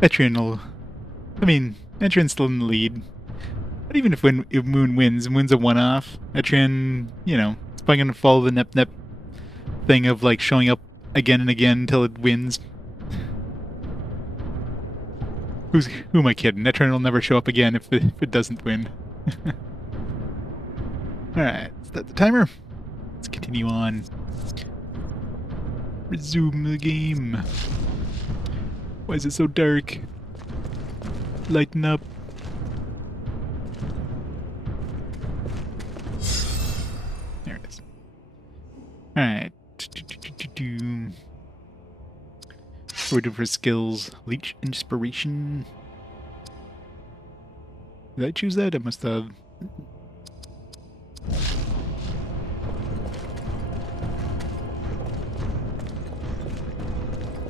Etrian will... I mean, Etrian's still in the lead. But even if Moon wins, and wins a one-off, Etrian, you know, it's probably going to follow the Nep thing of, like, showing up again and again until it wins. Who am I kidding? Etrian will never show up again if it doesn't win. Alright, start the timer. Let's continue on. Resume the game. Why is it so dark? Lighten up. There it is. Alright. What do we do for skills? Leech Inspiration. Did I choose that? I must have.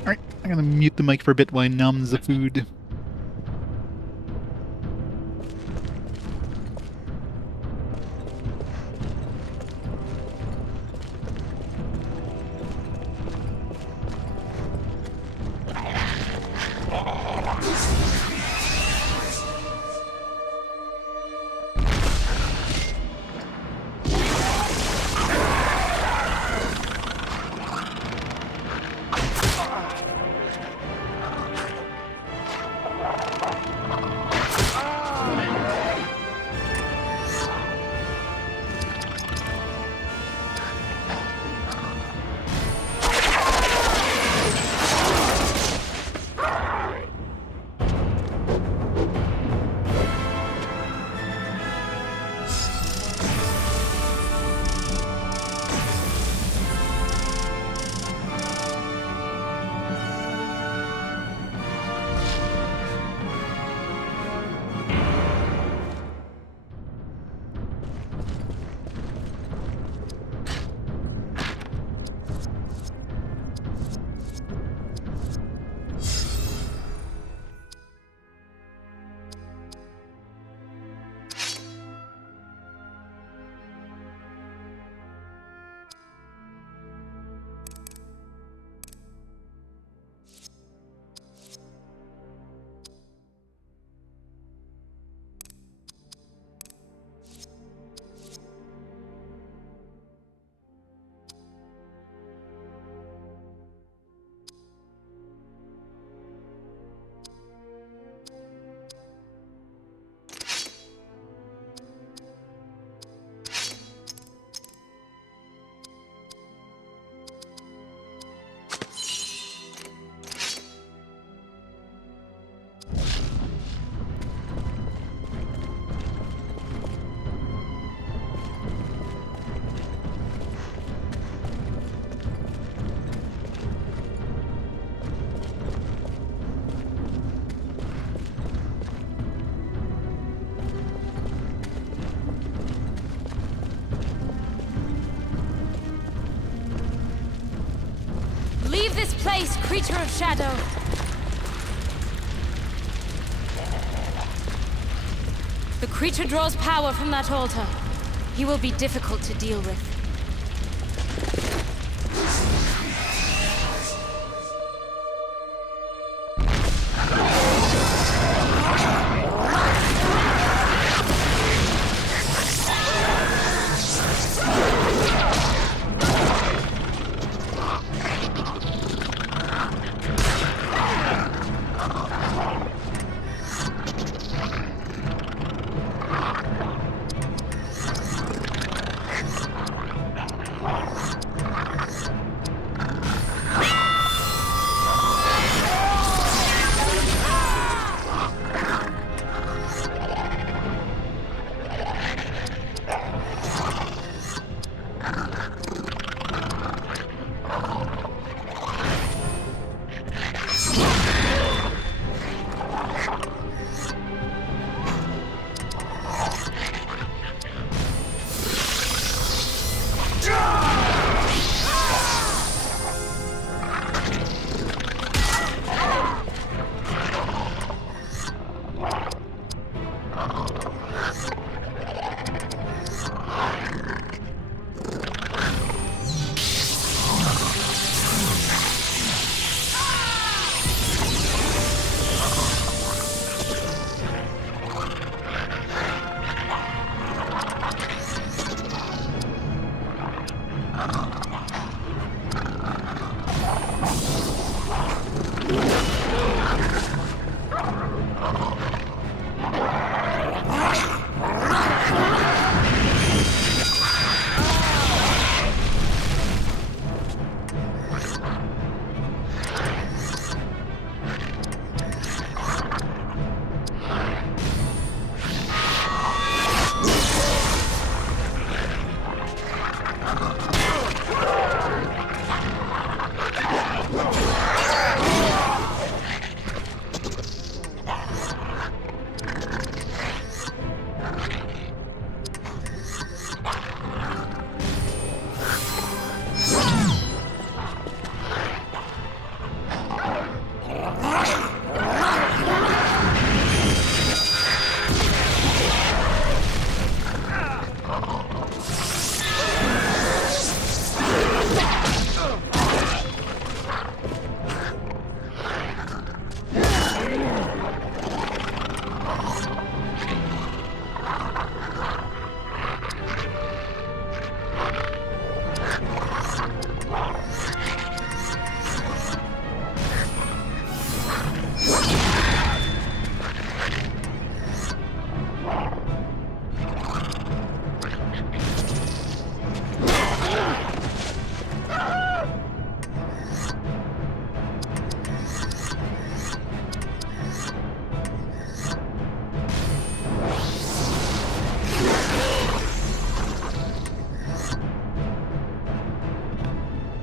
Alright, I'm gonna mute the mic for a bit while I numbs the food. This place, creature of shadow. The creature draws power from that altar. He will be difficult to deal with.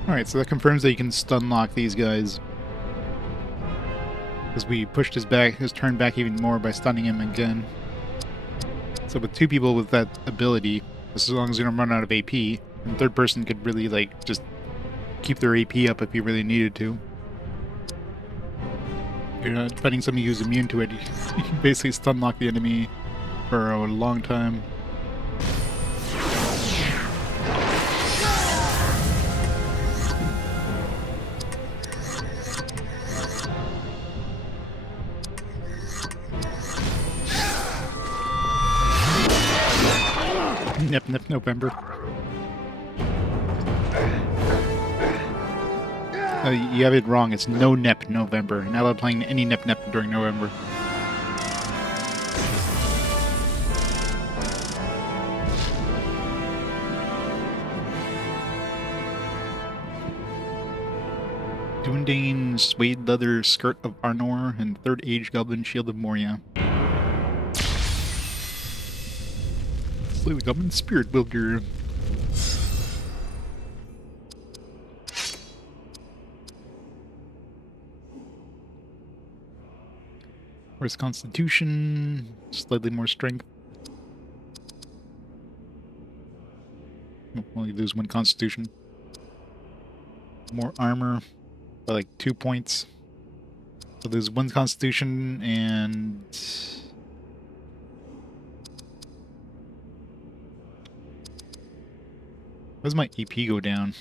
Alright, so that confirms that you can stun lock these guys. Because we pushed his turn back even more by stunning him again. So with two people with that ability, as long as you don't run out of AP, and third person could really, like, just keep their AP up if you really needed to. You're not fighting somebody who's immune to it. You can basically stun lock the enemy for a long time. Nep November. You have it wrong. It's no Nep November. You're not allowed playing any Nep during November. Dundane suede leather skirt of Arnor and third age goblin shield of Moria. Slay the goblin spirit builder. Where's Constitution? Slightly more strength. Well, you lose one Constitution. More armor by like 2 points. So there's one Constitution and... Why does my AP go down?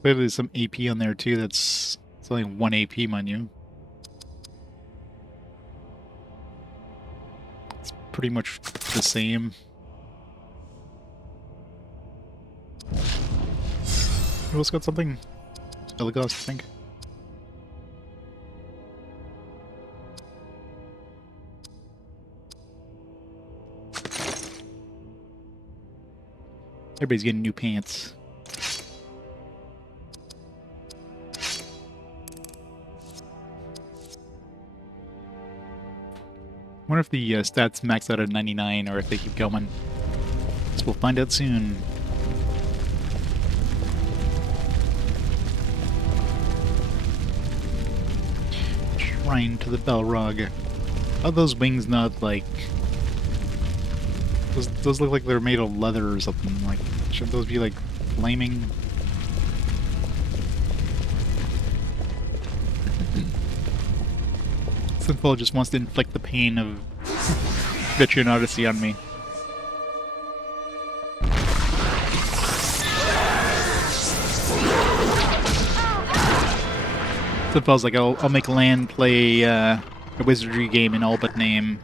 Clearly there's some AP on there too it's only 1 AP, mind you. It's pretty much the same. Who else got something? Elagos, I think. Everybody's getting new pants. I wonder if the stats max out at 99 or if they keep going. Guess we'll find out soon. Shrine to the Balrog. How are those wings not like... Those look like they're made of leather or something. Like, should those be like flaming? Sinful just wants to inflict the pain of Veteran Odyssey on me. Sinful's like, I'll make Land play a wizardry game in all but name.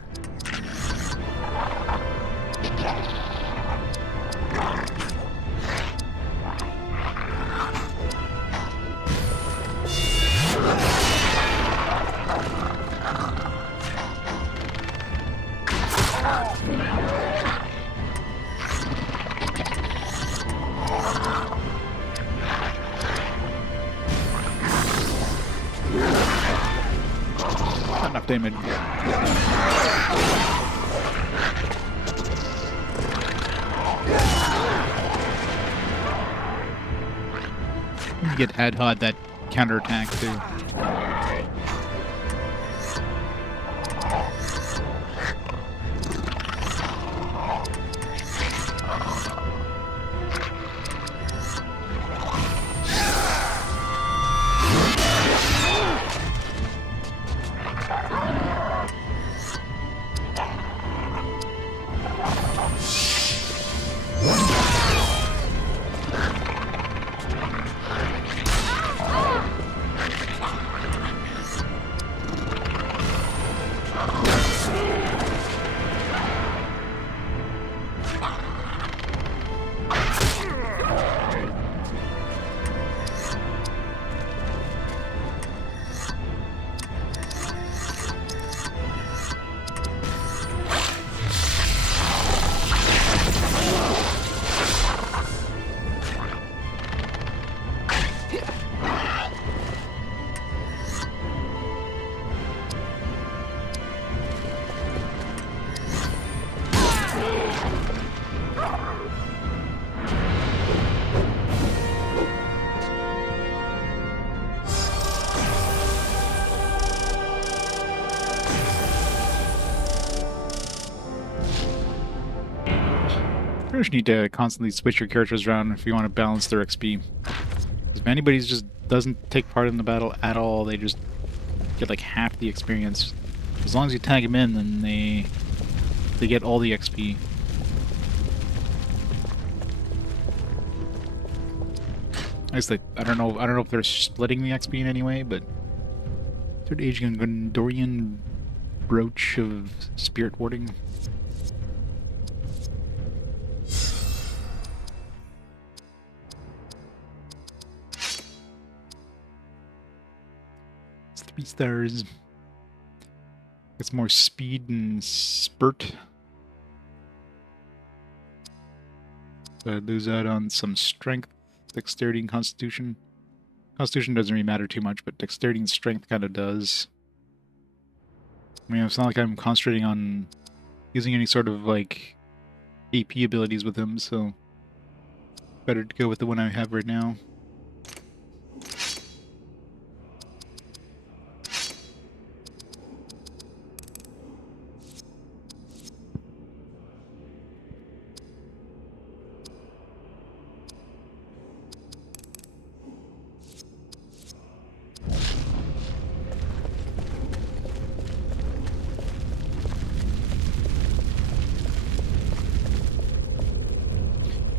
damage. You get ad hoc that counterattack too. You just need to constantly switch your characters around if you want to balance their XP. If anybody just doesn't take part in the battle at all, they just get like half the experience. As long as you tag them in, then they get all the XP. I guess I don't know if they're splitting the XP in any way, but Third Age Gondorian Brooch of Spirit Warding. It's 3 stars. It's more speed and spurt. So I lose out on some strength, dexterity, and constitution. Constitution doesn't really matter too much, but dexterity and strength kind of does. I mean, it's not like I'm concentrating on using any sort of, like, AP abilities with him, so better to go with the one I have right now.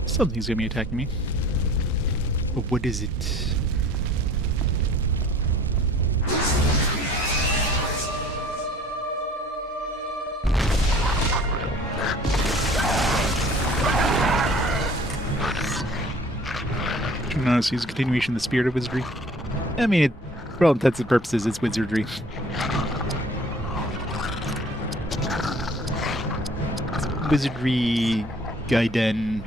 Something's gonna be attacking me. But what is it? Notice he's a continuation of the spirit of wizardry. I mean, for all intents and purposes, it's wizardry. It's wizardry, Gaiden.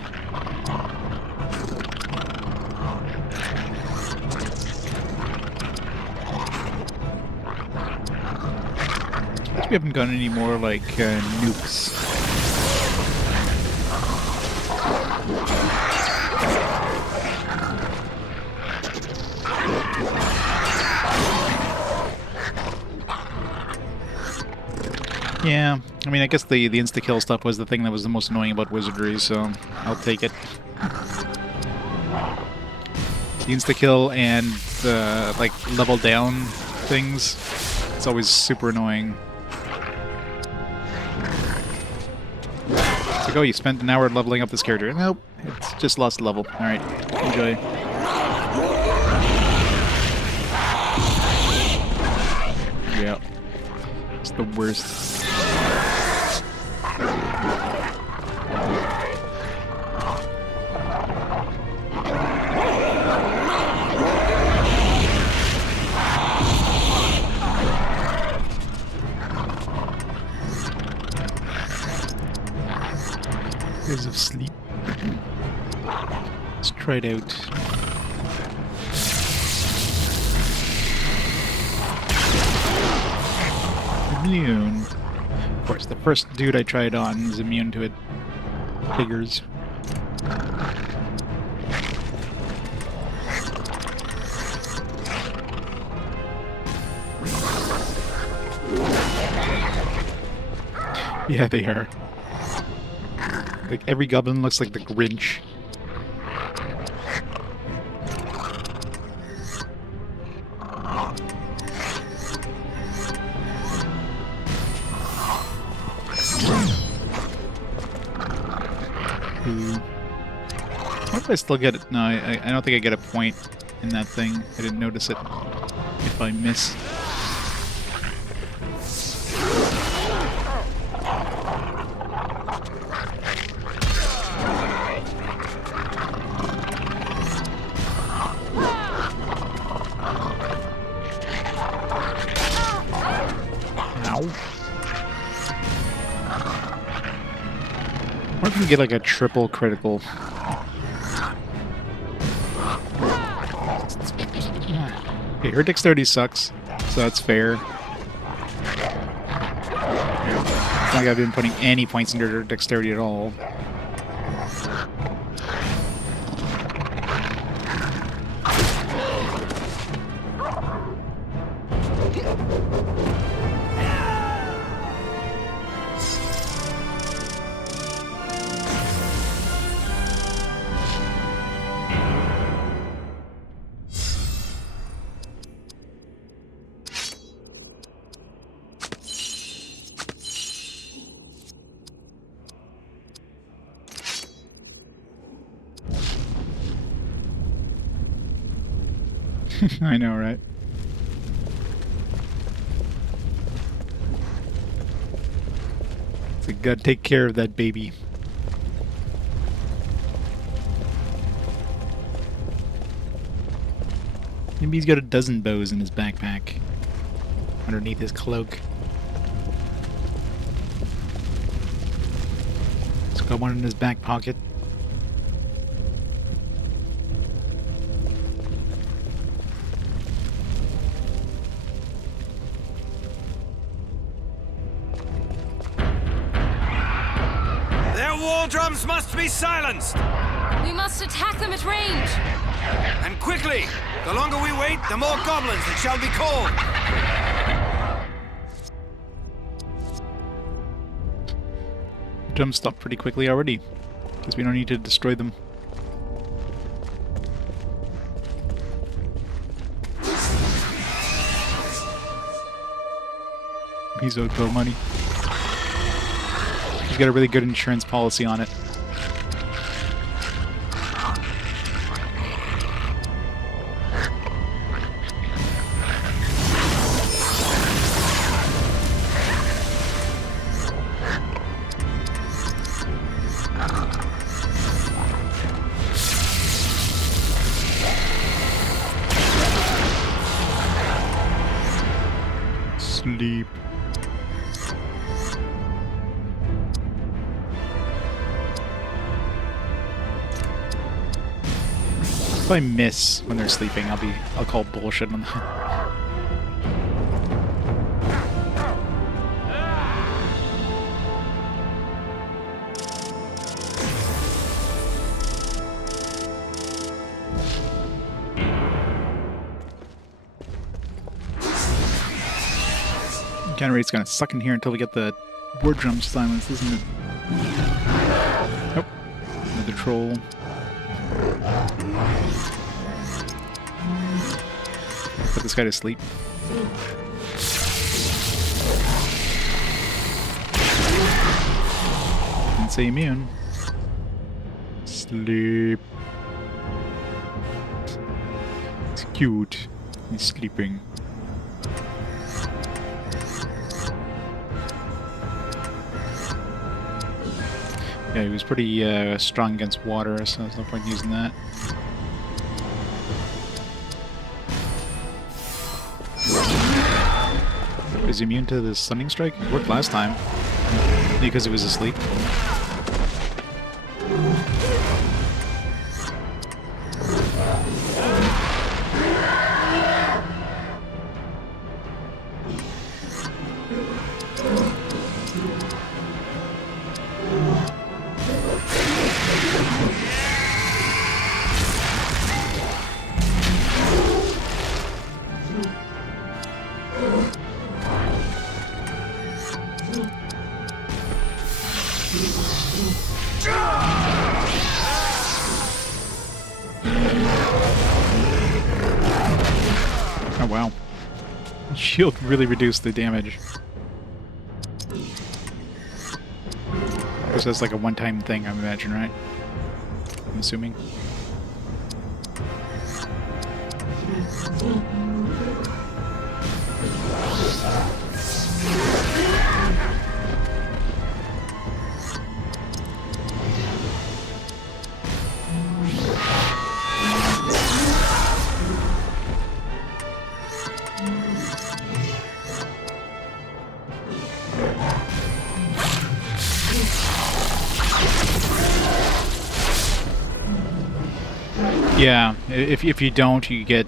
We haven't gotten any more, like, nukes. Yeah, I mean, I guess the insta-kill stuff was the thing that was the most annoying about wizardry, so I'll take it. The insta-kill and the, like, level down things, it's always super annoying. It's like, oh, you spent an hour leveling up this character. Nope, it's just lost a level. Alright, enjoy. Yeah. It's the worst. Of sleep. Let's try it out. immune. Of course, the first dude I tried on is immune to it. Figures. Yeah, they are. Like, every goblin looks like the Grinch. Why do I still get it? No, I don't think I get a point in that thing. I didn't notice it. If I miss. What if we get like a triple critical? Okay, her dexterity sucks, so that's fair. It's not like I've been putting any points into her dexterity at all. I know, right? So gotta take care of that baby. Maybe he's got a dozen bows in his backpack. Underneath his cloak. He's got one in his back pocket. War drums must be silenced! We must attack them at range! And quickly! The longer we wait, the more goblins that shall be called! Drums stop pretty quickly already, because we don't need to destroy them. He's owed Bill money. He's got a really good insurance policy on it. Sleep. If I miss when they're sleeping, I'll call bullshit on them. Counter rate's gonna suck in here until we get the war drum silenced, isn't it? Nope. Another troll. Put this guy to sleep. Didn't say immune. Sleep. It's cute. He's sleeping. Yeah, he was pretty strong against water, so there's no point using that. Is he immune to the stunning strike? It worked last time. Because he was asleep. Oh, wow. Shield really reduced the damage. This is like a one-time thing, I imagine, right? I'm assuming. Yeah, if you don't, you get...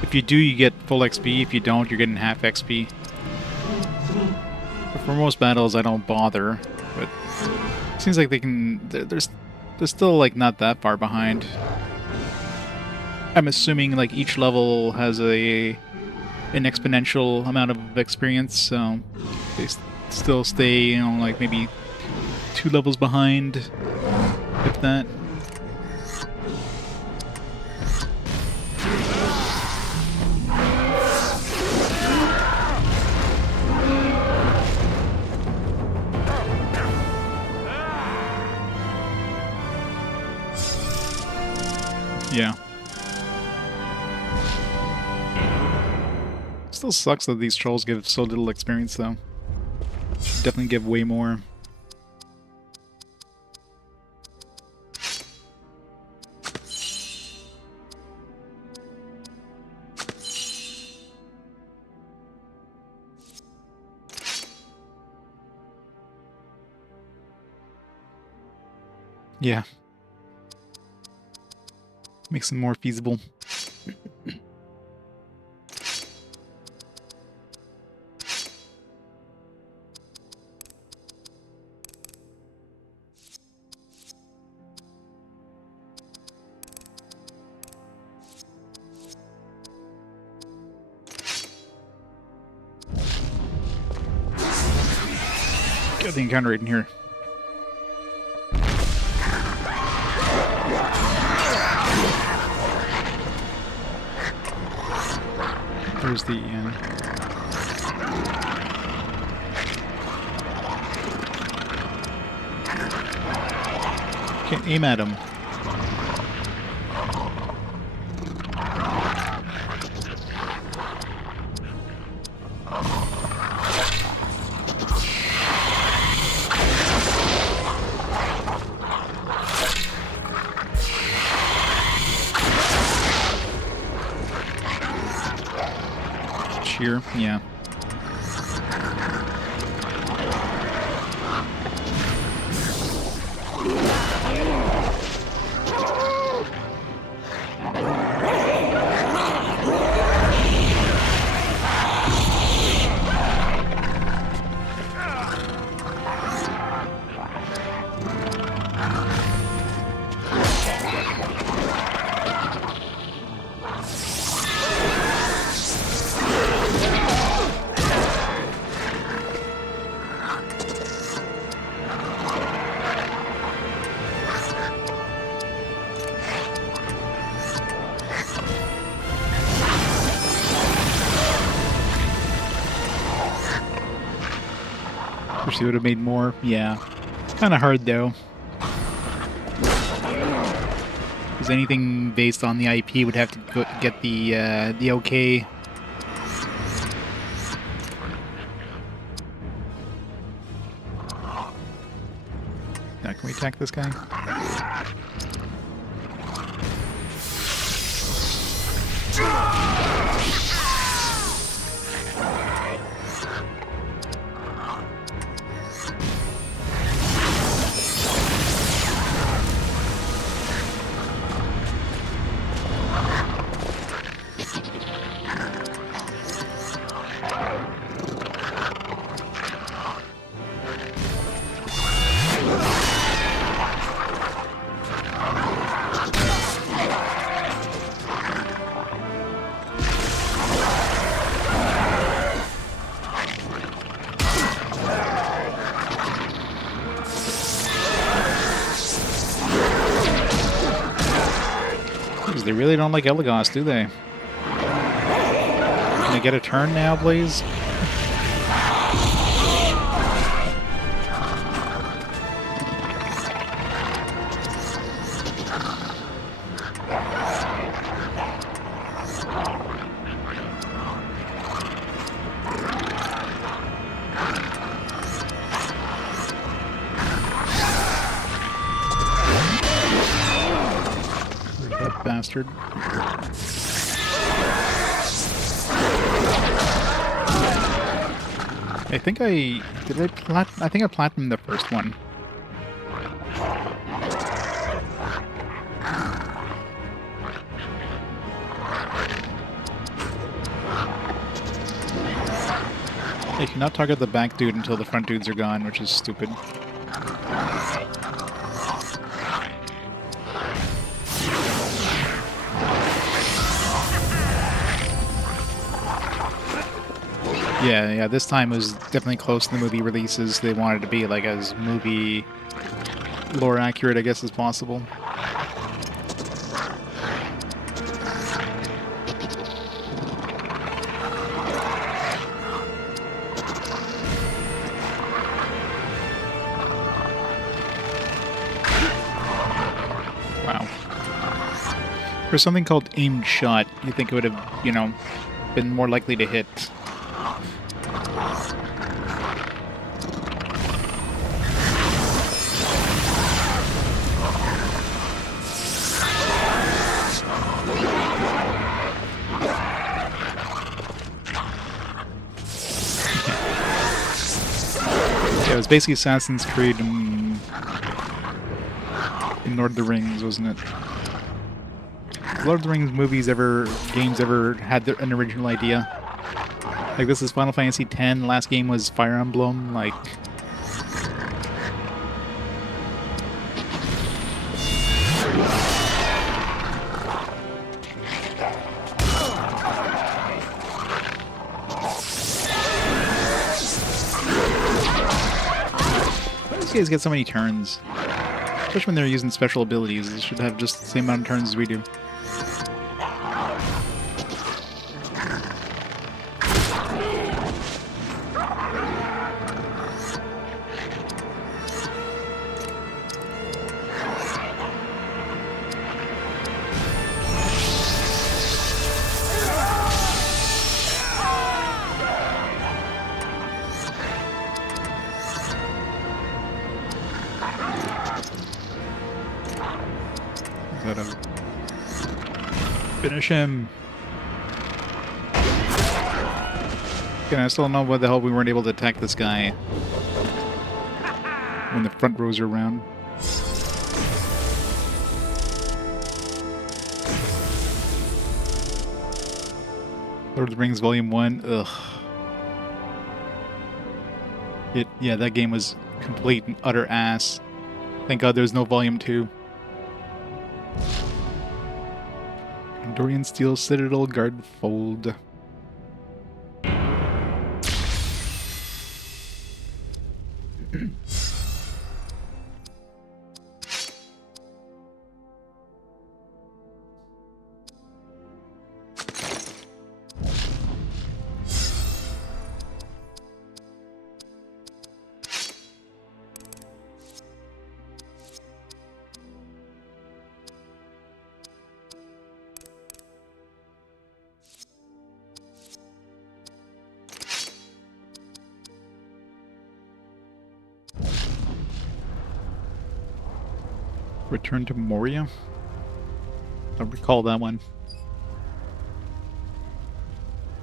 If you do, you get full XP. If you don't, you're getting half XP. But for most battles, I don't bother. But it seems like they can... They're still, like, not that far behind. I'm assuming, like, each level has an exponential amount of experience, so they still stay, you know, like, maybe 2 levels behind, if that. Yeah. Still sucks that these trolls give so little experience, though. Should definitely give way more. Yeah. Makes them more feasible. Got the encounter right in here. There's the can't aim at him. Cheer, yeah. Wish they would have made more. Yeah. Kind of hard, though. Because anything based on the IP would have to get the okay. Now, can we attack this guy? They really don't like Elagos, do they? Can I get a turn now, please? That bastard. I think I platinumed the first one. You cannot target the back dude until the front dudes are gone, which is stupid. Yeah, this time was definitely close to the movie releases. They wanted to be like as movie lore accurate, I guess, as possible. Wow. For something called aimed shot, you think it would have, you know, been more likely to hit. Yeah, it was basically Assassin's Creed in Lord of the Rings, wasn't it? Lord of the Rings games ever had an original idea? Like, this is Final Fantasy X, the last game was Fire Emblem, like... Why do these guys get so many turns? Especially when they're using special abilities, they should have just the same amount of turns as we do. Finish him. Again, I still don't know why the hell we weren't able to attack this guy when the front rows are around. Lord of the Rings Volume 1, ugh. Yeah, that game was complete and utter ass. Thank God there's no Volume 2. Dorian Steel Citadel Guard Fold. Return to Moria? I don't recall that one.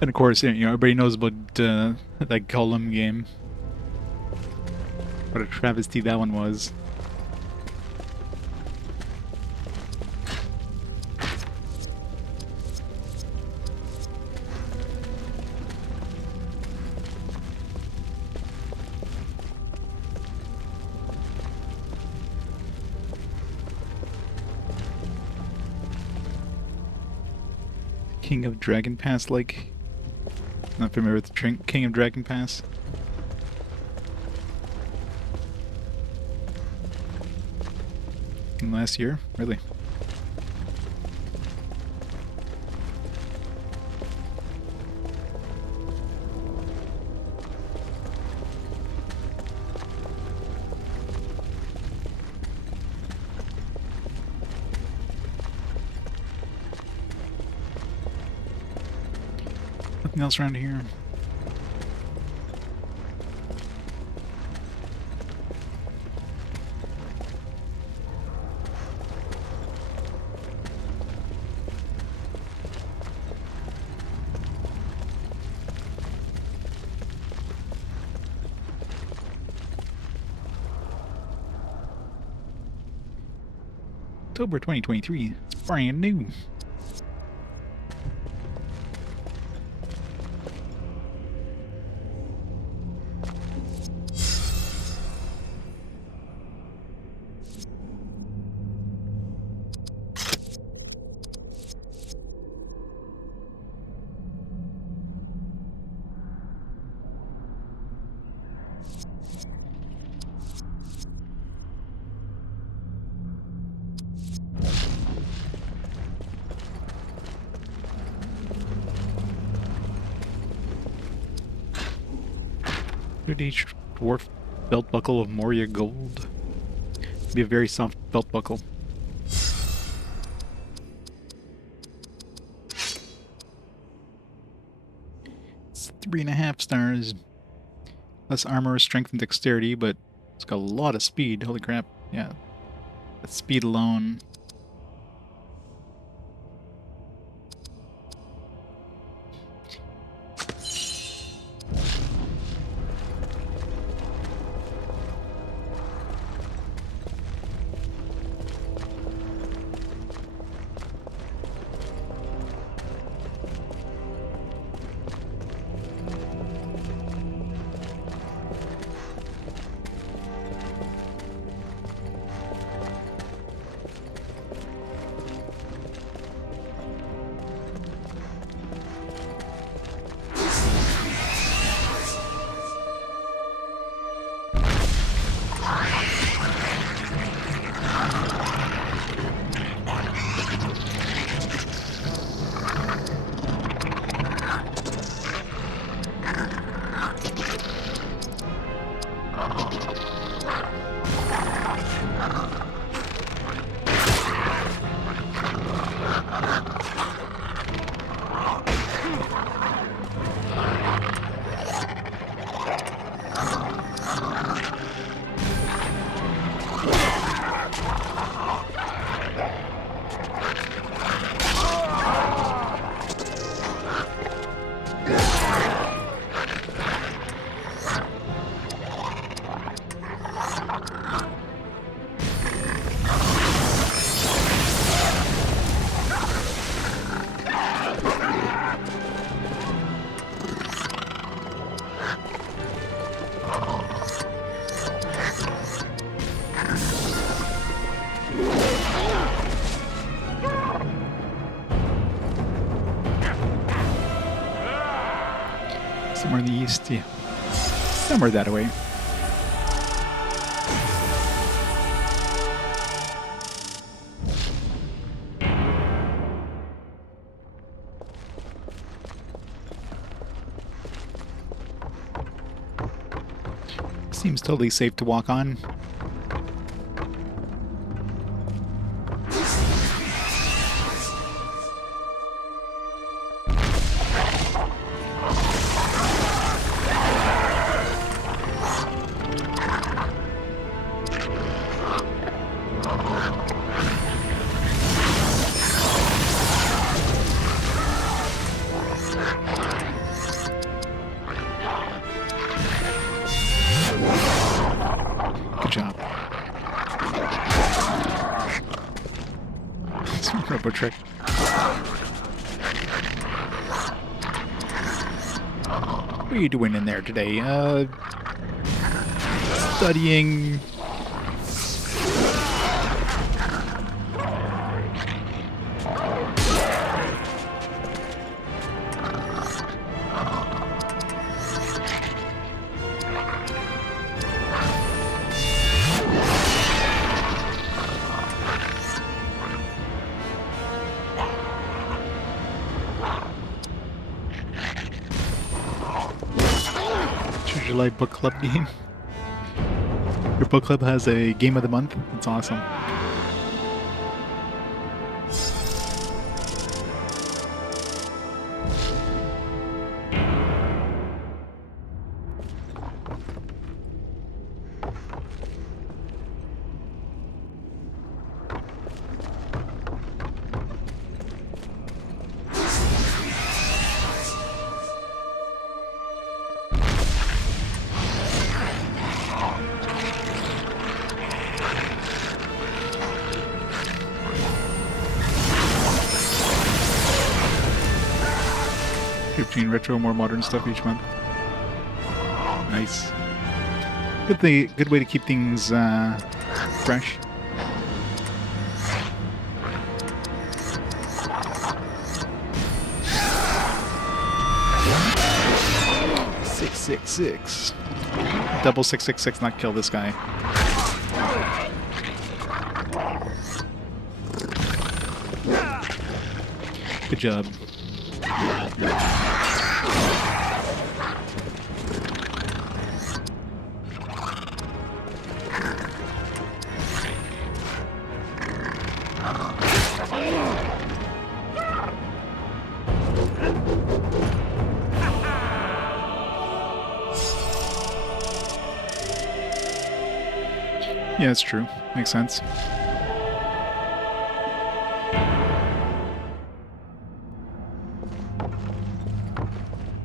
And of course, you know, everybody knows about that Gollum game. What a travesty that one was. King of Dragon Pass, like? Not familiar with the King of Dragon Pass. In last year? Really? Anything else around here? October 2023. It's brand new. Each dwarf belt buckle of Moria gold. Be a very soft belt buckle. It's 3.5 stars. Less armor, strength, and dexterity, but it's got a lot of speed. Holy crap. Yeah. That speed alone. Somewhere in the east, yeah. Somewhere that way. Seems totally safe to walk on. Good job. Some robo trick. What are you doing in there today? Studying. July book club game. Your book club has a game of the month. It's awesome. between retro and more modern stuff each month. Nice. Good way to keep things fresh. Six. Double 666, not kill this guy. Good job. Yeah, that's true. Makes sense.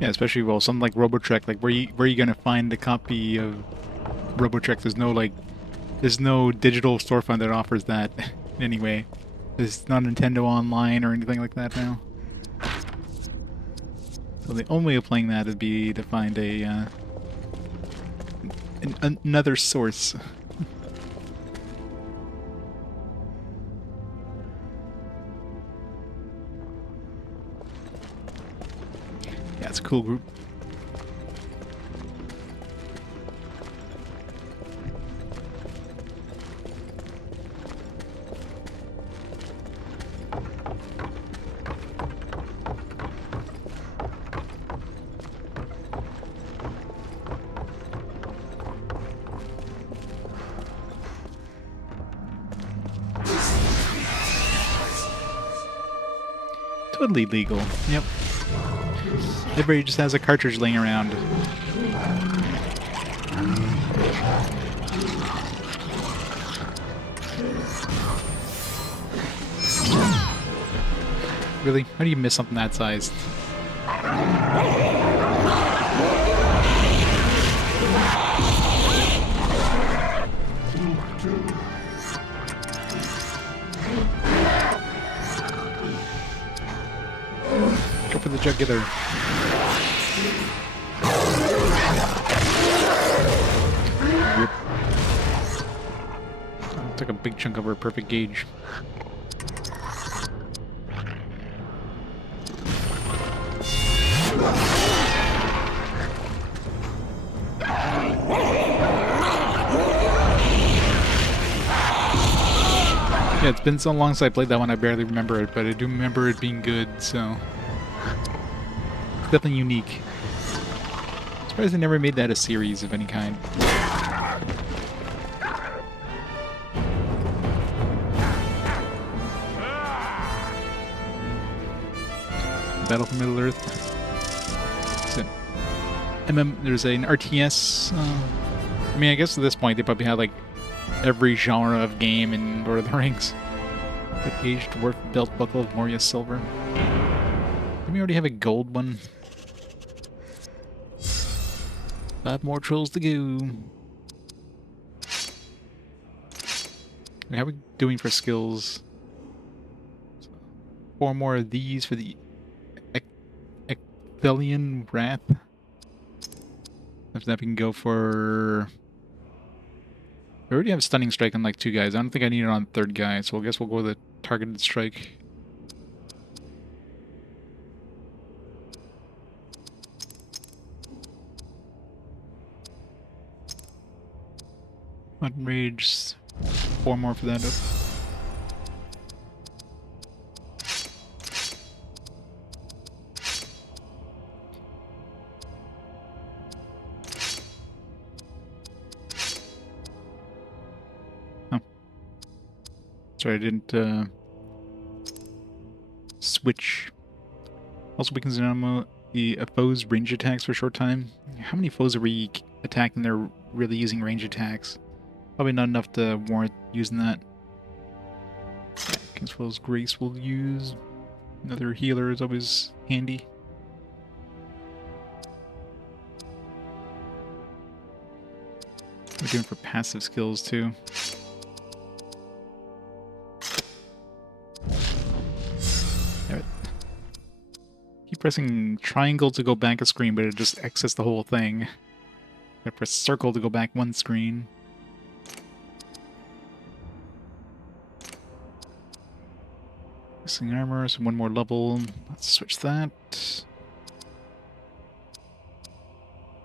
Yeah, especially well, something like Robotrek. Like, where you gonna find a copy of Robotrek? There's no digital storefront that offers that anyway. There's not Nintendo Online or anything like that now. So the only way of playing that would be to find a another source. Yeah, it's a cool group. Totally legal. Yep. Everybody just has a cartridge laying around. Really? How do you miss something that sized? Go for the jugular. Rip. Took a big chunk over a perfect gauge. Yeah, it's been so long since I played that one, I barely remember it, but I do remember it being good, so... It's definitely unique. I'm surprised they never made that a series of any kind. Battle for Middle-earth. There's an RTS... I mean, I guess at this point they probably had, like, every genre of game in Lord of the Rings. Like aged dwarf belt buckle of Moria silver. Didn't we already have a gold one? 5 more trolls to go. How are we doing for skills? 4 more of these for the Ecthelian Wrath. After that we can go for... We already have Stunning Strike on like 2 guys. I don't think I need it on 3rd guy, so I guess we'll go with a Targeted Strike. Mutton Rage, 4 more for that. Sorry, I didn't switch. Also weakens the foe's range attacks for a short time. How many foes are we attacking that are really using range attacks? Probably not enough to warrant using that. Yeah, Kingsfell's Grace will use. Another healer is always handy. We're doing for passive skills too. pressing triangle to go back a screen, but it just exits the whole thing. I press circle to go back one screen. Missing armor, so one more level. Let's switch that.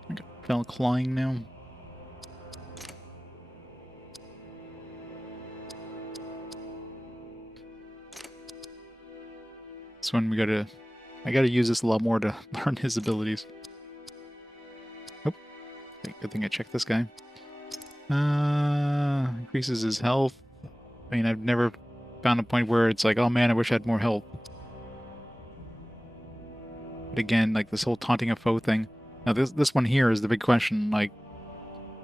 I got fell clawing now. This one I gotta use this a lot more to learn his abilities. Oh, good thing I checked this guy. Increases his health. I mean, I've never found a point where it's like, oh man, I wish I had more health. But again, like this whole taunting a foe thing. Now this one here is the big question. Like,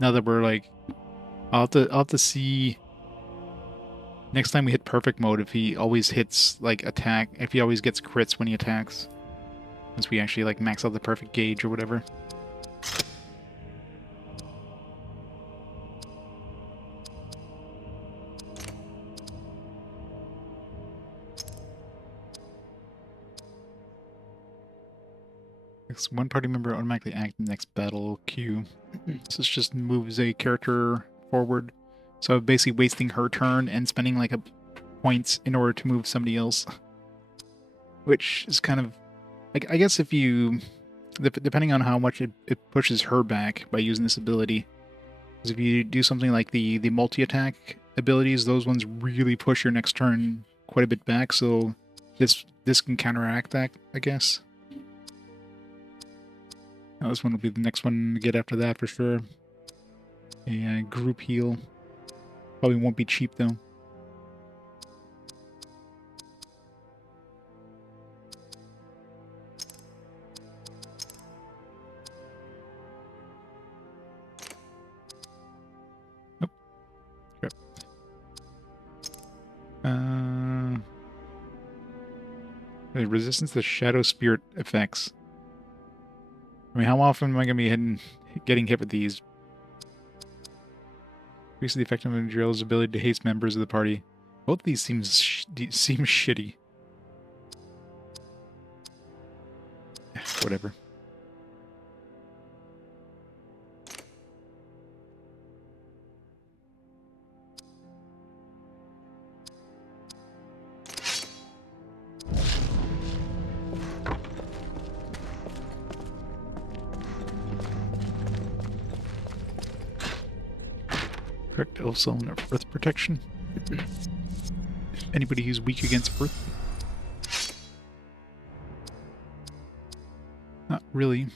now that we're like, I'll have to see next time we hit perfect mode if he always hits like attack, if he always gets crits when he attacks. Once we actually like max out the perfect gauge or whatever. One party member automatically act in the next battle queue. So this just moves a character forward. So basically wasting her turn and spending like a points in order to move somebody else. Which is kind of like, I guess if you, depending on how much it pushes her back by using this ability. Because if you do something like the multi-attack abilities, those ones really push your next turn quite a bit back. So this can counteract that, I guess. Now this one will be the next one to get after that for sure. A group heal. Probably won't be cheap though. Oh. Crap. The resistance to shadow spirit effects. I mean, how often am I going to be getting hit with these? Increase the effectiveness of Idrial's ability to haste members of the party. Both of these seem shitty. Whatever. Correct, also on earth protection. Anybody who's weak against earth? Not really.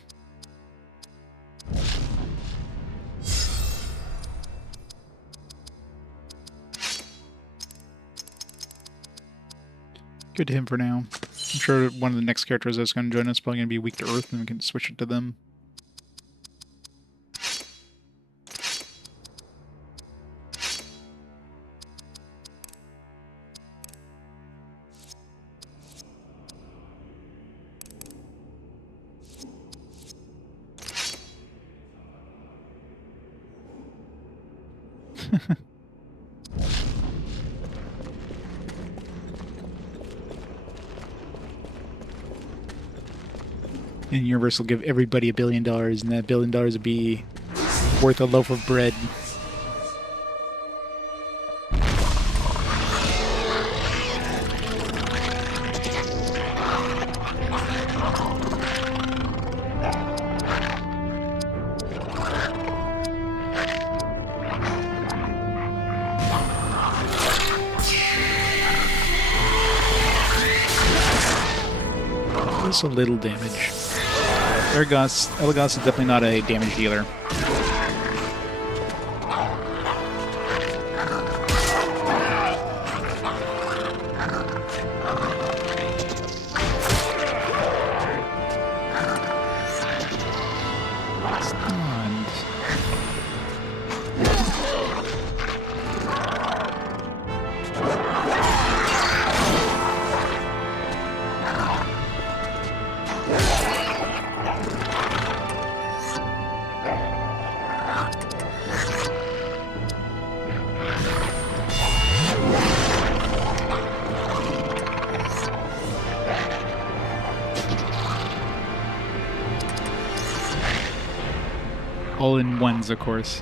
Good to him for now. I'm sure one of the next characters that's going to join us is probably going to be weak to earth, and we can switch it to them. And the universe will give everybody $1 billion, and that $1 billion will be worth a loaf of bread. Just a little damage. Elagos is definitely not a damage dealer. all in ones, of course.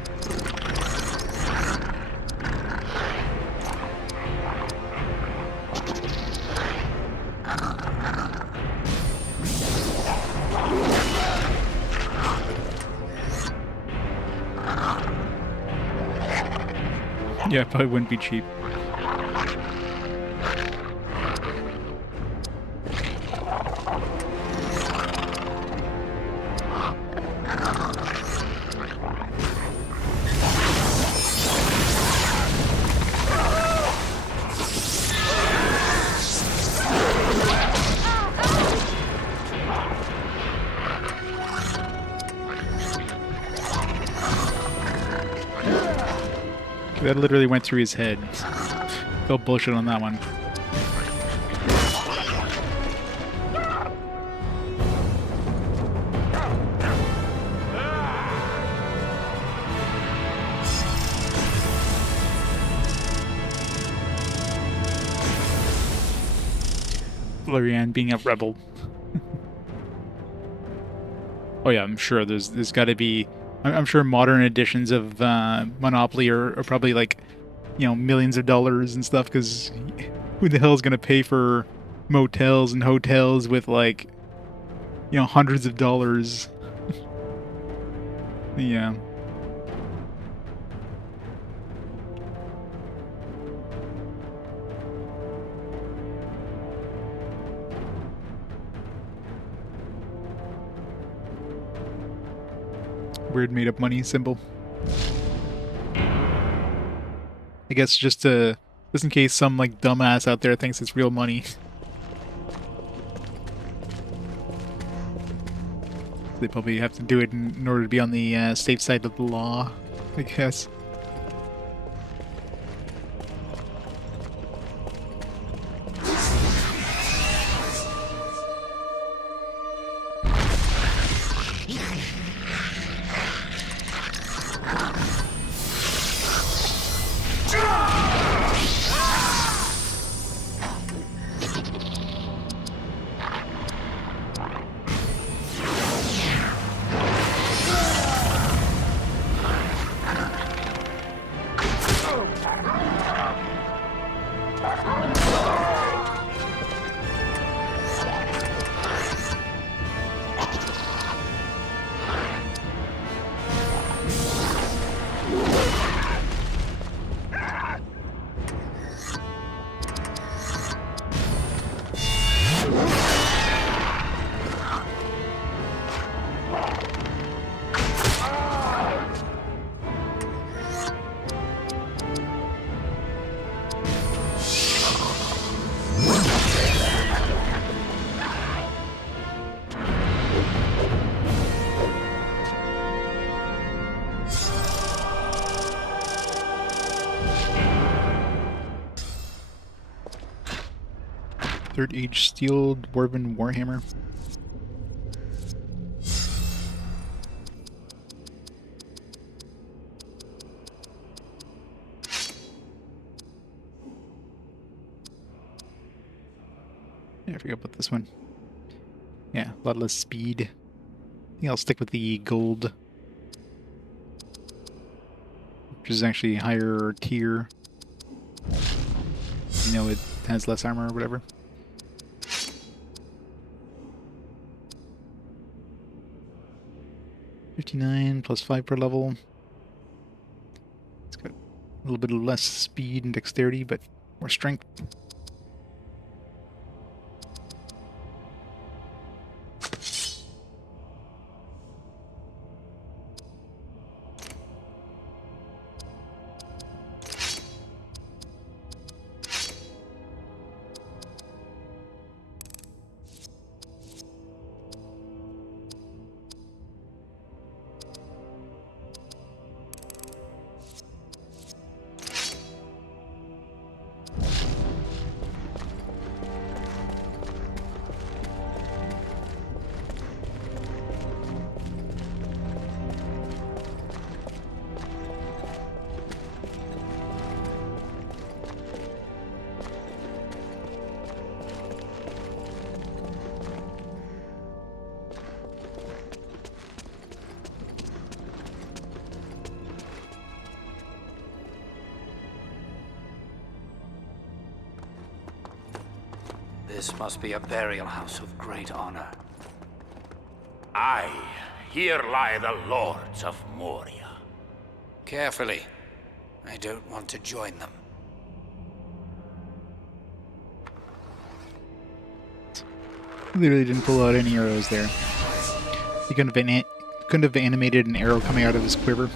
Yeah, it probably wouldn't be cheap. That literally went through his head. Felt bullshit on that one. Florian being a rebel. Oh yeah, I'm sure there's got to be. I'm sure modern editions of Monopoly are probably like, you know, millions of dollars and stuff, because who the hell is gonna pay for motels and hotels with, like, you know, hundreds of dollars? Yeah. Weird made up money symbol. I guess just in case some like dumbass out there thinks it's real money. They probably have to do it in order to be on the safe side of the law, I guess. Third Age Steel Dwarven Warhammer. Yeah, I forgot about this one. Yeah, a lot less speed. I think I'll stick with the gold, which is actually higher tier. You know, it has less armor or whatever. $59 plus 5 per level. It's got a little bit of less speed and dexterity, but more strength. This must be a burial house of great honor. Aye, here lie the lords of Moria. Carefully. I don't want to join them. Literally didn't pull out any arrows there. He couldn't have animated an arrow coming out of his quiver.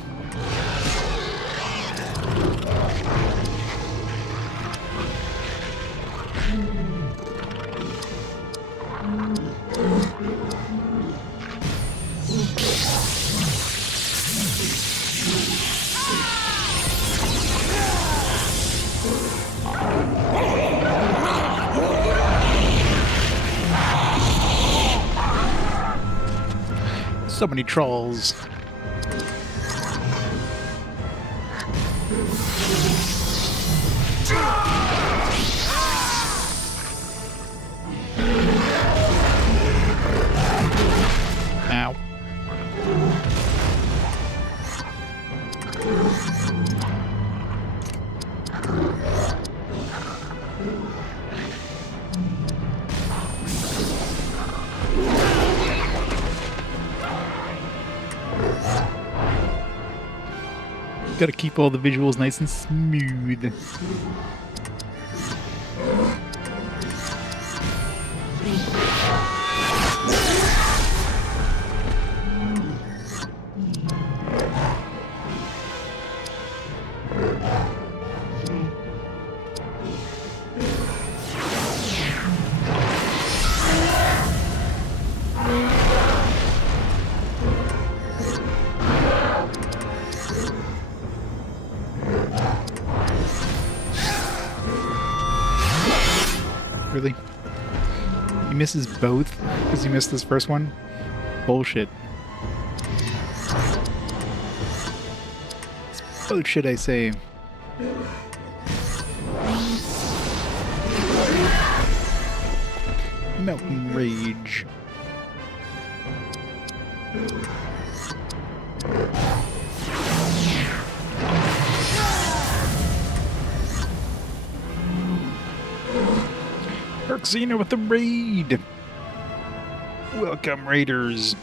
So many trolls. Ow. Gotta keep all the visuals nice and smooth. Really? He misses both because he missed this first one? Bullshit. It's bullshit, I say. Mountain Rage. Xena with the raid! Welcome, Raiders!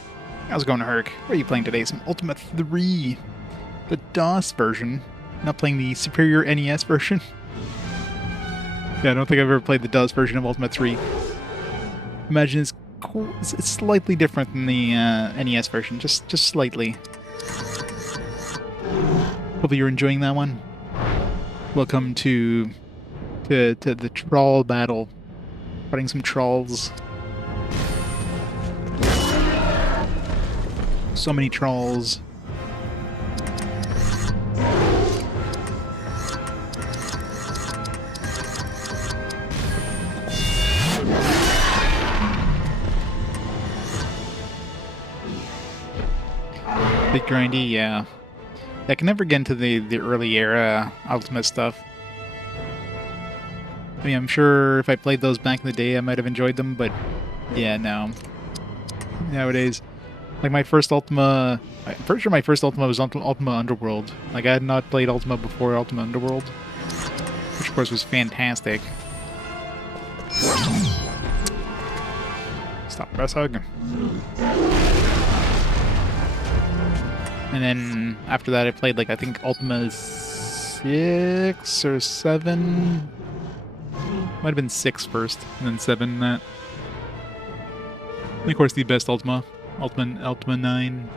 How's it going, Herc? What are you playing today? Some Ultima 3. The DOS version. Not playing the superior NES version. Yeah, I don't think I've ever played the DOS version of Ultima 3. Imagine it's cool. It's slightly different than the NES version. Just slightly. Hopefully you're enjoying that one. Welcome to the Troll battle. Fighting some trolls. So many trolls. Bit grindy, yeah. I can never get into the early era Ultima stuff. I mean, I'm sure if I played those back in the day, I might have enjoyed them, but yeah, no. Nowadays, like my first Ultima, I'm pretty sure my first Ultima was Ultima Underworld. Like, I had not played Ultima before Ultima Underworld, which of course was fantastic. Stop, press hug. And then after that, I played, like, I think Ultima 6 or 7. Might have been 6 first, and then 7 that. And of course the best Ultima. Ultima 9.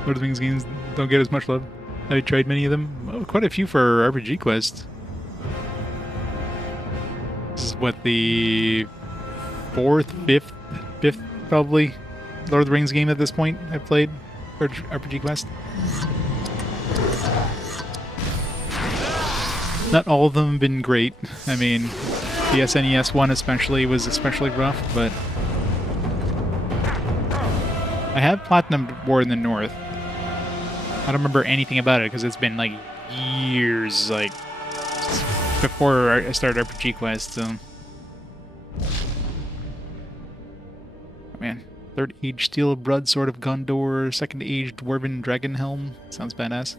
Lord of the Rings games don't get as much love. Have you tried many of them? Well, quite a few for RPG Quest. This is what, the 4th, 5th probably Lord of the Rings game at this point I've played for RPG Quest. Not all of them have been great. I mean, the SNES one especially was especially rough, but I have platinumed War in the North. I don't remember anything about it because it's been like years, like before I started RPG Quest. So, man, Third Age Steel Brood Sword of Gondor, Second Age Dwarven Dragon Helm sounds badass.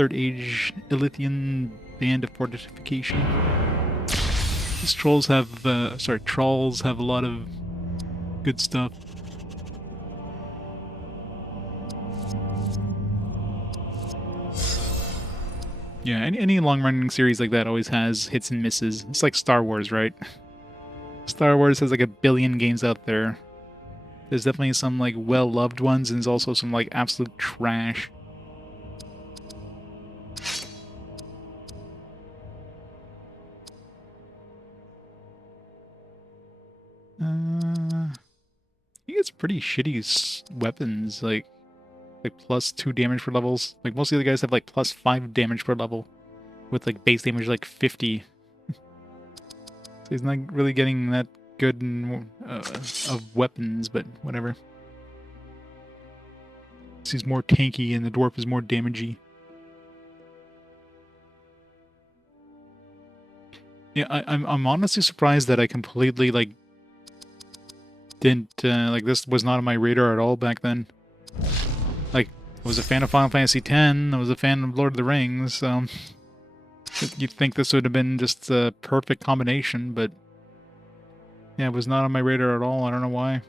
Third Age Ilithian band of fortification. These trolls have, trolls have a lot of good stuff. Yeah, any long-running series like that always has hits and misses. It's like Star Wars, right? Star Wars has like a billion games out there. There's definitely some like well-loved ones, and there's also some like absolute trash. I think it's pretty shitty weapons, like plus 2 damage per levels. Like most of the guys have like plus 5 damage per level, with like base damage like 50. So he's not really getting that good of weapons, but whatever. So he's more tanky, and the dwarf is more damagey. Yeah, I'm honestly surprised that I completely like didn't like this was not on my radar at all back then. Like, I was a fan of Final Fantasy X, I was a fan of Lord of the Rings, so you'd think this would have been just a perfect combination, but yeah, it was not on my radar at all. I don't know why.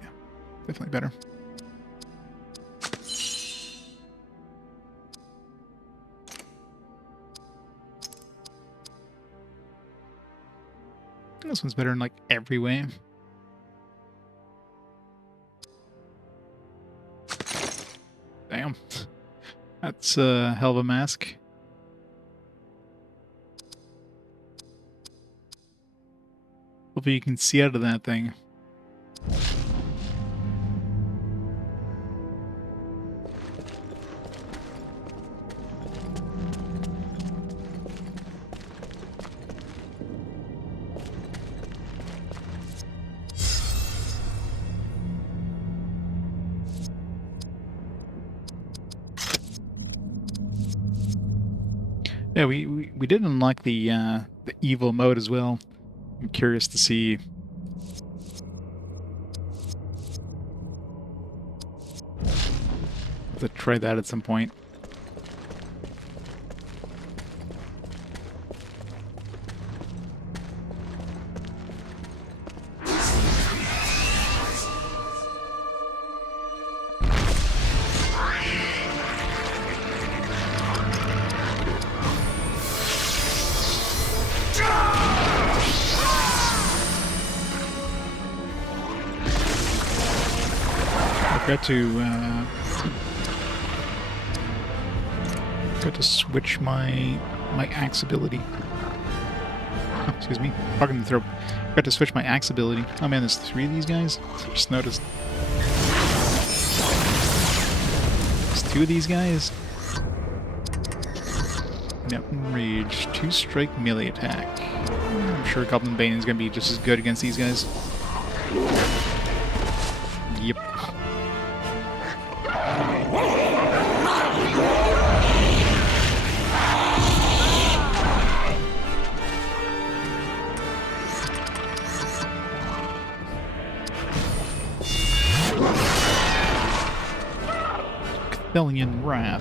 Yeah, definitely better. This one's better in like every way. Damn. That's a hell of a mask. Hopefully you can see out of that thing. Yeah, we did unlock the evil mode as well. I'm curious to see. To try that at some point. Got to switch my axe ability. Oh, excuse me, talking in the throat. Got to switch my axe ability. Oh man, there's 3 of these guys. I just noticed. There's 2 of these guys. Mountain Rage, 2-strike melee attack. I'm sure Goblin Bane is gonna be just as good against these guys. Yep. Cathelian Wrath.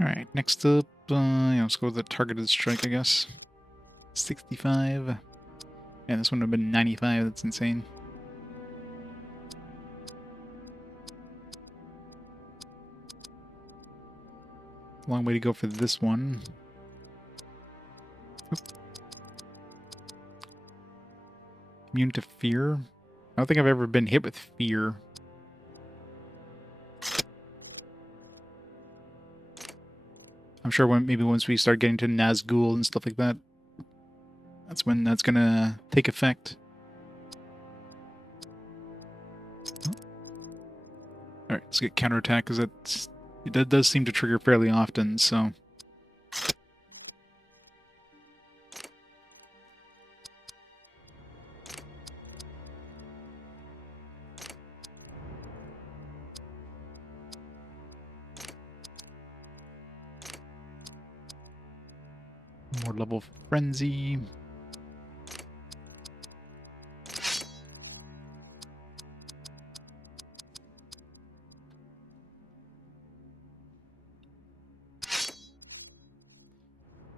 Alright, next up, let's go with the targeted strike, I guess. 65. And this one would have been 95, that's insane. Long way to go for this one. Oop. Immune to fear? I don't think I've ever been hit with fear. I'm sure maybe once we start getting to Nazgûl and stuff like that, that's when that's gonna take effect. Let's get counterattack, because that does seem to trigger fairly often, so... More level frenzy.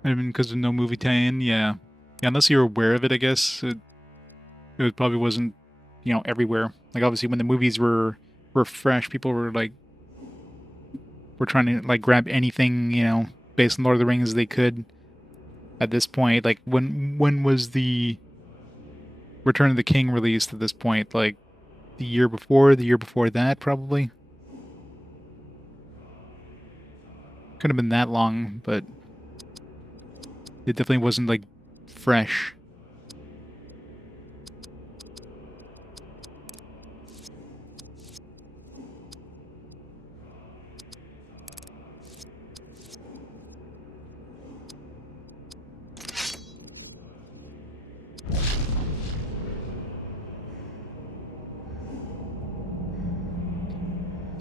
I mean, because of no movie tie-in, yeah. Yeah, unless you're aware of it, I guess. It probably wasn't, you know, everywhere. Like, obviously, when the movies were fresh, people were, like... were trying to, like, grab anything, you know, based on Lord of the Rings they could. At this point, like, when was the Return of the King released at this point? Like, the year before that, probably? Couldn't have been that long, but... it definitely wasn't, like, fresh.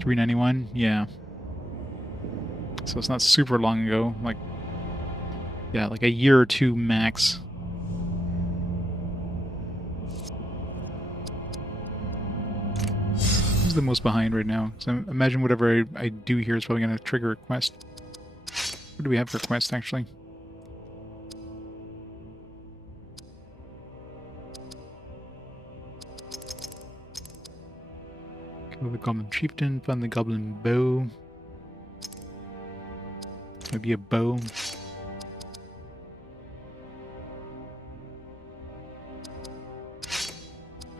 $3.91? Yeah. So it's not super long ago, like... yeah, like a year or two max. Who's the most behind right now? So I imagine whatever I do here is probably going to trigger a quest. What do we have for quest, actually? Kill the Goblin Chieftain, find the Goblin Bow. Maybe a bow.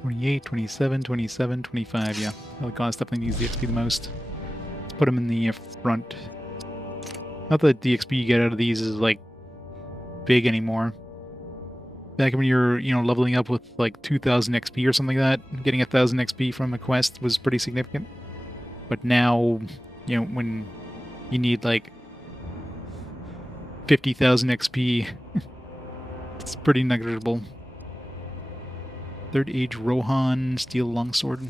28, 27, 27, 25, yeah. Elagos definitely needs the XP the most. Let's put him in the front. Not that the XP you get out of these is, like, big anymore. Back when you're, you know, leveling up with, like, 2,000 XP or something like that, getting 1,000 XP from a quest was pretty significant. But now, you know, when you need, like, 50,000 XP, it's pretty negligible. Third Age Rohan, Steel Longsword.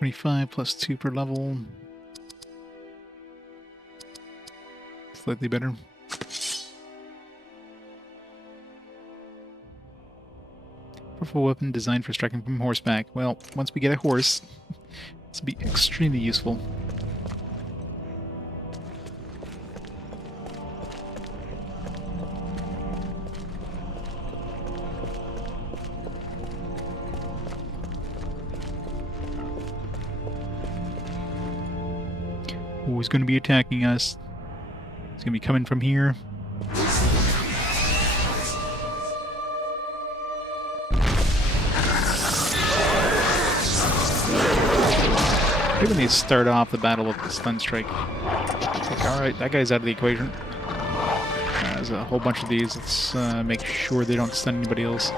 $25 plus 2 per level. Slightly better. Powerful weapon designed for striking from horseback. Well, once we get a horse, this will be extremely useful. Oh, he's going to be attacking us. He's going to be coming from here. Maybe when they start off the battle with the stun strike. Like, alright, that guy's out of the equation. There's a whole bunch of these. Let's make sure they don't stun anybody else.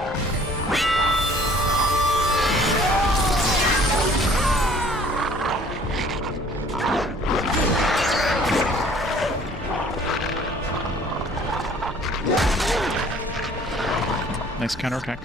Nice counterattack.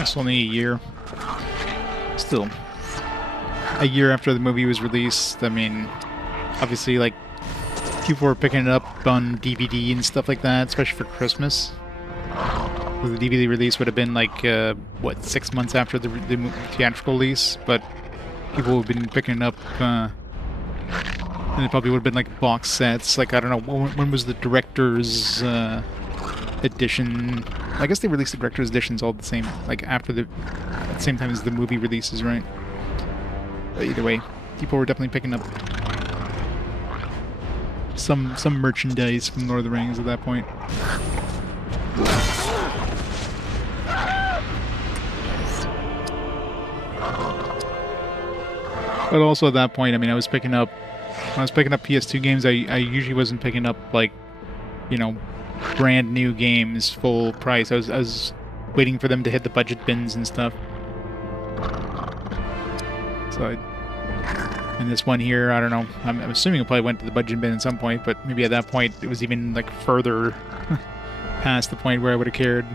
It's only a year. Still, a year after the movie was released, I mean, obviously, like, people were picking it up on DVD and stuff like that, especially for Christmas. The DVD release would have been, like, what, 6 months after the theatrical release, but people have been picking it up, and it probably would have been, like, box sets. Like, I don't know, when was the director's edition. I guess they released the director's editions all the same, like after at the same time as the movie releases, right? But either way, people were definitely picking up some merchandise from Lord of the Rings at that point. But also at that point, I mean, when I was picking up PS2 games, I usually wasn't picking up, like, you know, brand new games full price. I was waiting for them to hit the budget bins and stuff. So and this one here, I don't know. I'm assuming it probably went to the budget bin at some point, but maybe at that point it was even like further past the point where I would have cared.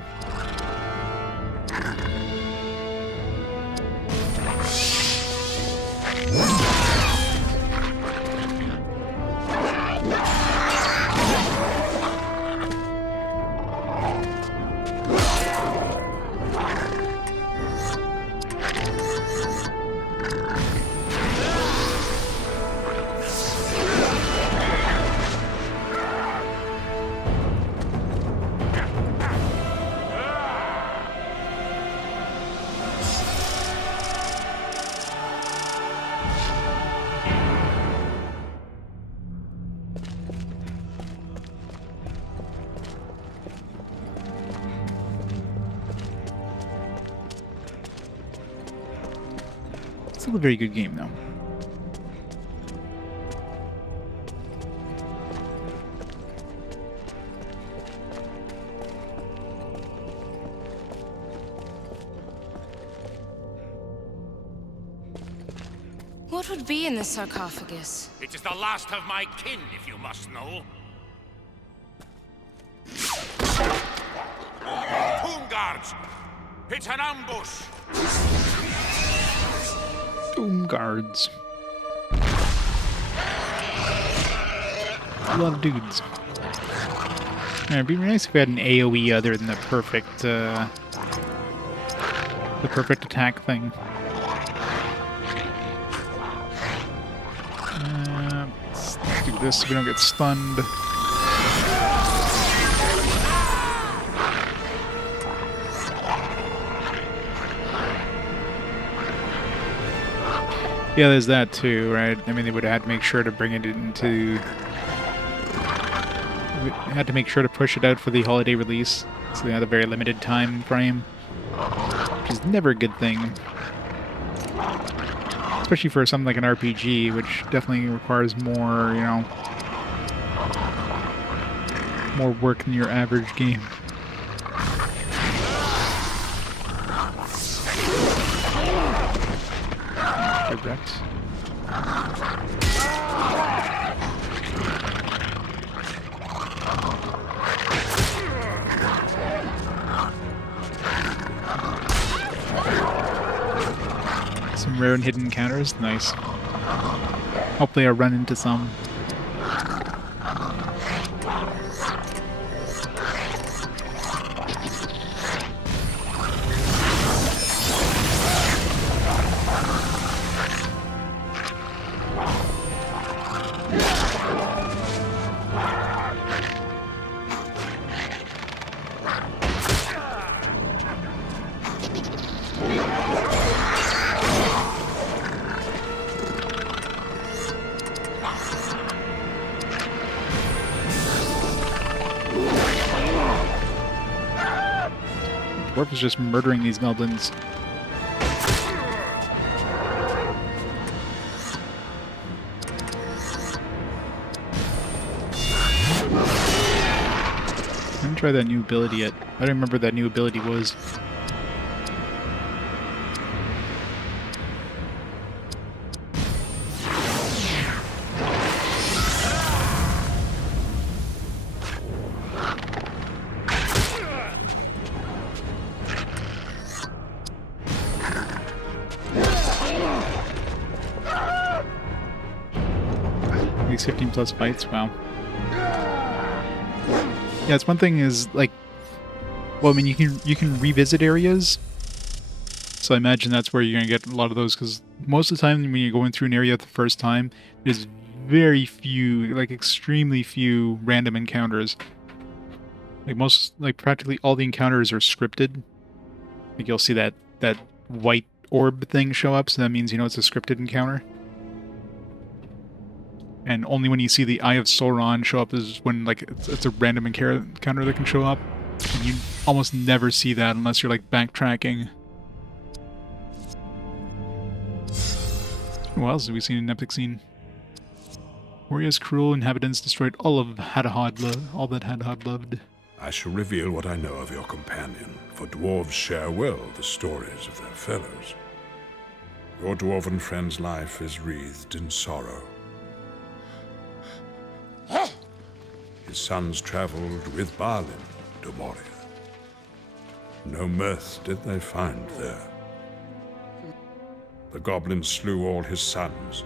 Still a very good game, though. What would be in the sarcophagus? It is the last of my kin, if you must know. Tomb guards! It's an ambush! Tomb guards. A lot of dudes. It'd be nice if we had an AoE other than the perfect attack thing. Let's do this so we don't get stunned. Yeah, there's that too, right? I mean, they would have had to make sure to bring it into... had to make sure to push it out for the holiday release, so they had a very limited time frame, which is never a good thing. Especially for something like an RPG, which definitely requires more, you know, more work than your average game. Correct. Some rare and hidden encounters, nice. Hopefully I'll run into some. Dwarf is just murdering these goblins. I haven't tried that new ability yet. I don't remember what that new ability was. These 15 plus fights, wow. Yeah, it's one thing is like, well, I mean, you can revisit areas, so I imagine that's where you're gonna get a lot of those, because most of the time when you're going through an area the first time, there's very few, like extremely few random encounters. Like practically all the encounters are scripted. Like you'll see that white orb thing show up, so that means you know it's a scripted encounter. And only when you see the Eye of Sauron show up is when like it's a random encounter that can show up. And you almost never see that unless you're like backtracking. What else have we seen in an epic scene? Moria's cruel inhabitants destroyed all that Hadhad loved. I shall reveal what I know of your companion, for dwarves share well the stories of their fellows. Your dwarven friend's life is wreathed in sorrow. His sons traveled with Balin to Moria. No mirth did they find there. The goblins slew all his sons,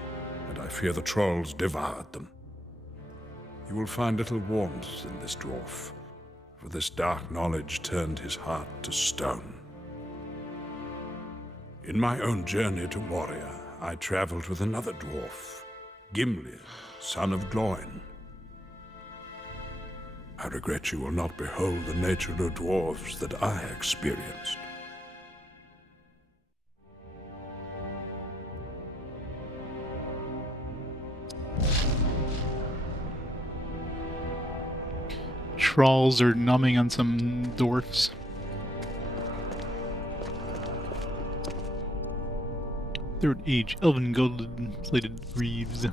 and I fear the trolls devoured them. You will find little warmth in this dwarf, for this dark knowledge turned his heart to stone. In my own journey to Moria, I traveled with another dwarf, Gimli, son of Gloin. I regret you will not behold the nature of dwarves that I experienced. Trolls are numbing on some dwarfs. Third Age, elven golden plated greaves.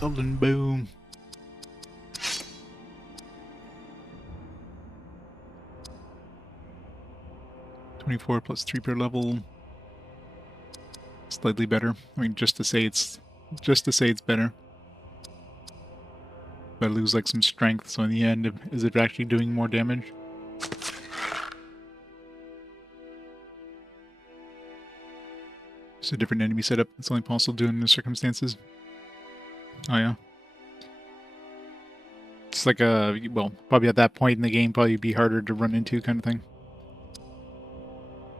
Golden boom. +24 3 per level. Slightly better. I mean, just to say it's better. But I lose like some strength, so in the end, is it actually doing more damage? It's a different enemy setup. It's only possible to do in the circumstances. Oh yeah. It's like a, well, probably at that point in the game, probably be harder to run into kind of thing.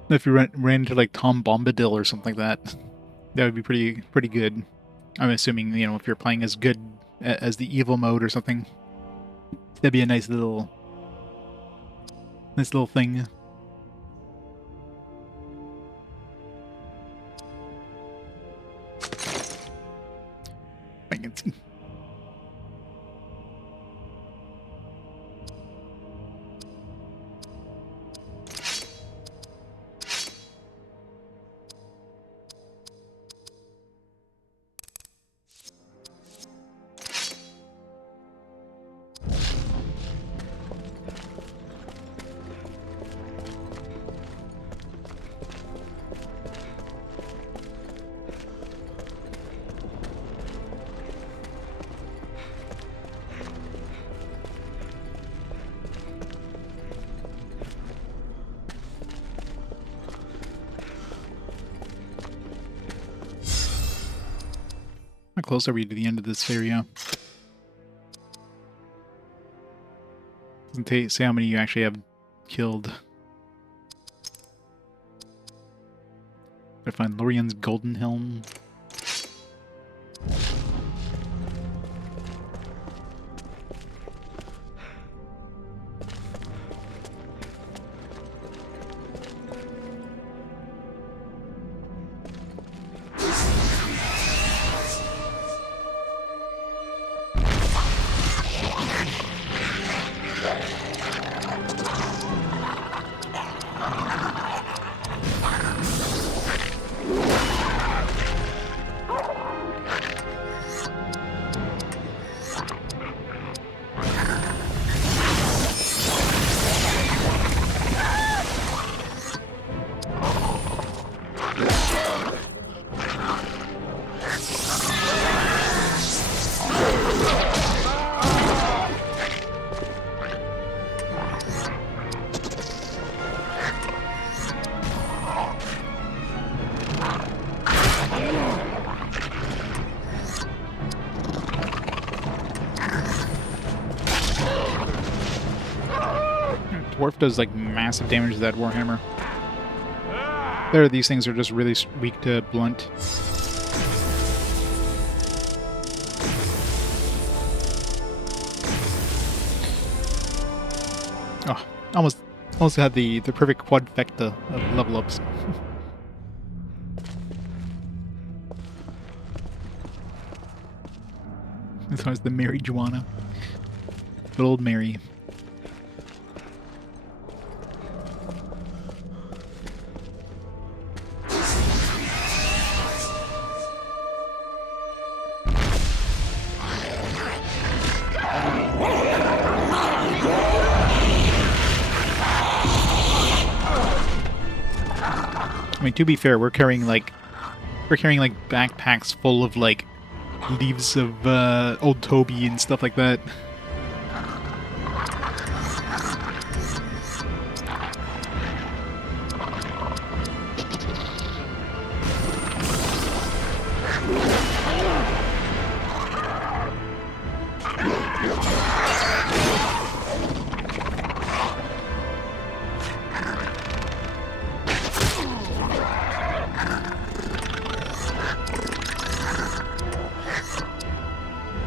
If you ran into like Tom Bombadil or something like that, that would be pretty good. I'm assuming, you know, if you're playing as good as the evil mode or something, that'd be a nice little thing. Dang it. How close are we to the end of this area? Doesn't say how many you actually have killed. I find Lorien's golden helm. Dwarf does like massive damage to that Warhammer. These things are just really weak to blunt. Oh, almost had the perfect quadfecta of level ups. As far as the marijuana. Good old Mary. I mean, to be fair, we're carrying like backpacks full of like leaves of old Toby and stuff like that.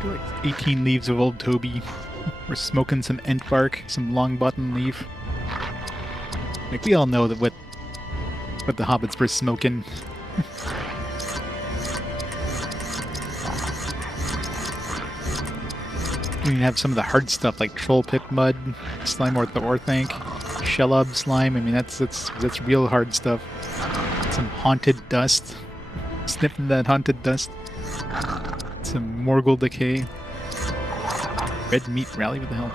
Like 18 leaves of old Toby. We're smoking some ent bark, some long button leaf. Like, we all know that what the hobbits were smoking. You even have some of the hard stuff like troll pit mud, slime orthanc, shellub slime. I mean, that's real hard stuff. Some haunted dust. Sniffing that haunted dust. Some Morgul decay. Red meat rally, what the hell?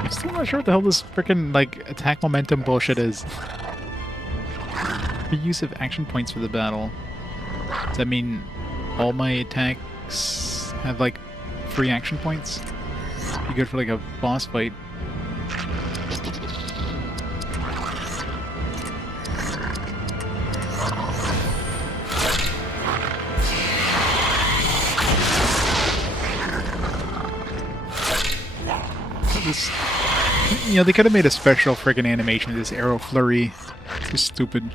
I'm still not sure what the hell this frickin' like attack momentum bullshit is. The use of action points for the battle. Does that mean all my attacks have like free action points? Be good for like a boss fight. This, you know, they could have made a special friggin' animation of this arrow flurry. It's just stupid.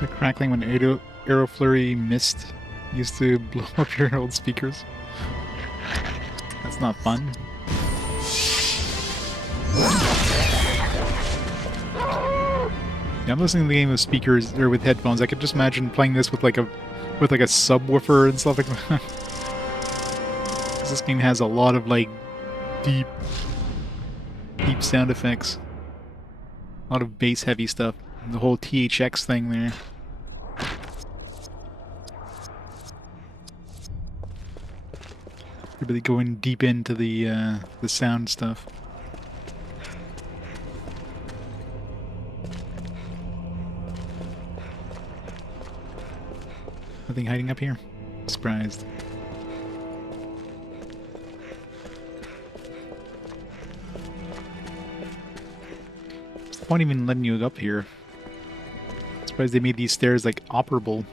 The crackling when arrow flurry missed used to blow up your old speakers. That's not fun. Yeah, I'm listening to the game with speakers or with headphones. I could just imagine playing this with like a subwoofer and stuff like that. 'Cause this game has a lot of like deep sound effects. A lot of bass heavy stuff. The whole THX thing there. Really going deep into the sound stuff. Nothing hiding up here? Surprised. What's the point even letting you up here? Surprised they made these stairs like operable.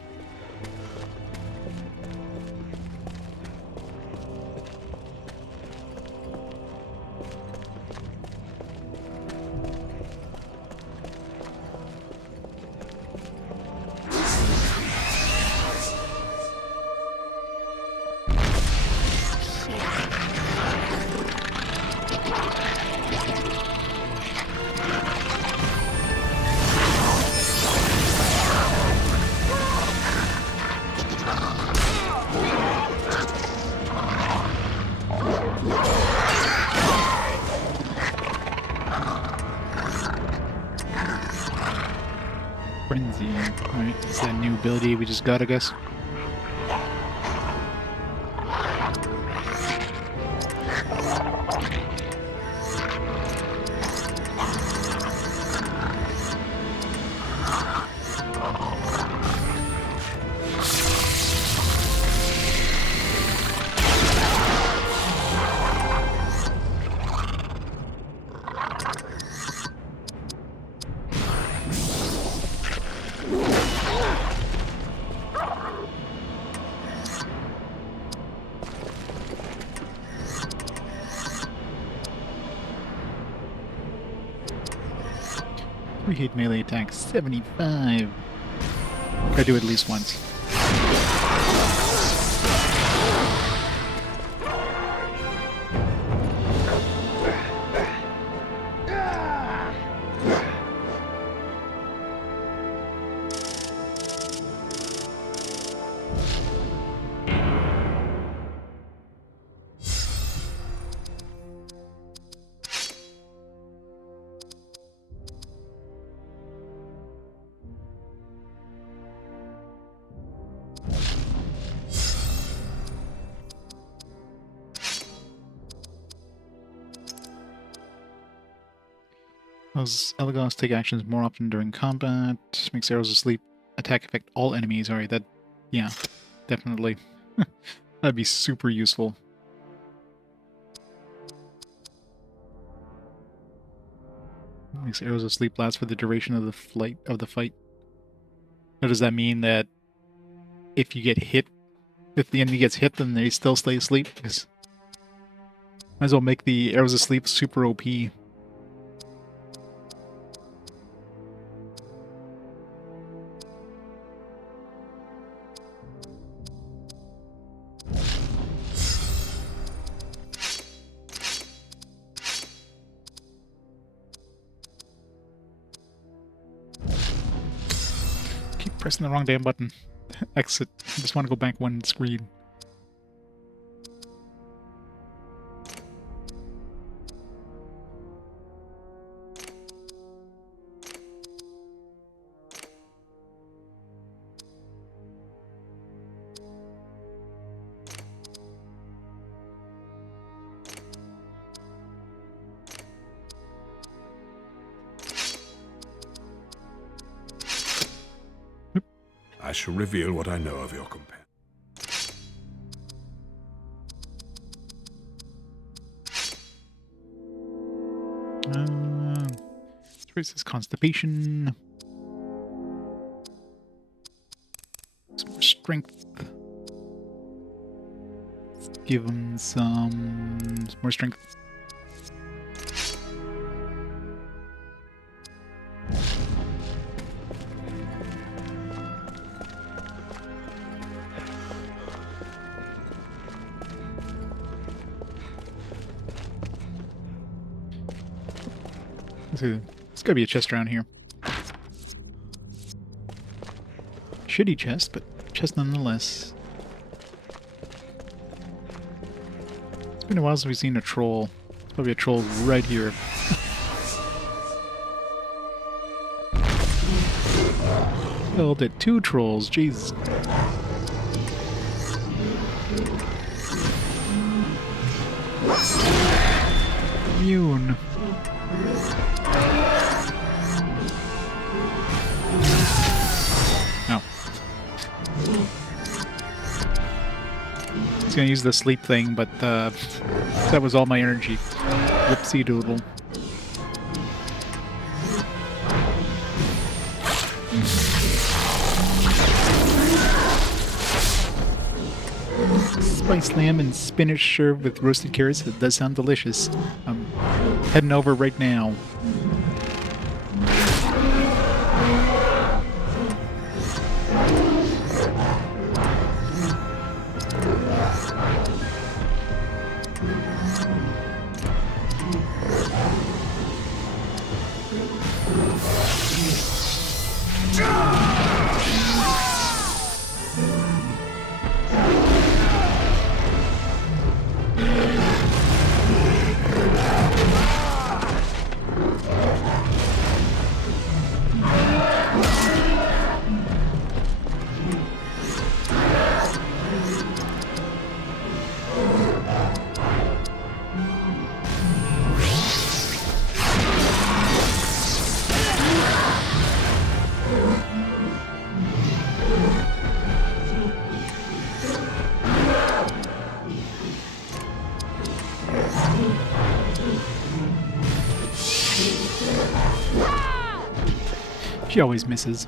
Frenzy. Alright, it's that new ability we just got, I guess. 3 hit melee attack, 75. Gotta do it at least once. Those Elagos take actions more often during combat. Makes arrows asleep. Attack affect all enemies. Alright, that... yeah, definitely. That'd be super useful. Makes arrows asleep last for the duration of the fight. Now, does that mean that if you get hit, if the enemy gets hit, then they still stay asleep? Because might as well make the arrows asleep super OP. Pressing the wrong damn button. Exit. I just want to go back one screen. I shall reveal what I know of your companion. Let's raise his constipation. Some more strength. Let's give him some more strength. There's gotta be a chest around here. Shitty chest, but chest nonetheless. It's been a while since we've seen a troll. There's probably a troll right here. Well, did 2 trolls, jeez. Immune. Oh. I was gonna use the sleep thing, but that was all my energy. Whoopsie doodle. Spice lamb and spinach served with roasted carrots. It does sound delicious. I'm heading over right now. She always misses.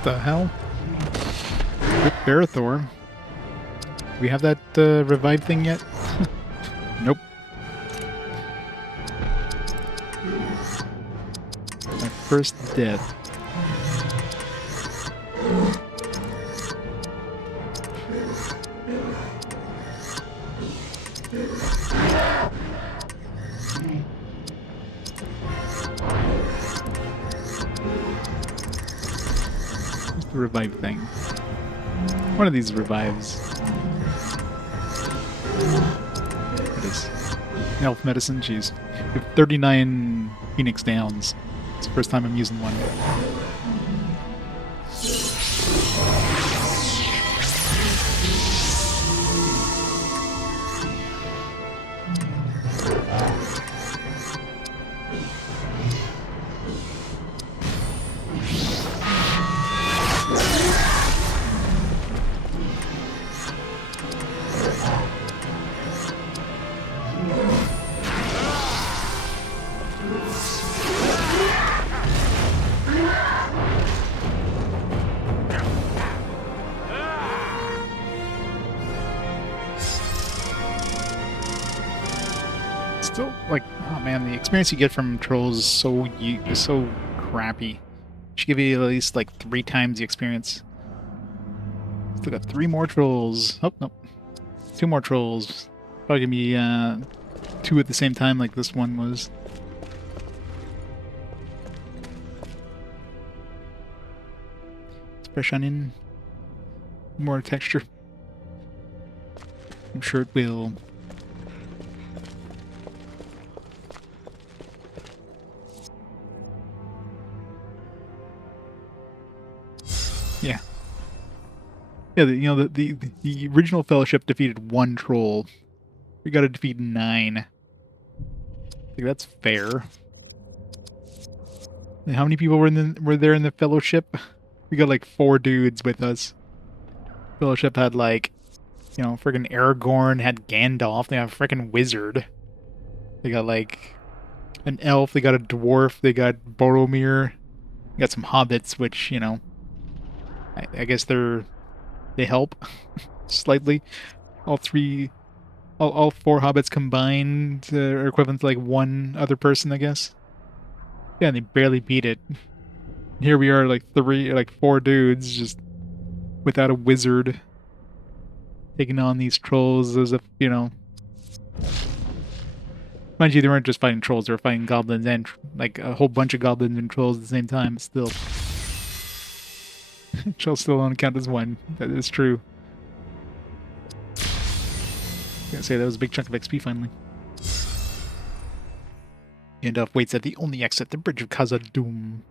What the hell? Rip Berethor. Do we have that revive thing yet? Nope. My first death. What's the revive thing? One of these revives. It is. Elf medicine, jeez. We have 39 Phoenix Downs. It's the first time I'm using one. Still, like, oh man, the experience you get from trolls is so crappy. Should give you at least like 3 times the experience. Still got 3 more trolls. Oh nope, 2 more trolls. Probably gonna be 2 at the same time, like this one was. It's fresh onion, more texture. I'm sure it will. Yeah. Yeah, the original Fellowship defeated 1 troll. We gotta defeat 9. I think that's fair. And how many people were there in the Fellowship? We got like 4 dudes with us. Fellowship had like, you know, friggin' Aragorn, had Gandalf, they have a frickin' wizard. They got like an elf, they got a dwarf, they got Boromir. They got some hobbits, which, you know, I guess they help slightly. All 4 hobbits combined are equivalent to like 1 other person, I guess. Yeah, and they barely beat it. Here we are, like 4 dudes just without a wizard, taking on these trolls as if, you know. Mind you, they weren't just fighting trolls; they were fighting goblins and like a whole bunch of goblins and trolls at the same time. But still. Trolls still don't count as 1. That is true. Gotta say, that was a big chunk of XP finally. Gandalf waits at the only exit, the Bridge of Khazad-dûm.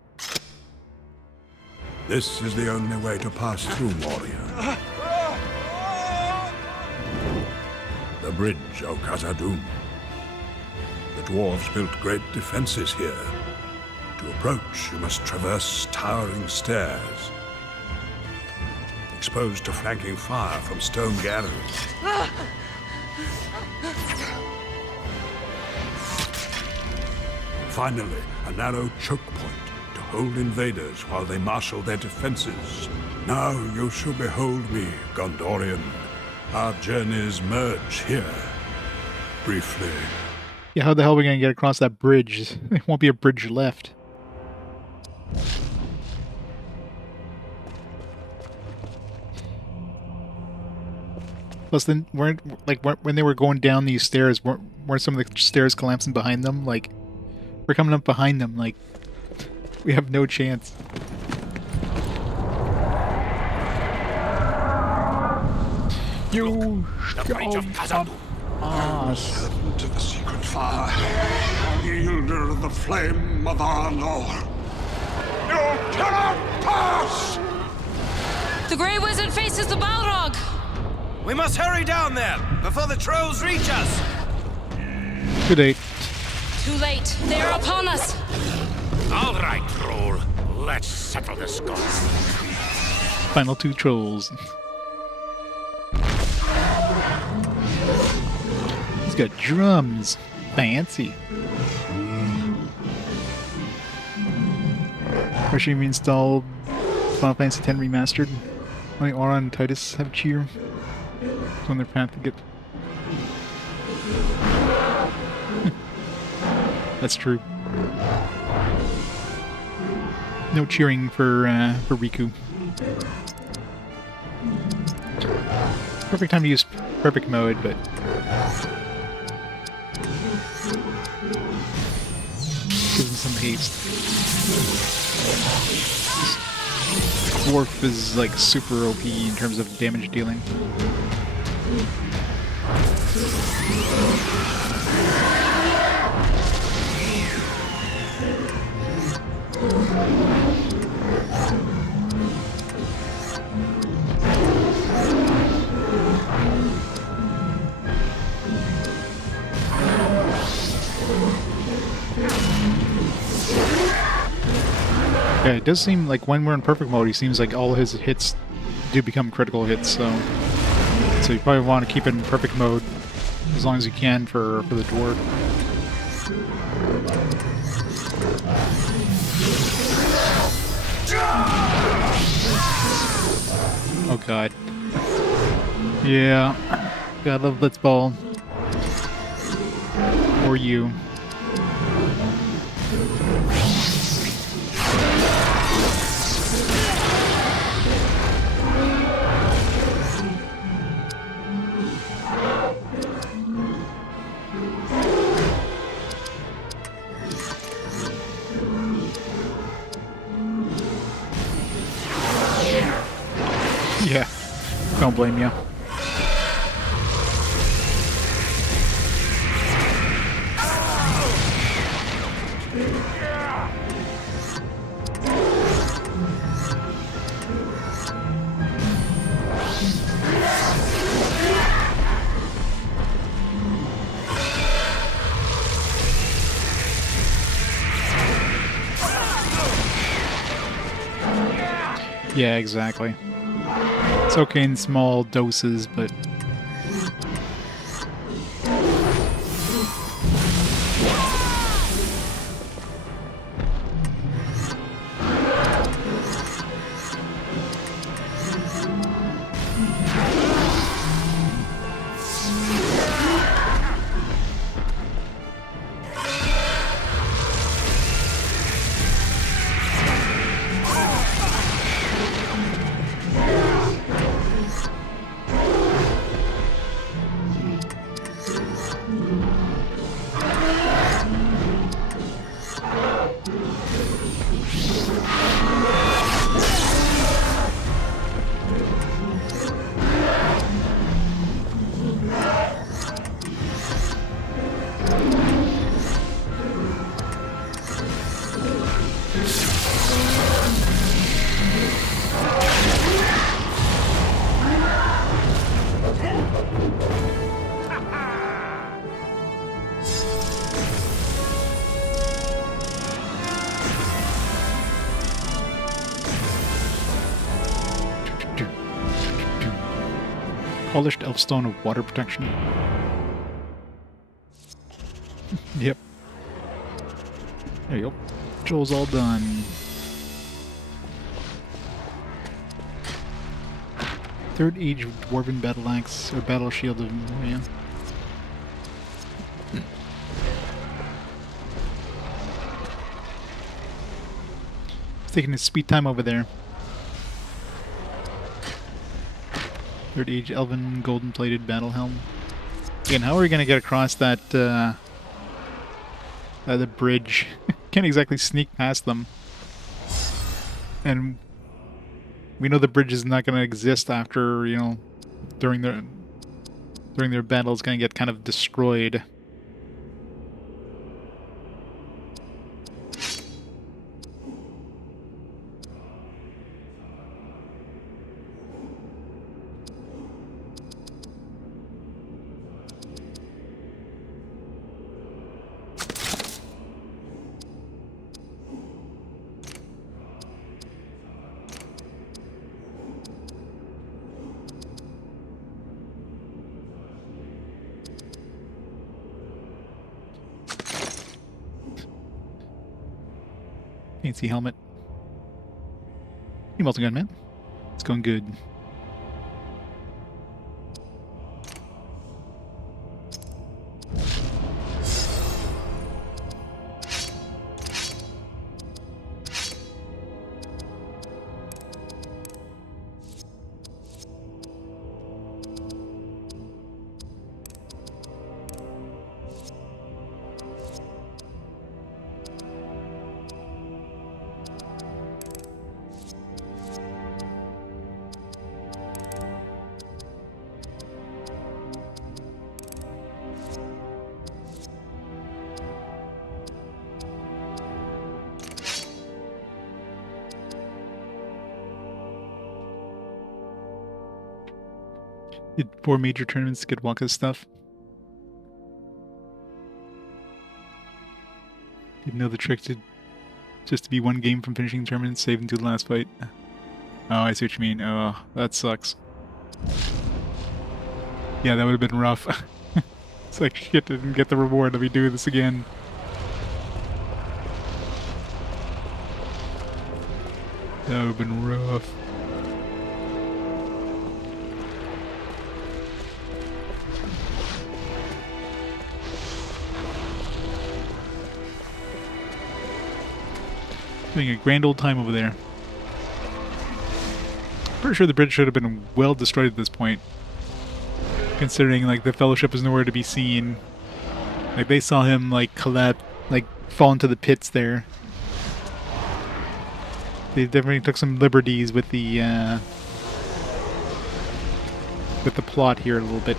This is the only way to pass through Moria. The Bridge of Khazad-dûm. The dwarves built great defenses here. To approach, you must traverse towering stairs, exposed to flanking fire from stone galleries. Finally, a narrow choke point to hold invaders while they marshal their defenses. Now you shall behold me, Gondorian. Our journeys merge here. Briefly. Yeah, how the hell are we gonna get across that bridge? There won't be a bridge left. Plus, then when they were going down these stairs, weren't some of the stairs collapsing behind them? Like, we're coming up behind them. Like, we have no chance. You shall Servant of the secret fire, wielder of the flame of Arnor. You cannot pass! The Grey Wizard faces the Balrog! We must hurry down there before the trolls reach us. Too late. Too late. They are upon us. All right, troll. Let's settle the score. Final 2 trolls. He's got drums. Fancy. Regime installed Final Fantasy X Remastered. Only Aura and Titus have cheer. It's on their path to get... That's true. No cheering for Riku. Perfect time to use perfect mode, but... Gives him some haste. Dwarf is like super OP in terms of damage dealing. Yeah, it does seem like when we're in perfect mode, he seems like all his hits do become critical hits, so you probably want to keep it in perfect mode as long as you can for the dwarf. Oh god. Yeah. God love Blitzball. Or you. Yeah, don't blame you. Yeah, exactly. It's okay in small doses, but... Polished Elfstone of water protection. Yep. There you go. Joel's all done. Third Age Dwarven Battle Axe, or Battle Shield of Moria. He's taking his sweet time over there. Third Age Elven Golden Plated Battle Helm. Again, how are we going to get across that, the bridge? Can't exactly sneak past them. And we know the bridge is not going to exist after, you know, during their battle. It's going to get kind of destroyed. Fancy helmet. Hey, multi-gun man. It's going good. Did 4 major tournaments to get Waka's stuff. Didn't know the trick to just to be 1 game from finishing the tournament, save until the last fight. Oh, I see what you mean. Oh, that sucks. Yeah, that would have been rough. It's like, shit, didn't get the reward. Let me do this again. That would have been rough. Having a grand old time over there. Pretty sure the bridge should have been well destroyed at this point. Considering, like, the Fellowship is nowhere to be seen. Like, they saw him, like, collapse, like, fall into the pits there. They definitely took some liberties with the plot here a little bit.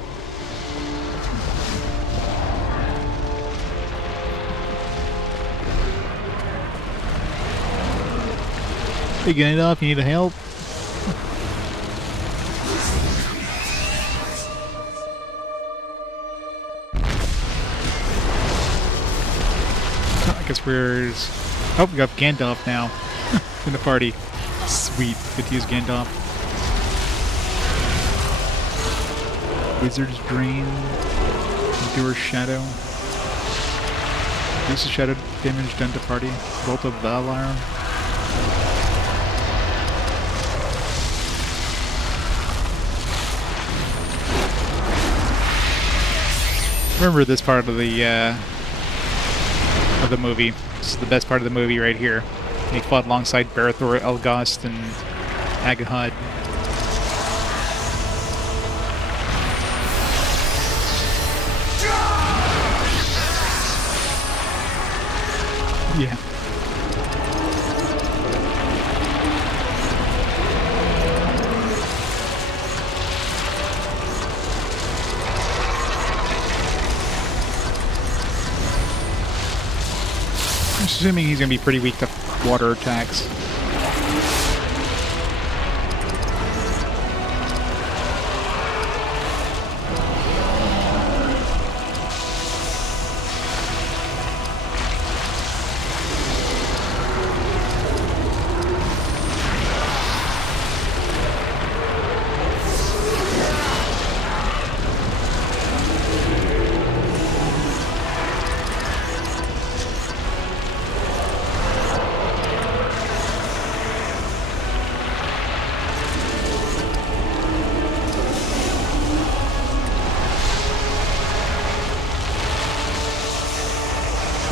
Hey, Gandalf, you need help? I guess where's... Oh, we got Gandalf now in the party. Sweet. Good to use Gandalf. Wizard's Drain. Endure Shadow. Reduces shadow damage done to party. Bolt of Valar. Remember this part of the movie. This is the best part of the movie right here. He fought alongside Berethor, Elgost, and Agahad. Yeah. I'm assuming he's going to be pretty weak to water attacks.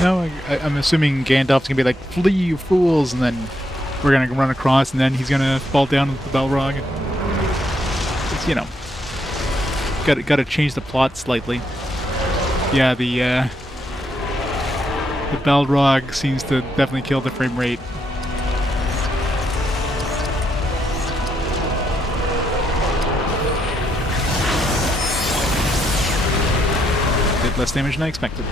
No, I'm assuming Gandalf's gonna be like, "Flee, you fools!" and then we're gonna run across, and then he's gonna fall down with the Balrog. It's, you know, gotta change the plot slightly. Yeah, the Balrog seems to definitely kill the frame rate. Did less damage than I expected.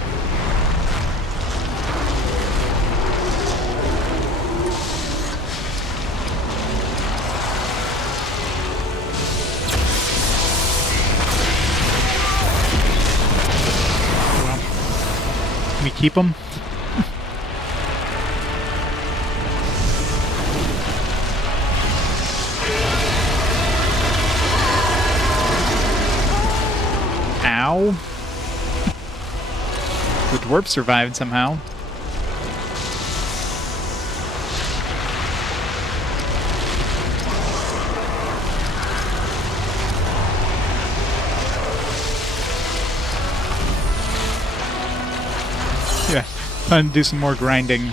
We keep them. Ow. The dwarf survived somehow. Time to do some more grinding.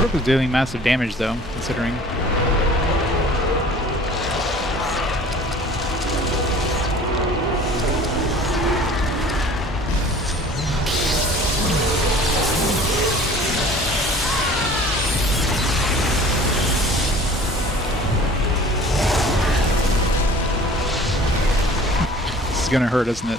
Rook was dealing massive damage though, considering. This is gonna hurt, isn't it?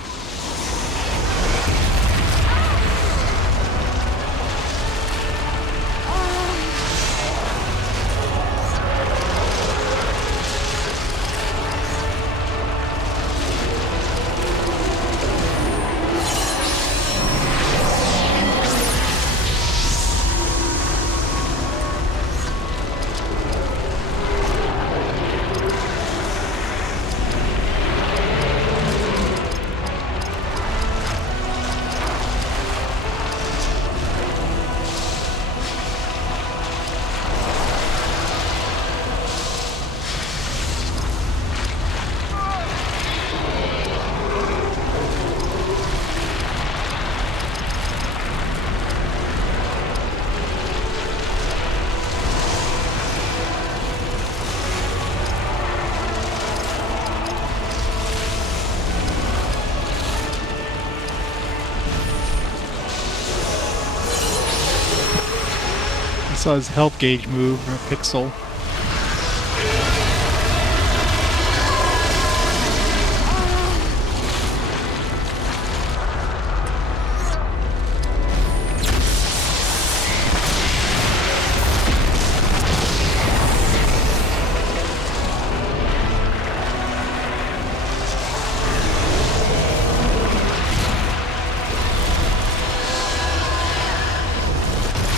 Saw his health gauge move, or pixel.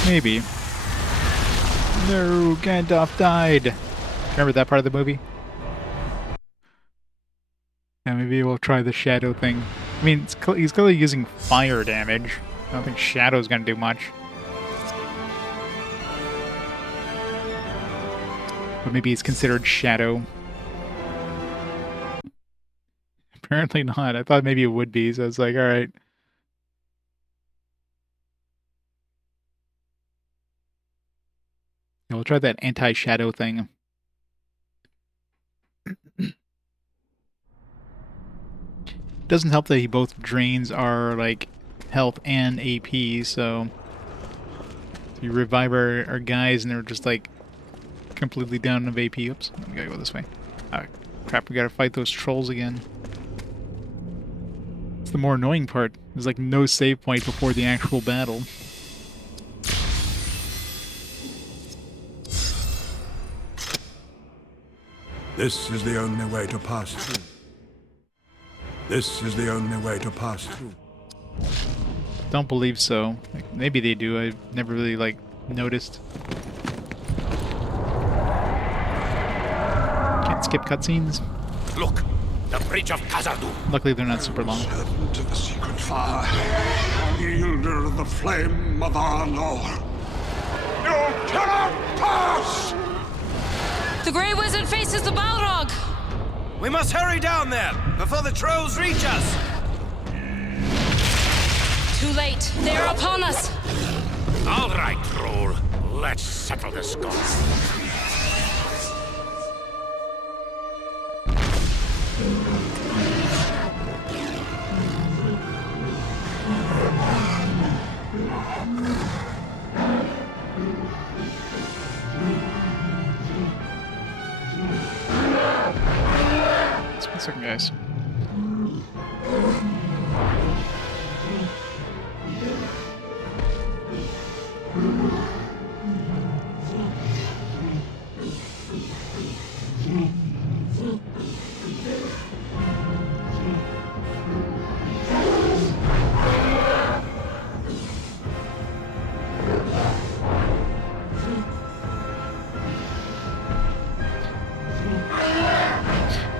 Maybe. No, Gandalf died. Remember that part of the movie? Yeah, maybe we'll try the shadow thing. I mean, he's clearly using fire damage. I don't think shadow's gonna do much. But maybe it's considered shadow. Apparently not. I thought maybe it would be, so I was like, alright. Yeah, we'll try that anti-shadow thing. Doesn't help that he both drains our, like, health and AP, so... we revive our guys and they're just, like, completely down of AP. Oops, we gotta go this way. Ah, crap, we gotta fight those trolls again. It's the more annoying part. There's, like, no save point before the actual battle. This is the only way to pass through. This is the only way to pass through. Don't believe so. Like, maybe they do. I've never really, like, noticed. Can't skip cutscenes. Look, the bridge of Khazad-dûm. Luckily, they're not super long. Servant of the secret fire, wielder of the flame of Arnor. You cannot pass! The Grey Wizard faces the Balrog! We must hurry down there before the trolls reach us! Too late. They are upon us! All right, troll. Let's settle the score. second, guys.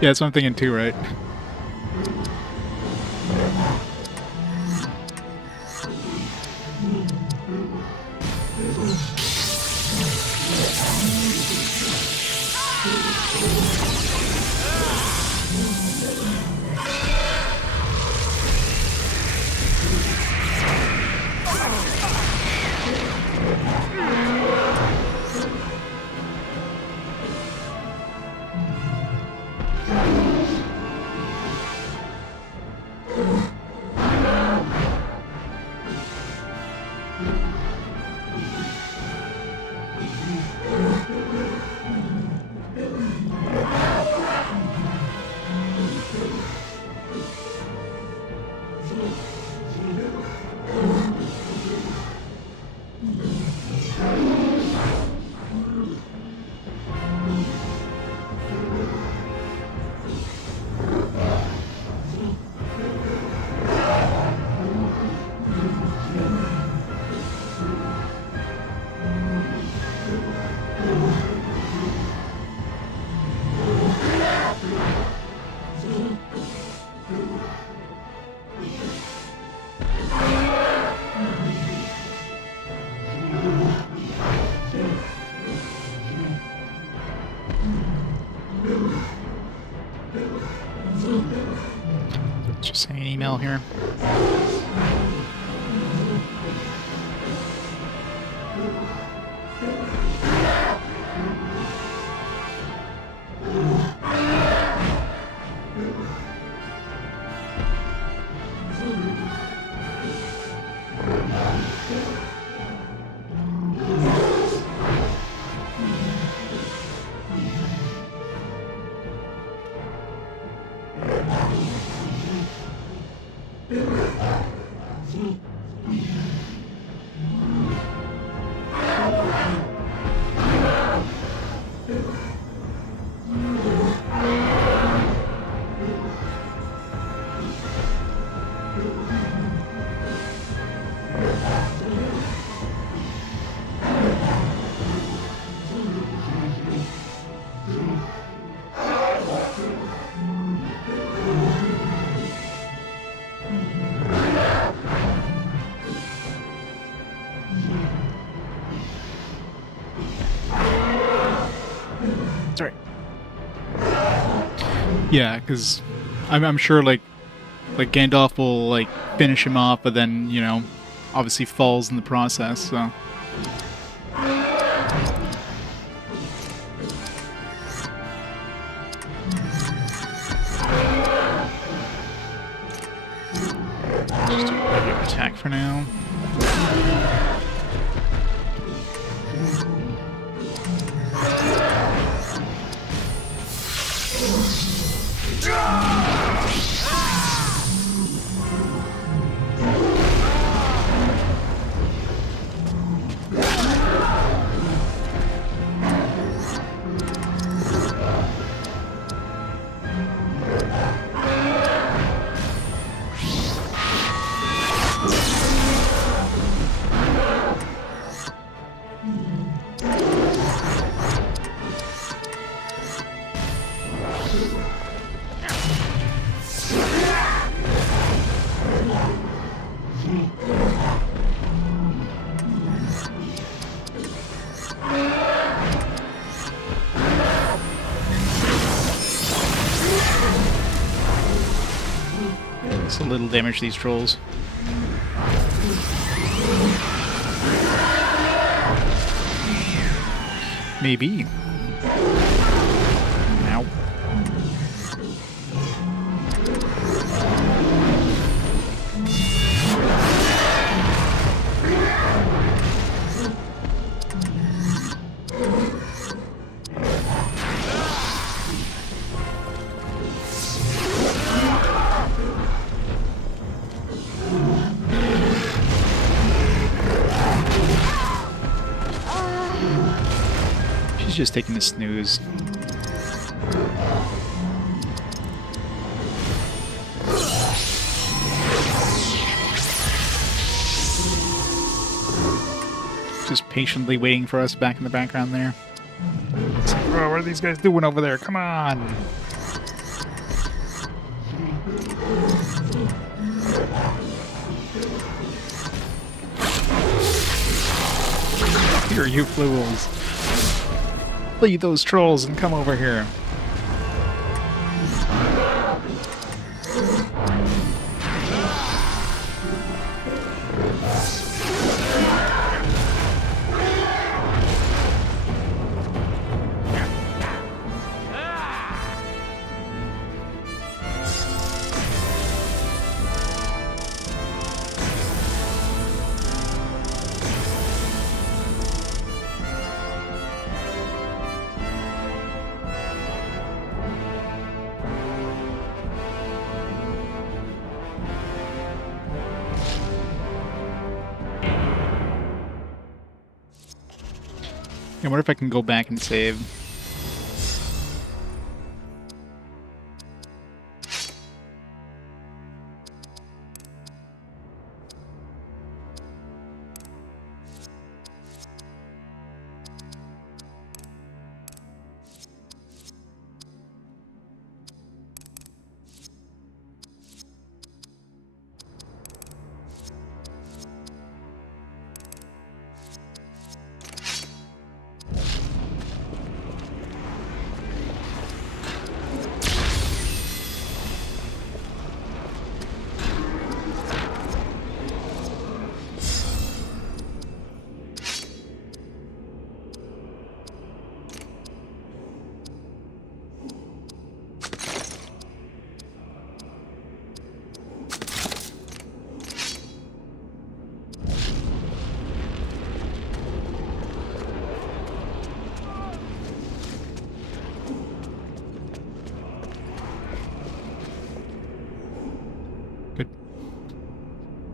Yeah, that's what I'm thinking too, right? Just send an email here. Sorry. Yeah, because I'm sure like Gandalf will like finish him off, but then obviously falls in the process. So. Just do a regular attack for now. It's a little damage to these trolls. Maybe. Ow. He's just taking a snooze. Just patiently waiting for us back in the background there. Oh, what are these guys doing over there? Come on! Here, you fools! Lead those trolls and come over here. I wonder if I can go back and save.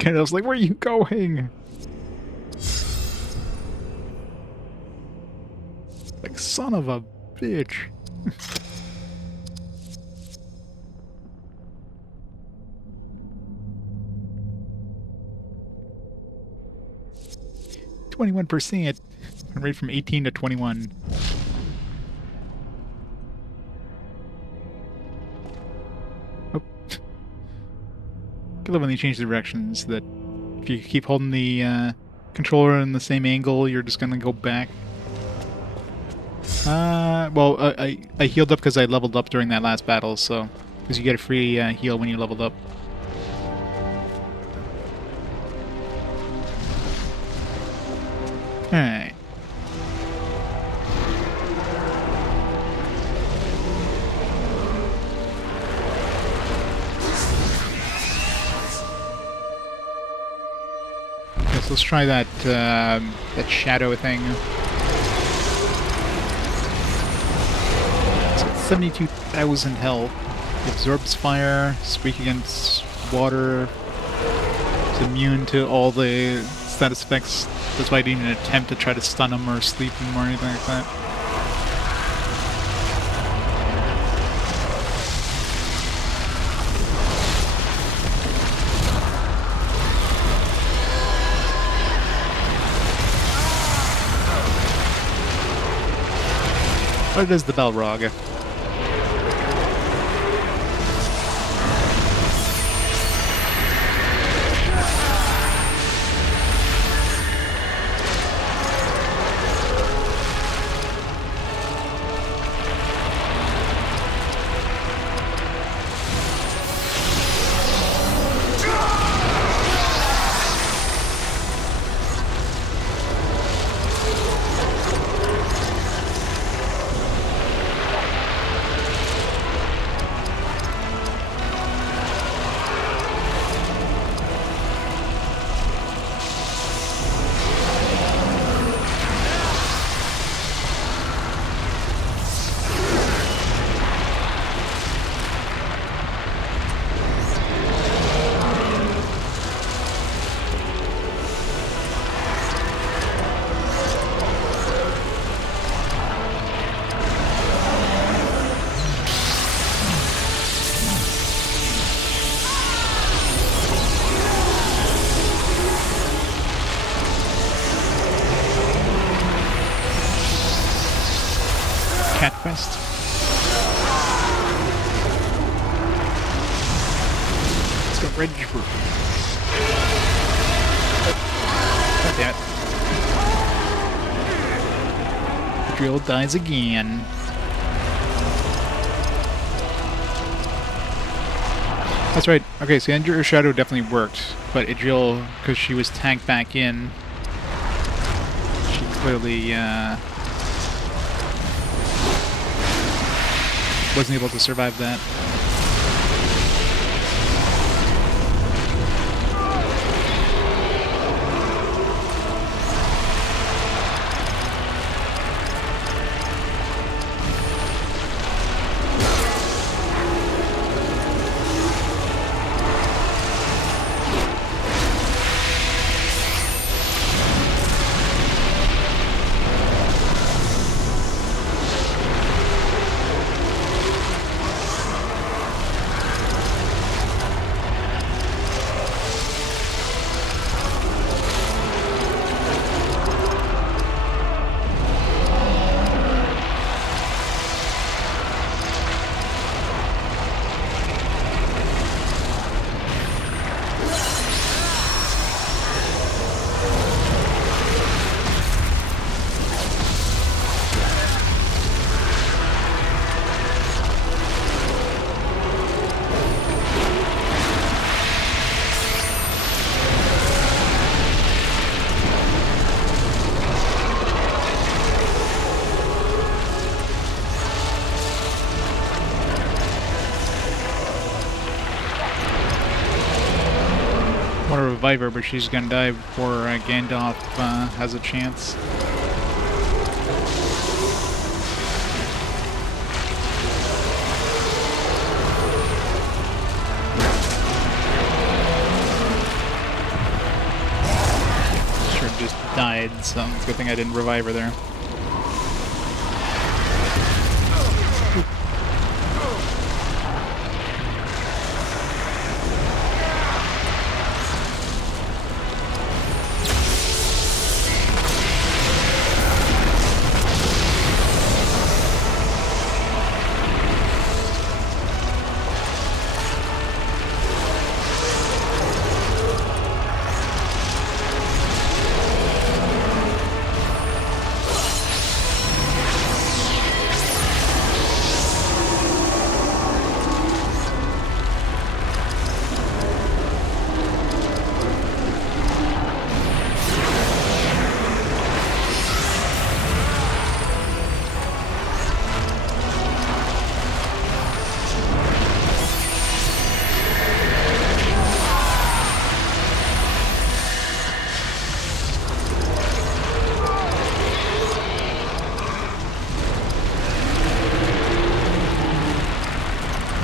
And I was like, where are you going? Like, son of a bitch. %. Rate from 18 to 21. I love when they change the directions, that if you keep holding the controller in the same angle, you're just gonna go back. Well, I healed up because I leveled up during that last battle, so... Because you get a free heal when you leveled up. Alright. Let's try that that shadow thing. It's got 72,000 health. It absorbs fire, is weak against water. It's immune to all the status effects. That's why I didn't even attempt to try to stun him or sleep him or anything like that. What is the Balrog? quest. Let's go Red Fruit. Not that. Idrial dies again. That's right. Okay, so Ender Shadow definitely worked, but Idrial, because she was tagged back in, she clearly wasn't able to survive that. Want to revive her, but she's gonna die before Gandalf has a chance. Sure, just died, so it's a good thing I didn't revive her there.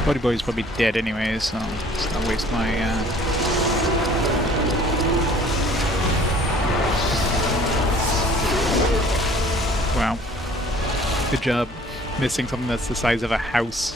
Buddy Boy's probably dead anyways, so let's not waste my Wow. Good job missing something that's the size of a house.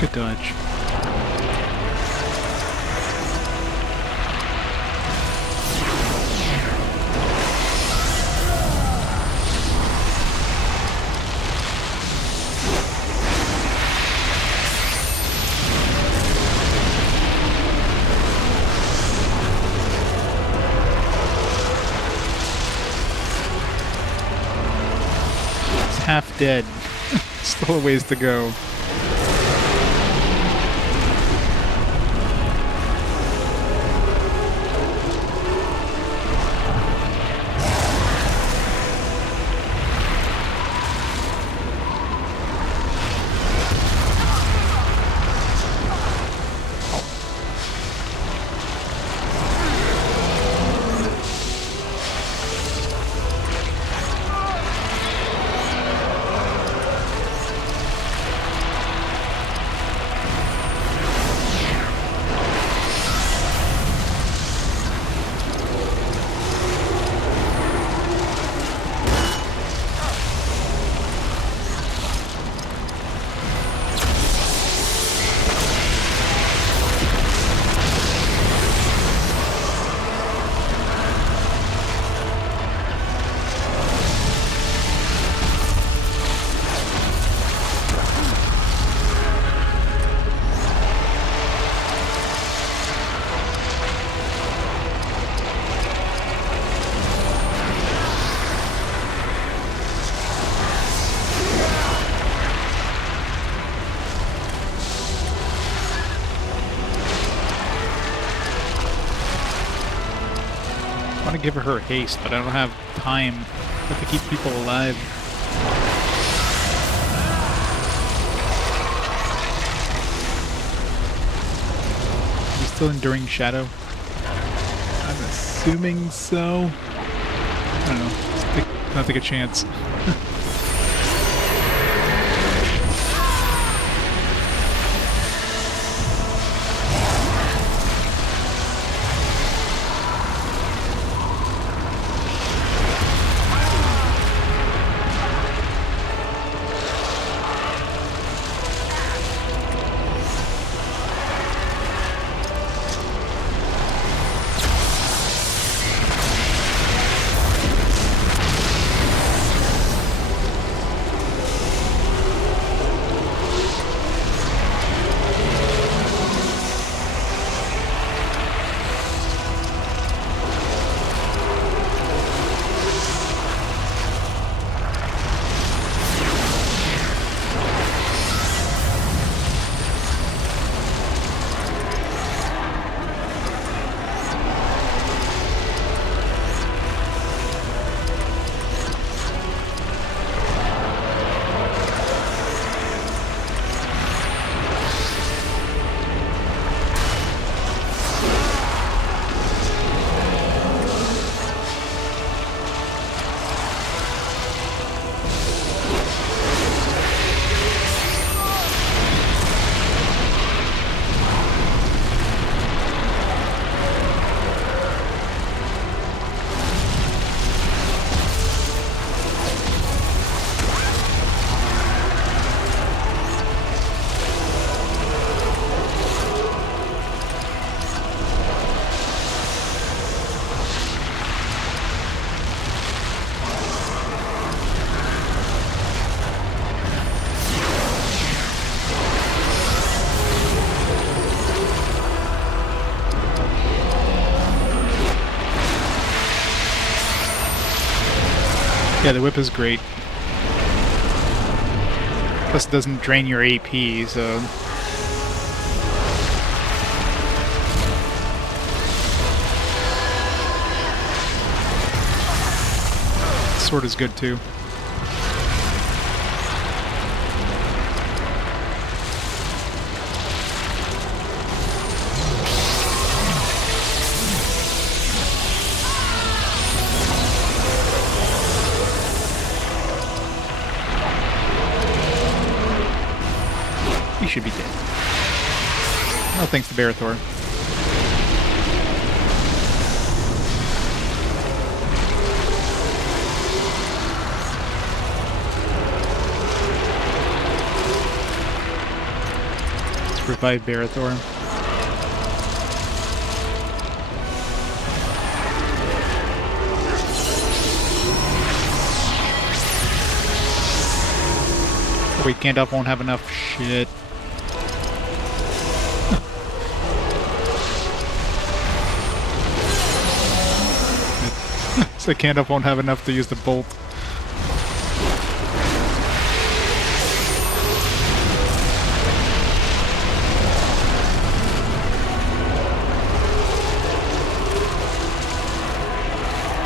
Good dodge. almost dead. Still a ways to go. I want to give her haste, but I don't have time. I have to keep people alive. Is he still enduring shadow? I'm assuming so. I don't know. I'll take a chance. Yeah, the whip is great. Plus it doesn't drain your AP, so... Sword is good too. He should be dead. No thanks to Berethor. Let's revive Berethor. Wait, Gandalf won't have enough shit. So Gandalf won't have enough to use the bolt.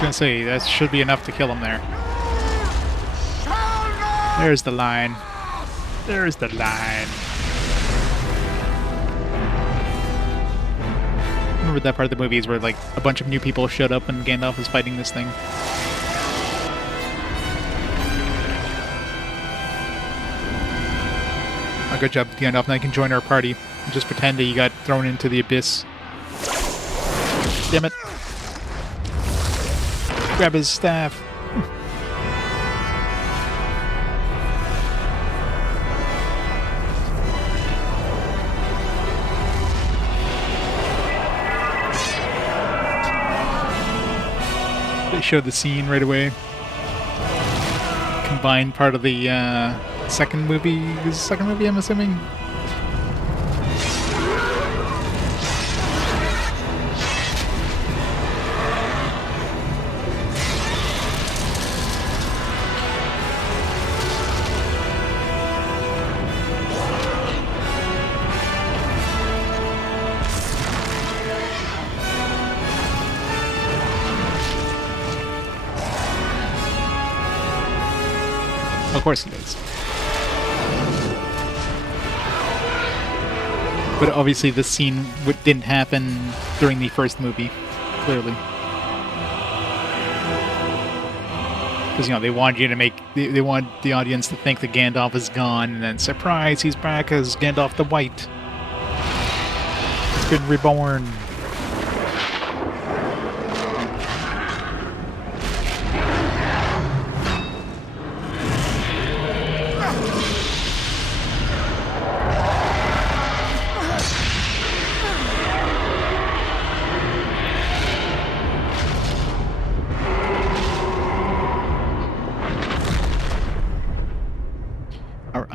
gonna say, that should be enough to kill him there. There's the line. There's the line. Remember that part of the movies where like a bunch of new people showed up and Gandalf was fighting this thing. Oh, good job, Gandalf. Now you can join our party and just pretend that you got thrown into the abyss. Damn it. Grab his staff. They showed the scene right away. Combined part of the second movie. Is the second movie, I'm assuming? Of course it is. But obviously this scene didn't happen during the first movie, clearly. Because, you know, they wanted you to make... They want the audience to think that Gandalf is gone, and then, surprise, he's back as Gandalf the White. He's been reborn.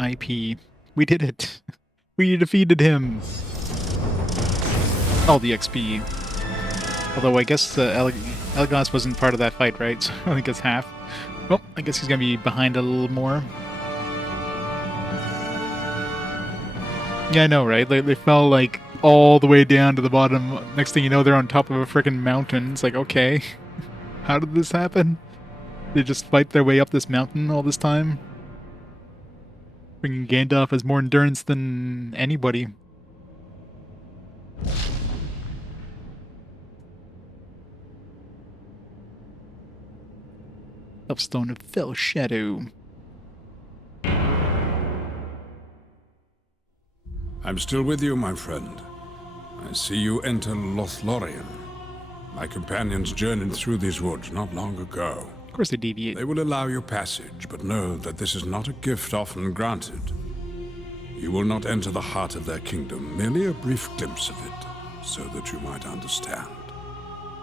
IP. We did it. We defeated him. All the XP. Although I guess Elagos wasn't part of that fight, right? So I think it's half. Well, I guess he's gonna be behind a little more. Yeah, I know, right? They fell like all the way down to the bottom. Next thing you know, they're on top of a freaking mountain. It's like, okay, how did this happen? They just fight their way up this mountain all this time? Bringing Gandalf has more endurance than anybody. Elfstone of Fell Shadow. I'm still with you, my friend. I see you enter Lothlorien. My companions journeyed through these woods not long ago. Of course they deviate. They will allow you passage, but know that this is not a gift often granted. You will not enter the heart of their kingdom, merely a brief glimpse of it, so that you might understand.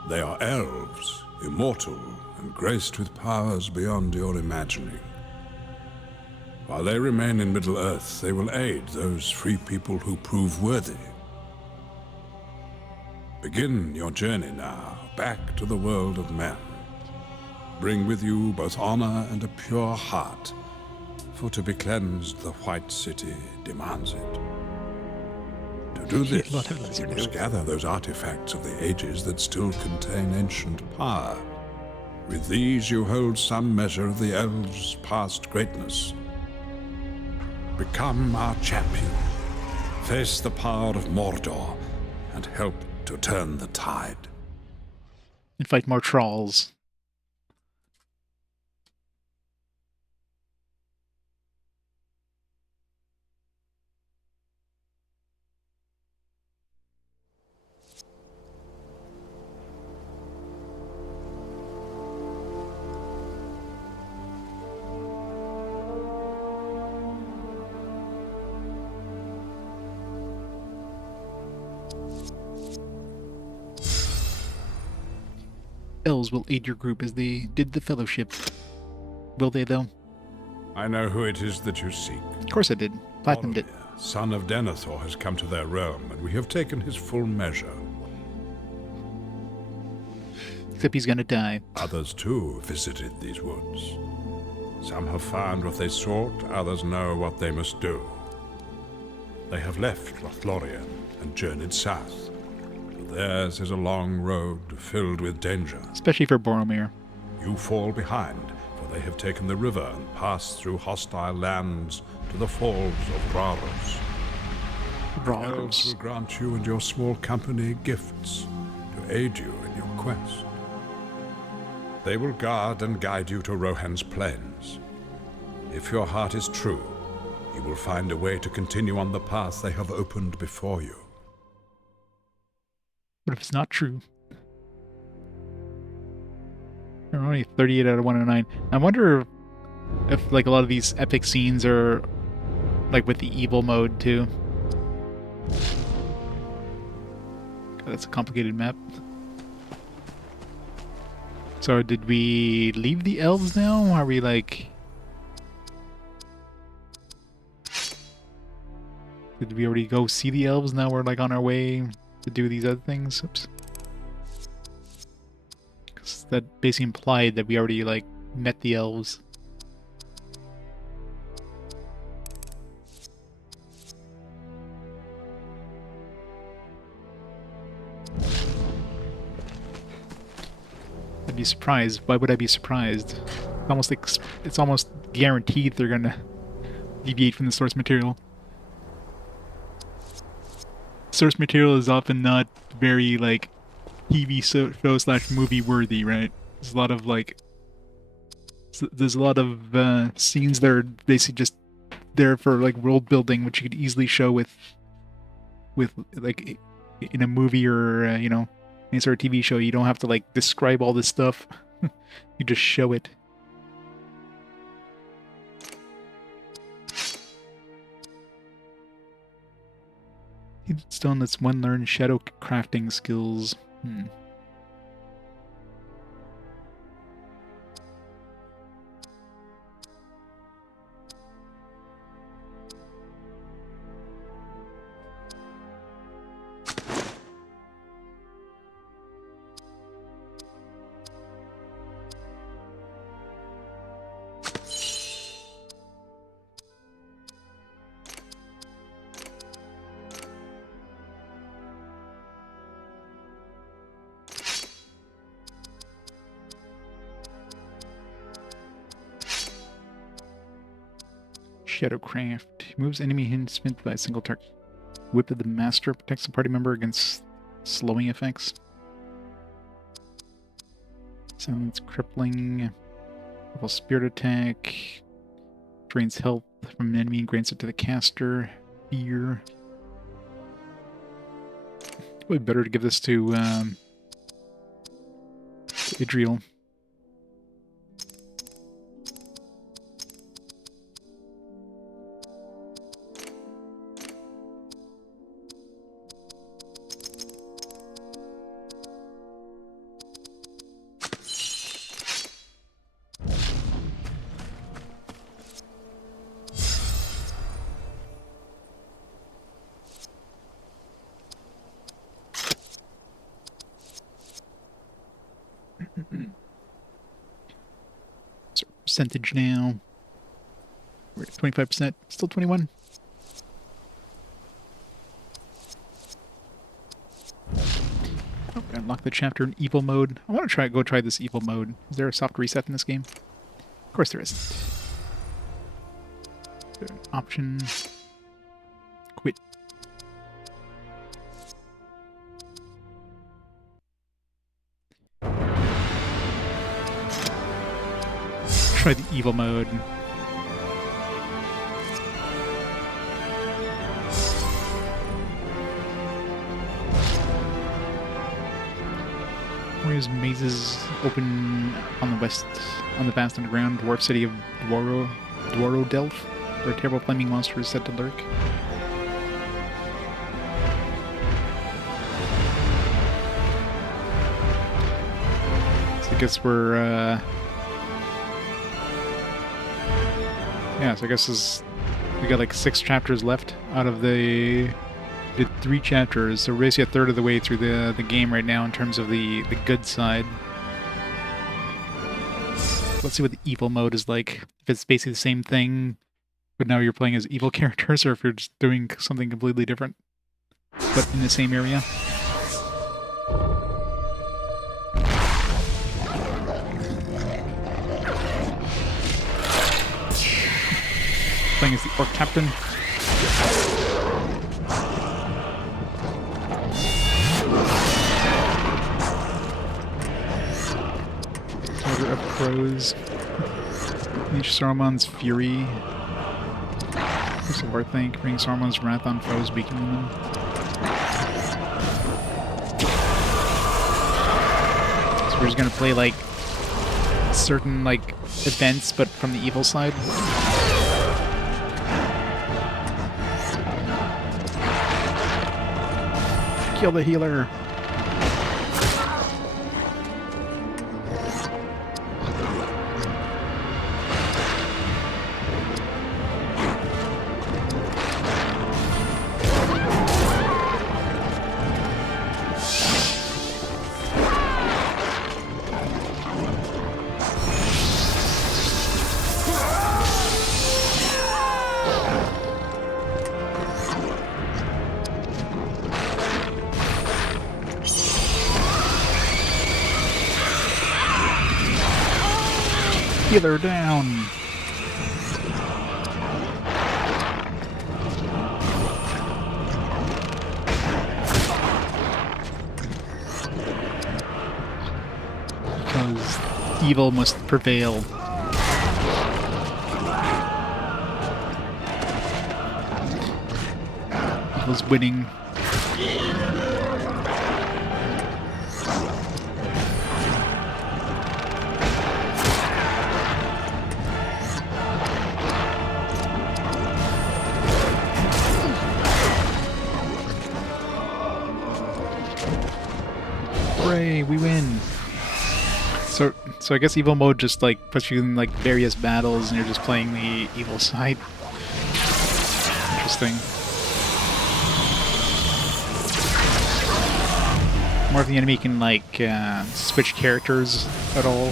They are elves, immortal, and graced with powers beyond your imagining. While they remain in Middle-earth, they will aid those free people who prove worthy. Begin your journey now, back to the world of men. Bring with you both honor and a pure heart, for to be cleansed the White City demands it. To do this, you must gather those artifacts of the ages that still contain ancient power. With these you hold some measure of the elves' past greatness. Become our champion. Face the power of Mordor and help to turn the tide. And fight more trolls. Elves will aid your group as they did the Fellowship. Will they, though? I know who it is that you seek. Of course I did. Platinum did. Boromir, son of Denethor, has come to their realm, and we have taken his full measure. Except he's gonna die. Others, too, visited these woods. Some have found what they sought, others know what they must do. They have left Lothlorien and journeyed south. Theirs is a long road filled with danger. Especially for Boromir. You fall behind, for they have taken the river and passed through hostile lands to the falls of Braros. The elves will grant you and your small company gifts to aid you in your quest. They will guard and guide you to Rohan's plains. If your heart is true, you will find a way to continue on the path they have opened before you. What if it's not true? They're only 38 out of 109. I wonder if like a lot of these epic scenes are like with the evil mode too. God, that's a complicated map. So did we leave the elves now? Are we like... Did we already go see the elves? Now we're like on our way to do these other things? Oops. Because that basically implied that we already like met the elves. I'd be surprised. Why would I be surprised? It's almost like it's almost guaranteed they're gonna deviate from the source material. Source material is often not very like TV show slash movie worthy, right? There's a lot of like there's a lot of scenes that are basically just there for like world building, which you could easily show with like in a movie or you know, any sort of TV show. You don't have to like describe all this stuff. You just show it. Stone lets one learn shadow crafting skills. Shadowcraft. Moves enemy hints spent by a single target. Whip of the Master protects the party member against slowing effects. Silence crippling. Level spirit attack. Drains health from an enemy and grants it to the caster. Fear. Probably better to give this to Idrial. Percentage now. We're at 25%. Still 21. Oh, unlock the chapter in evil mode. I want to go try this evil mode. Is there a soft reset in this game? Of course there isn't. Is there an option? Quit. Try the evil mode. Moria's mazes open on the west, on the vast underground dwarf city of Dwaro-Delph, where a terrible flaming monster is said to lurk. So I guess we're yeah, so I guess we got like 6 chapters left out of the 3 chapters, so we're basically a third of the way through the game right now in terms of the good side. Let's see what the evil mode is like. If it's basically the same thing, but now you're playing as evil characters, or if you're just doing something completely different, but in the same area. playing as the Orc Captain. Order of Crows. Unleash Saruman's Fury. What's the war think? Bring Saruman's wrath on foes, weakening them. So we're just gonna play like certain like events, but from the evil side. Kill the healer. Healer down. Because evil must prevail. Evil's winning. Hooray, we win. So I guess evil mode just like puts you in like various battles and you're just playing the evil side. Interesting. More if the enemy can like switch characters at all.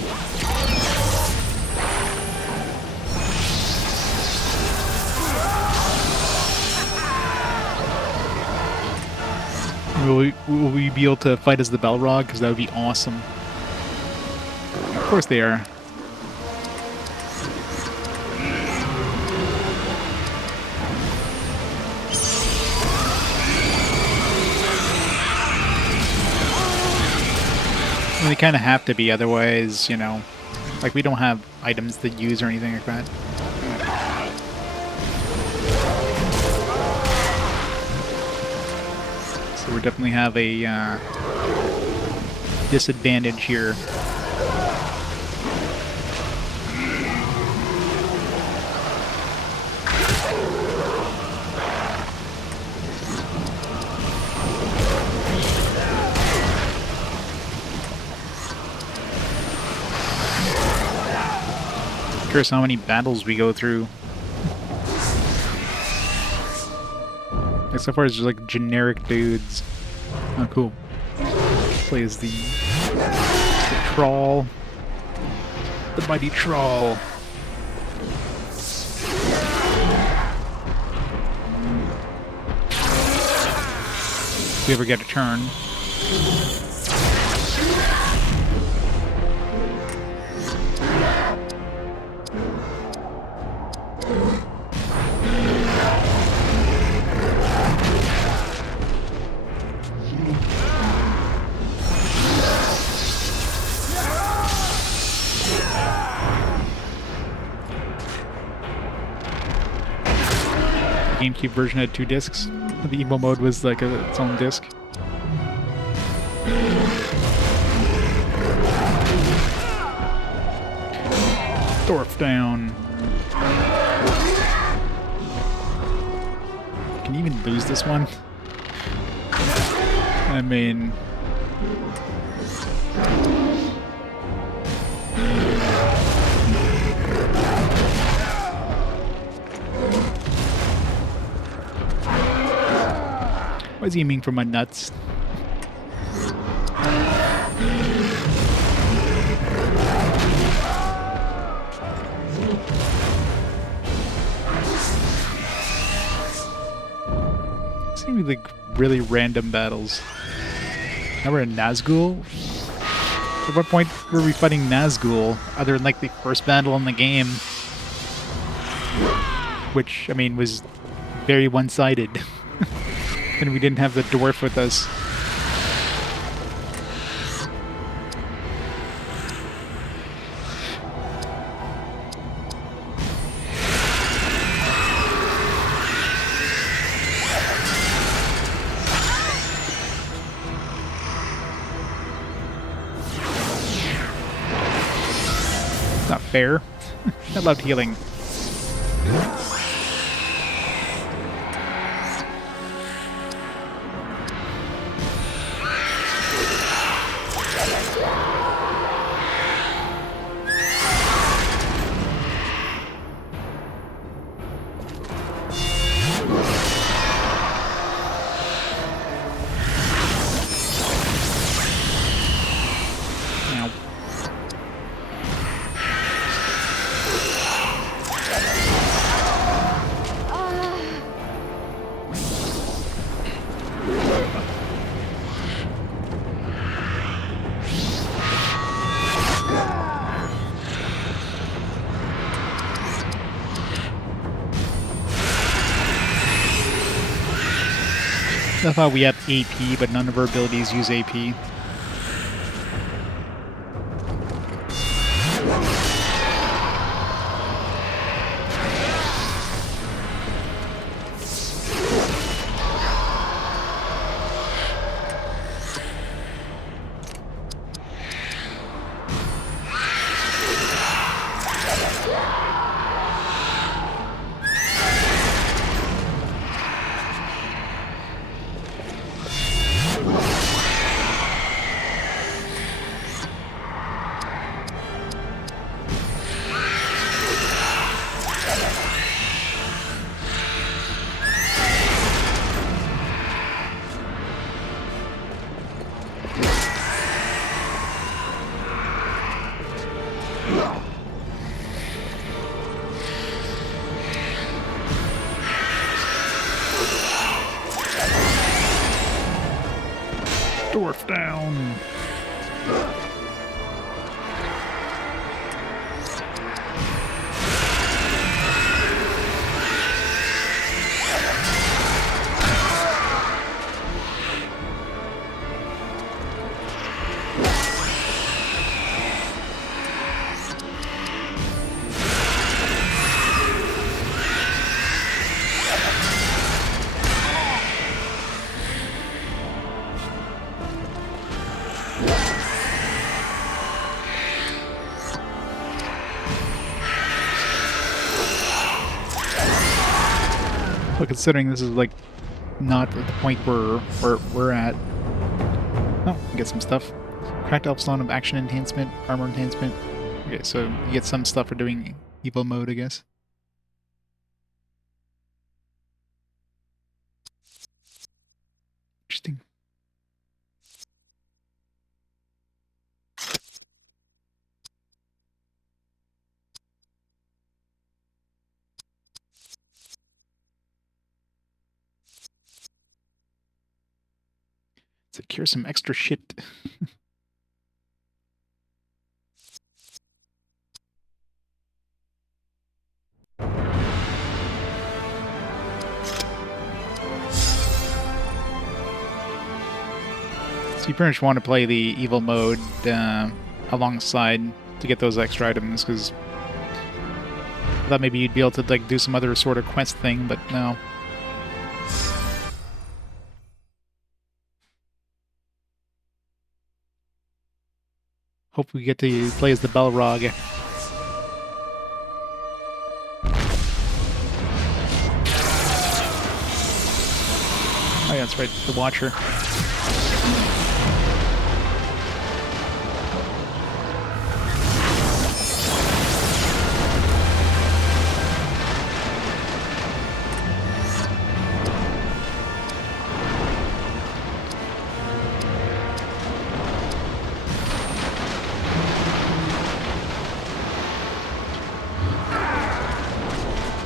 Will we be able to fight as the Balrog? Because that would be awesome. Of course they are. They kind of have to be, otherwise, you know, like we don't have items to use or anything like that. So we definitely have a disadvantage here. Curious how many battles we go through. Like so far it's just like generic dudes. Oh cool. Plays the Troll. The mighty Troll. If we ever get a turn. GameCube version had 2 discs. The emo mode was like its own disc. Dwarf down. Can you even lose this one? I mean... Why is he aiming for my nuts? Seem to be like really random battles. Now we're in Nazgûl. At what point were we fighting Nazgûl, other than like the first battle in the game? which, I mean, was very one-sided. And we didn't have the dwarf with us. Not fair. I loved healing. Ow. I thought we have AP, but none of our abilities use AP. Dwarf down. But considering this is like not at the point where we're at. Oh, get some stuff. Cracked elf stone of action enhancement, armor enhancement. Okay, so you get some stuff for doing evil mode, I guess. Interesting. Secure some extra shit. So you pretty much want to play the evil mode alongside to get those extra items, because I thought maybe you'd be able to like do some other sort of quest thing, but no. Hope we get to play as the Balrog. Oh yeah, that's right, the Watcher.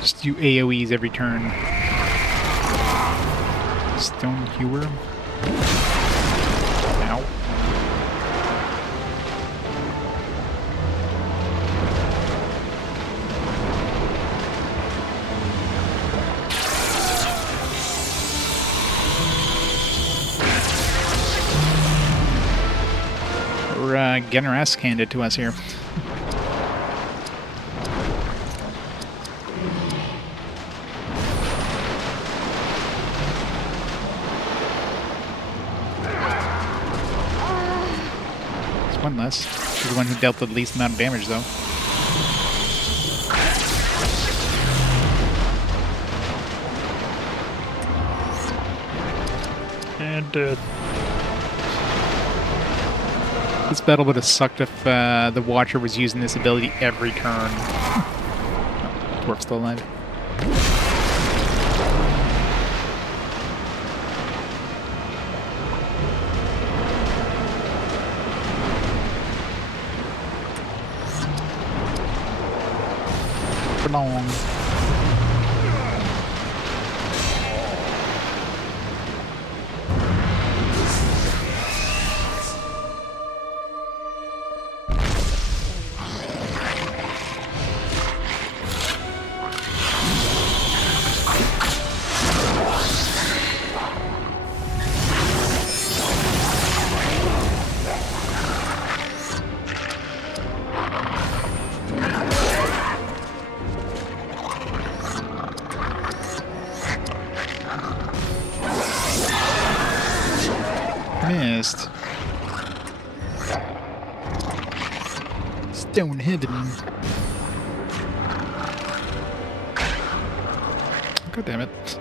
Just do AoEs every turn. Stone Hewer. Ow. getting our ass handed to us here. There's one less. She's the one who dealt the least amount of damage, though. And dead. This battle would have sucked if the Watcher was using this ability every turn. Dwarf's still alive. Long. Missed. Stone hidden. God damn it.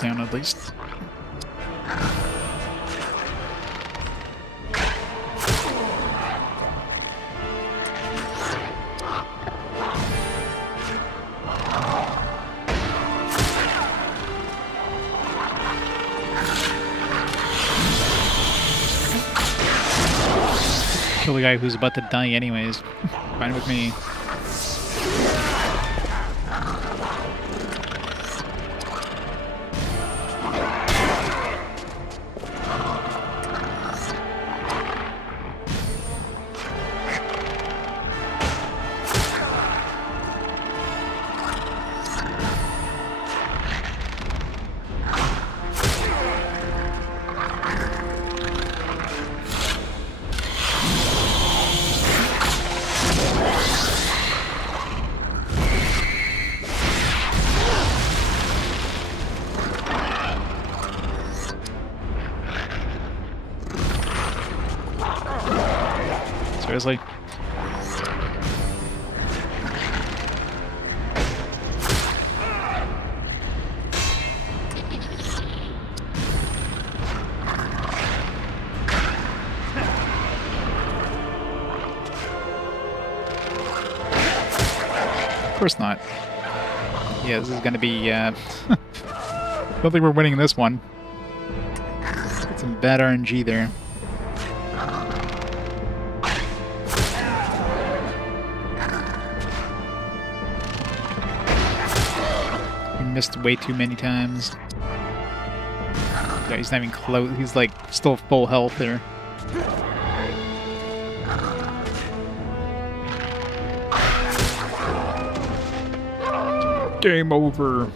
Down at least. Kill the guy who's about to die anyways. Fine with me. Seriously? Of course not. Yeah, this is gonna be, I don't think we're winning this one. Got some bad RNG there. Missed way too many times. Yeah, he's not even close. He's like still full health there. Game over.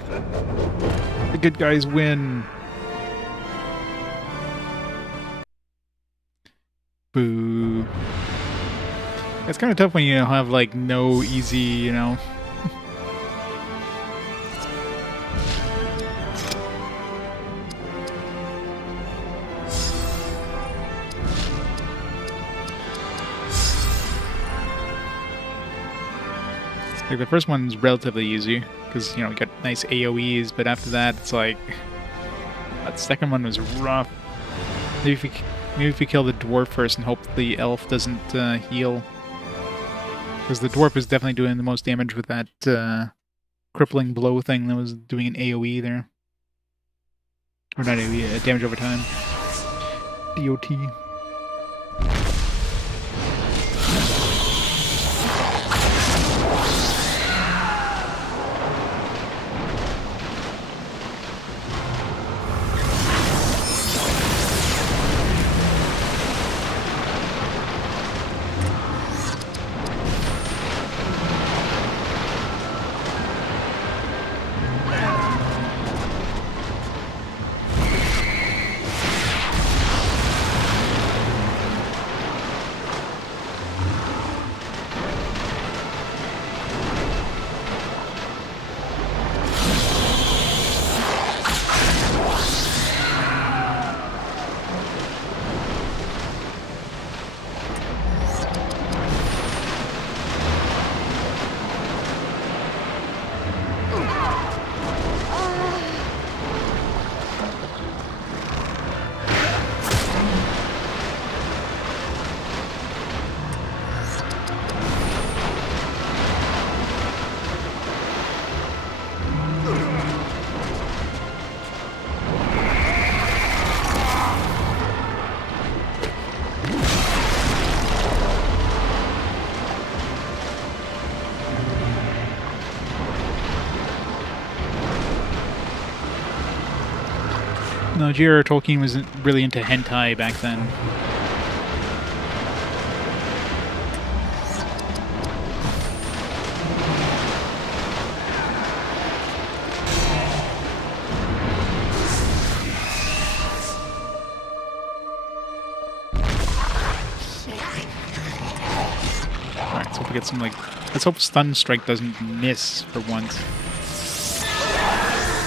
The good guys win. Boo. It's kind of tough when you have like no easy, you know. Like the first one's relatively easy because, you know, we got nice AoEs, but after that it's like that second one was rough. Maybe if we kill the dwarf first and hope the elf doesn't heal, because the dwarf is definitely doing the most damage with that crippling blow thing that was doing an AoE there, or not AoE, damage over time. DOT. No, J.R.R. Tolkien wasn't really into hentai back then. Alright, so if we get some, like... Let's hope Stun Strike doesn't miss for once.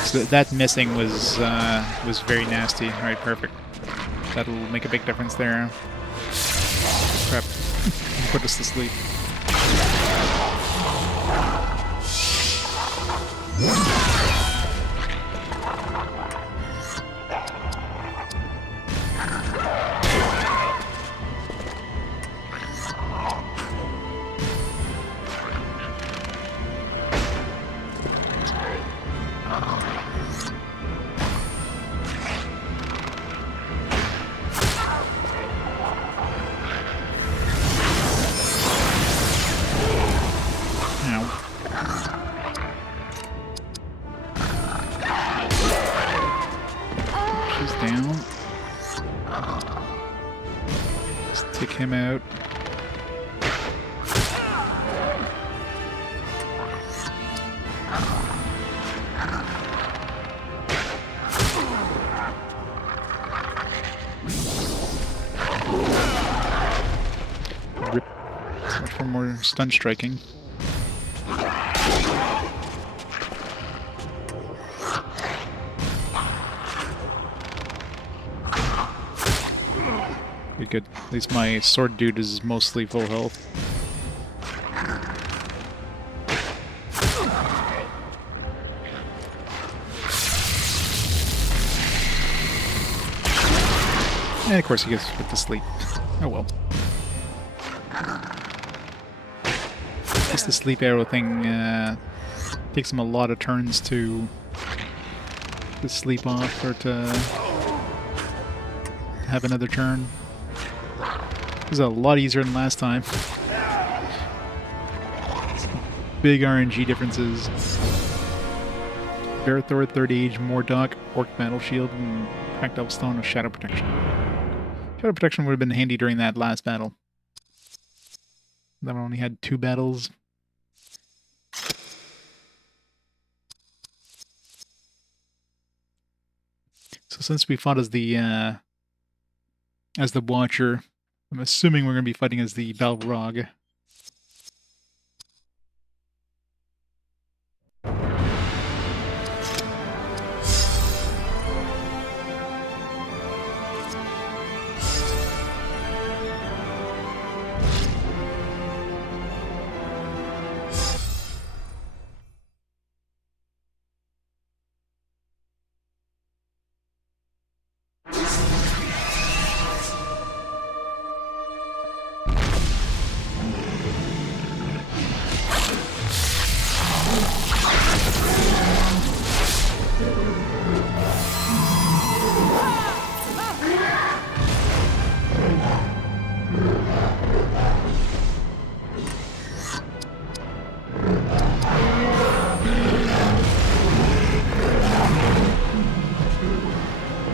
So that missing was very nasty. Alright, perfect. That'll make a big difference there. Crap. Put us to sleep. Him out. Rip. So much for more stun striking. Good. At least my sword dude is mostly full health. And of course he gets put to sleep. Oh well. Just the sleep arrow thing takes him a lot of turns to sleep off or to have another turn. This is a lot easier than last time. Big RNG differences. Berethor, Third Age, Mordok, Orc Battle Shield, and Cracked Elf Stone with Shadow Protection. Shadow Protection would have been handy during that last battle. That one only had 2 battles. So since we fought as the Watcher, I'm assuming we're going to be fighting as the Balrog.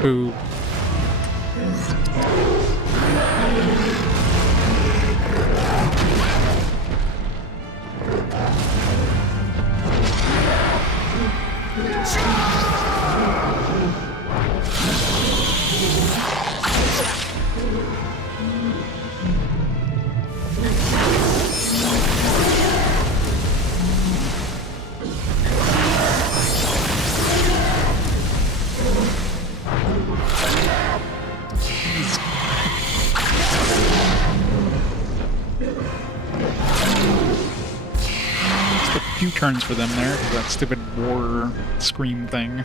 Boo. Turns for them there, because that stupid war scream thing.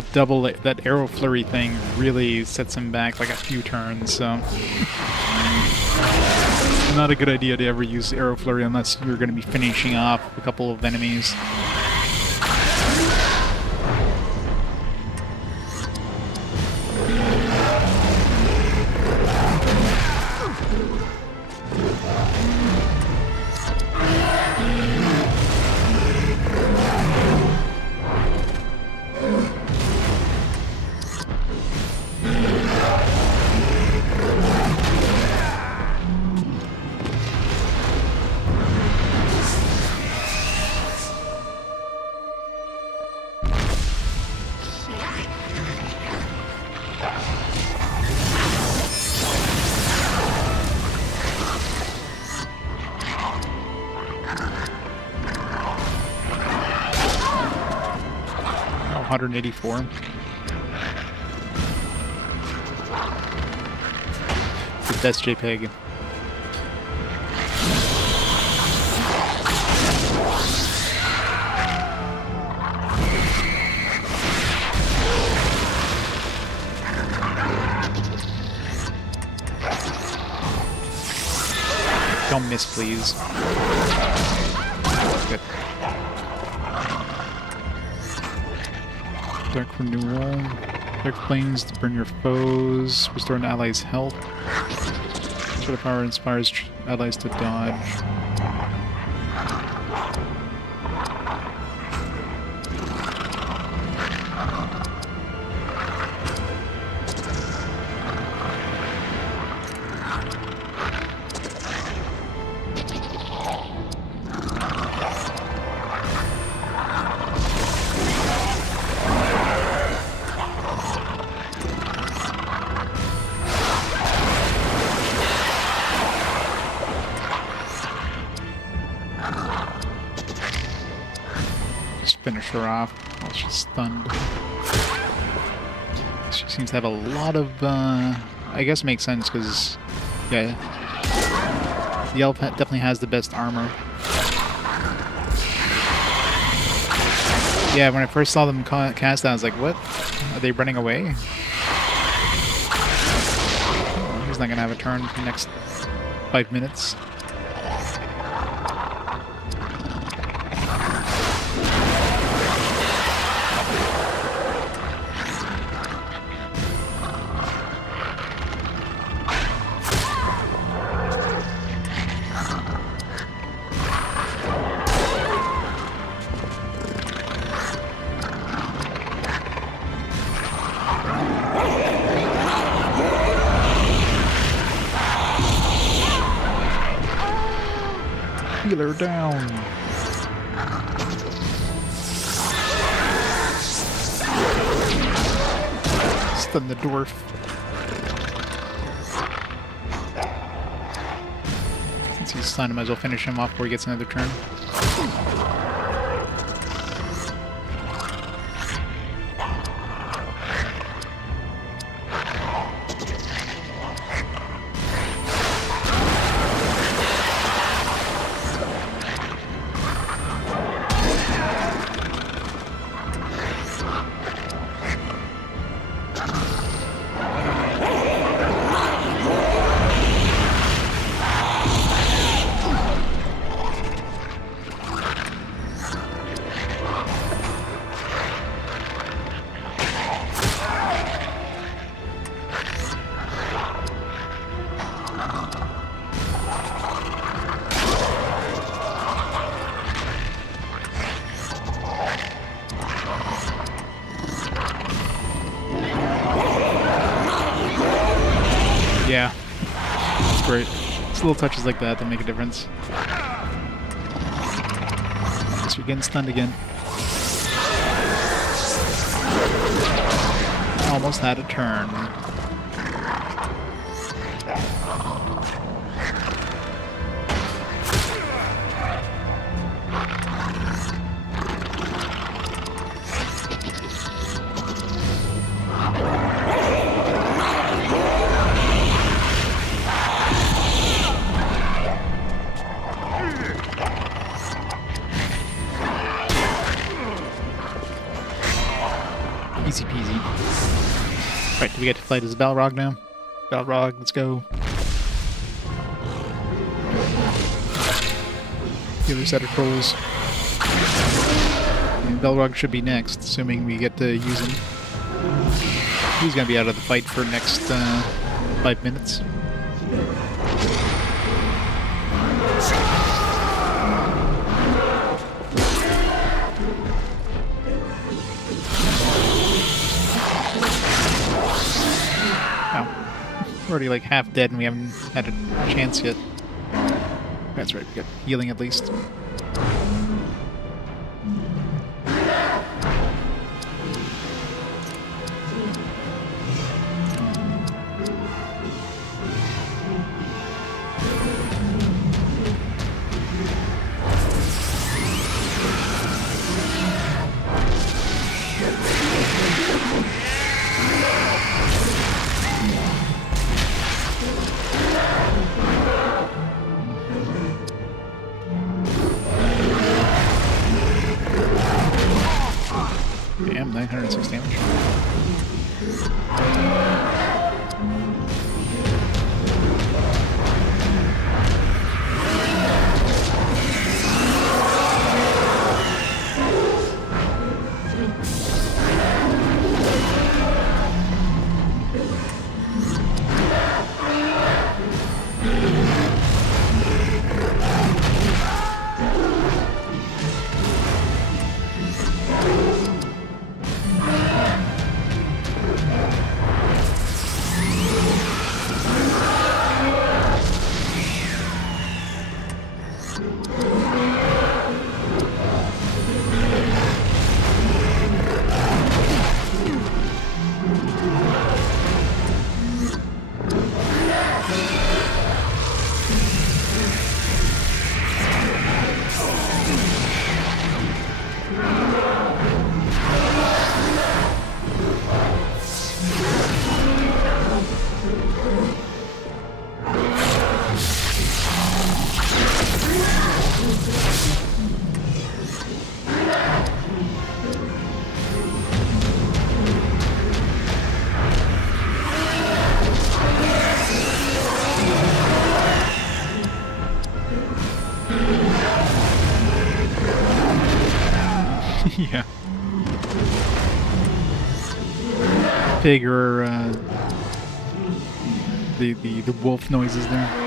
that arrow flurry thing really sets him back like a few turns, so not a good idea to ever use arrow flurry unless you're going to be finishing off a couple of enemies. Oh, 184. The best JPEG. Don't miss, please. Good. Dark Renewal. Dark Flames to burn your foes. Restore an ally's health. Sort of power inspires allies to dodge. Finish her off while she's stunned. She seems to have a lot of, I guess it makes sense because, yeah, the elf definitely has the best armor. Yeah, when I first saw them cast that, I was like, what? Are they running away? He's not gonna have a turn for the next 5 minutes. Healer down. Stun the dwarf. Since he's stunned, I might as well finish him off before he gets another turn. Yeah, it's great. It's little touches like that that make a difference. Guess you're getting stunned again. Almost had a turn. Easy peasy. Right, do we get to fight as Balrog now? Balrog, let's go. The other set of trolls. And Balrog should be next, assuming we get to use him. He's gonna be out of the fight for next 5 minutes. We're already like half dead and we haven't had a chance yet. That's right, we got healing at least. Damn, 906 damage. Yeah. Pig or the wolf noises there.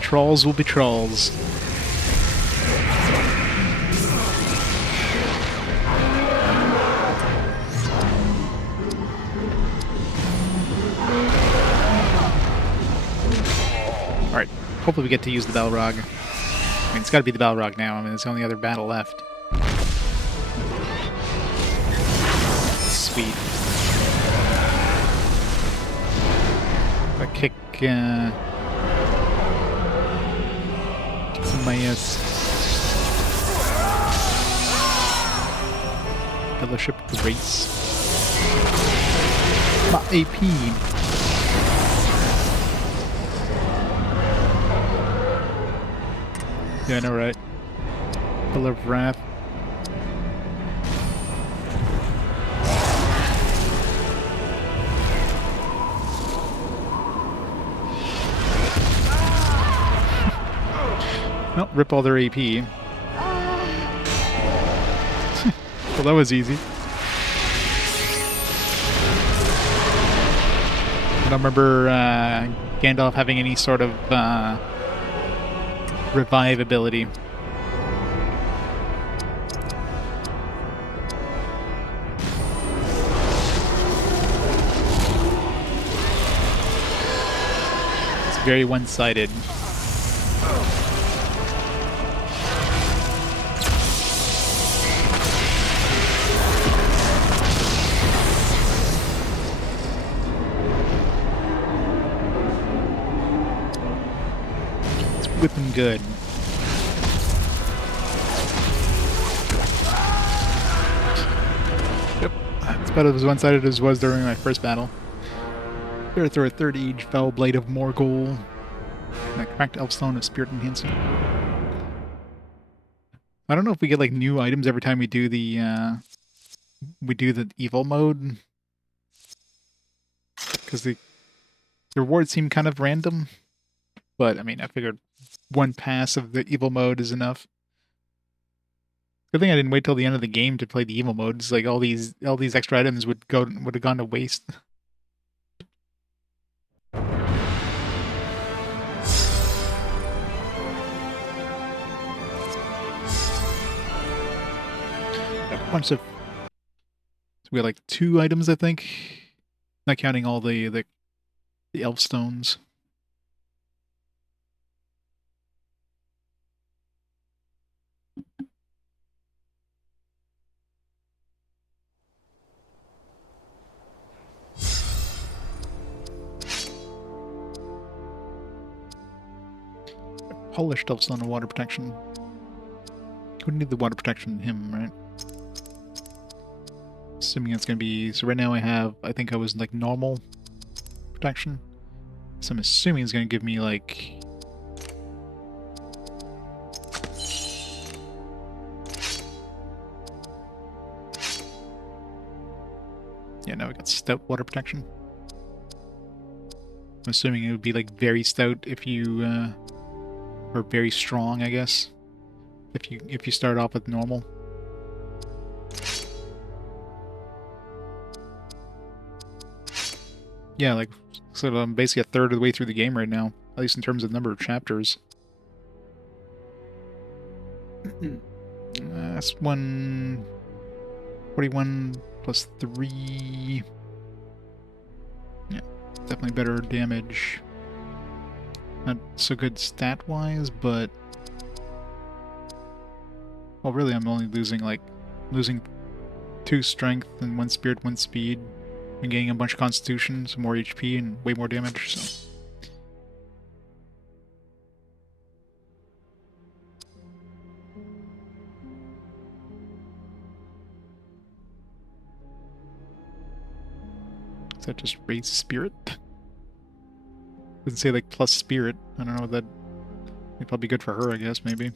Trolls will be trolls. Alright, hopefully we get to use the Balrog. I mean, it's gotta be the Balrog now. I mean, it's the only other battle left. Sweet. I kick, some my Fellowship Grace. My AP. Yeah, I know, right? Pillar of Wrath. Well, rip all their AP. Well, that was easy. I don't remember Gandalf having any sort of revive ability. It's very one-sided. Whipping good. Yep, it's about as one-sided as was during my first battle. Berethor, Third Age, Foul Blade of Morgul, and a cracked Elfstone of Spirit Enhancing. I don't know if we get like new items every time we do the evil mode, because the rewards seem kind of random. But I mean, I figured one pass of the evil mode is enough. Good thing I didn't wait till the end of the game to play the evil mode. It's like all these extra items would have gone to waste. A bunch of, so we got like 2 items, I think, not counting all the elf stones. Polished elfstone and water protection. Wouldn't need the water protection in him, right? Assuming it's gonna be, so right now I think I was like normal protection. So I'm assuming it's gonna give me like, yeah, now we got stout water protection. I'm assuming it would be like very stout if you or very strong, I guess, if you start off with normal. Yeah, like, so I'm basically a third of the way through the game right now, at least in terms of number of chapters. That's 141 plus 3. Yeah, definitely better damage. Not so good stat-wise, but... well, really, I'm only losing 2 strength and 1 spirit, 1 speed, and gaining a bunch of constitution, some more HP, and way more damage, so... Does that just raise spirit? Doesn't say like plus spirit. I don't know, that would probably be good for her, I guess, maybe.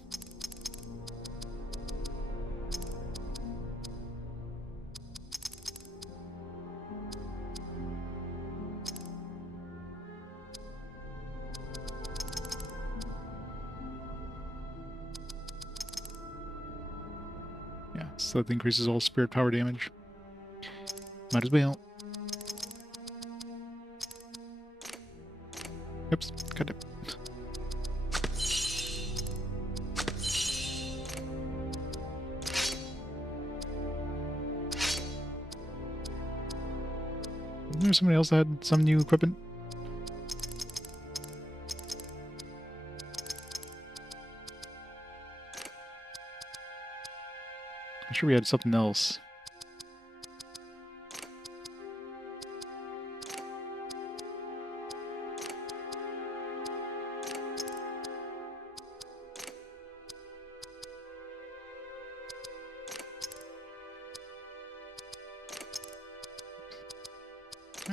Yeah, so that increases all spirit power damage. Might as well. Oops, cut it. Isn't there somebody else that had some new equipment? I'm sure we had something else.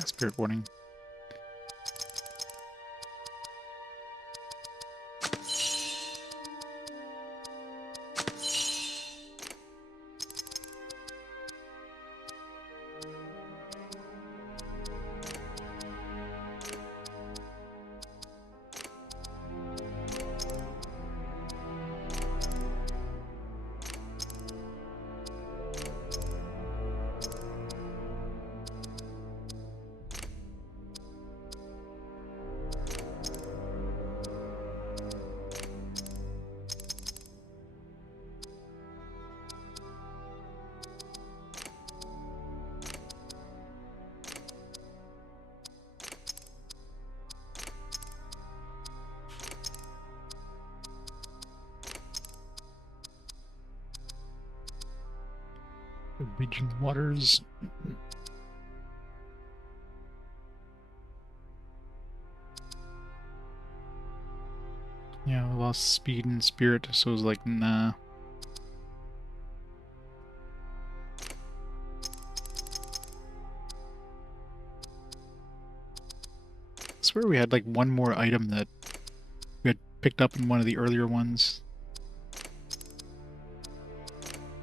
Spirit warning. Norwegian waters. Yeah, I lost speed and spirit, so it was like, nah. I swear we had like one more item that we had picked up in one of the earlier ones.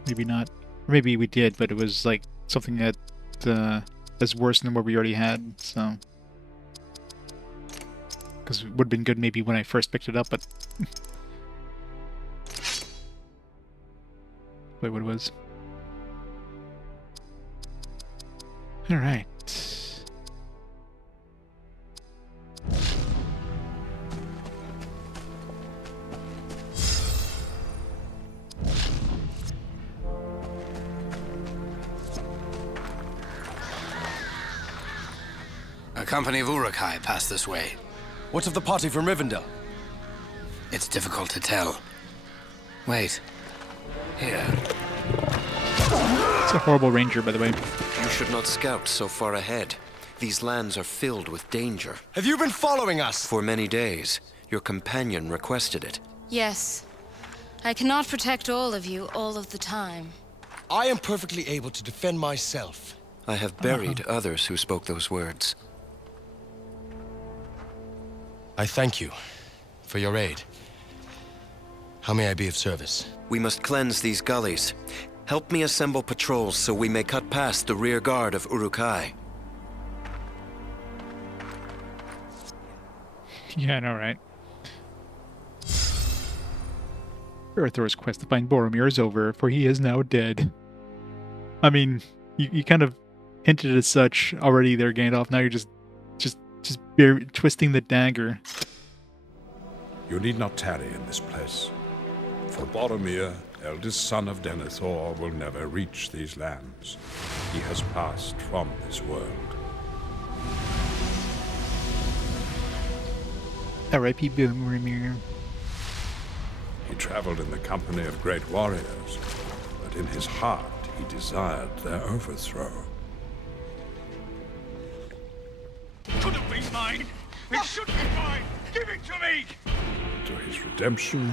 Maybe not. Or maybe we did, but it was like something that is worse than what we already had, so... Because it would have been good maybe when I first picked it up, but... Wait, what it was. Alright. A company of Uruk-hai passed this way. What of the party from Rivendell? It's difficult to tell. Wait. Here. It's a horrible ranger, by the way. You should not scout so far ahead. These lands are filled with danger. Have you been following us? For many days, your companion requested it. Yes. I cannot protect all of you all of the time. I am perfectly able to defend myself. I have buried others who spoke those words. I thank you for your aid. How may I be of service? We must cleanse these gullies. Help me assemble patrols so we may cut past the rear guard of Uruk-hai. Yeah, I know, right? Berethor's quest to find Boromir is over, for he is now dead. I mean, you kind of hinted as such already there, Gandalf. Now you're just twisting the dagger. You need not tarry in this place, for Boromir, eldest son of Denethor, will never reach these lands. He has passed from this world. R.I.P. Boromir. He traveled in the company of great warriors, but in his heart he desired their overthrow. Could have been mine. It should be mine. Give it to me. To his redemption,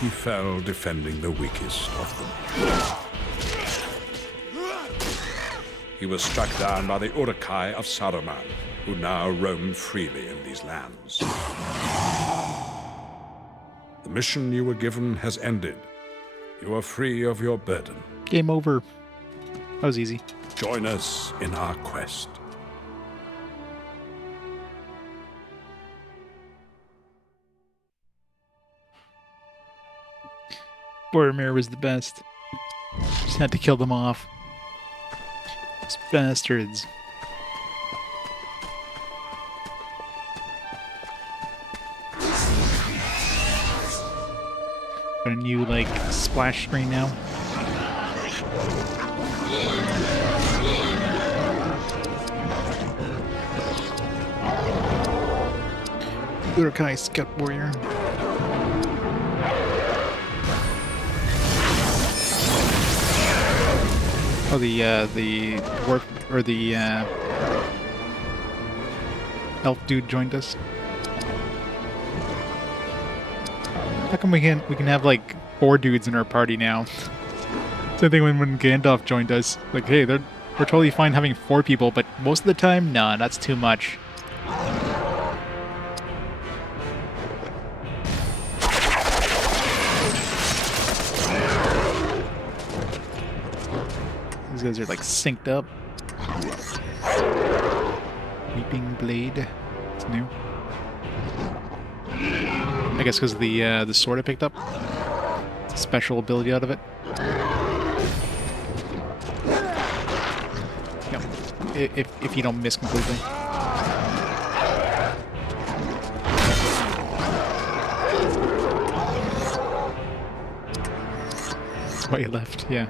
he fell defending the weakest of them. He was struck down by the Uruk-hai of Saruman, who now roam freely in these lands. The mission you were given has ended. You are free of your burden. Game over. That was easy. Join us in our quest. Boromir was the best. Just had to kill them off. Those bastards. Got a new, like, splash screen now. Uruk-hai Scout Warrior. Oh, the dwarf, or the elf dude joined us. How come we can have like 4 dudes in our party now? Same thing when Gandalf joined us. Like, hey, we're totally fine having 4 people, but most of the time, nah, that's too much. These guys are like synced up. Weeping Blade. It's new. I guess because of the sword I picked up. It's a special ability out of it. Yep. If you don't miss completely. That's why you left, yeah.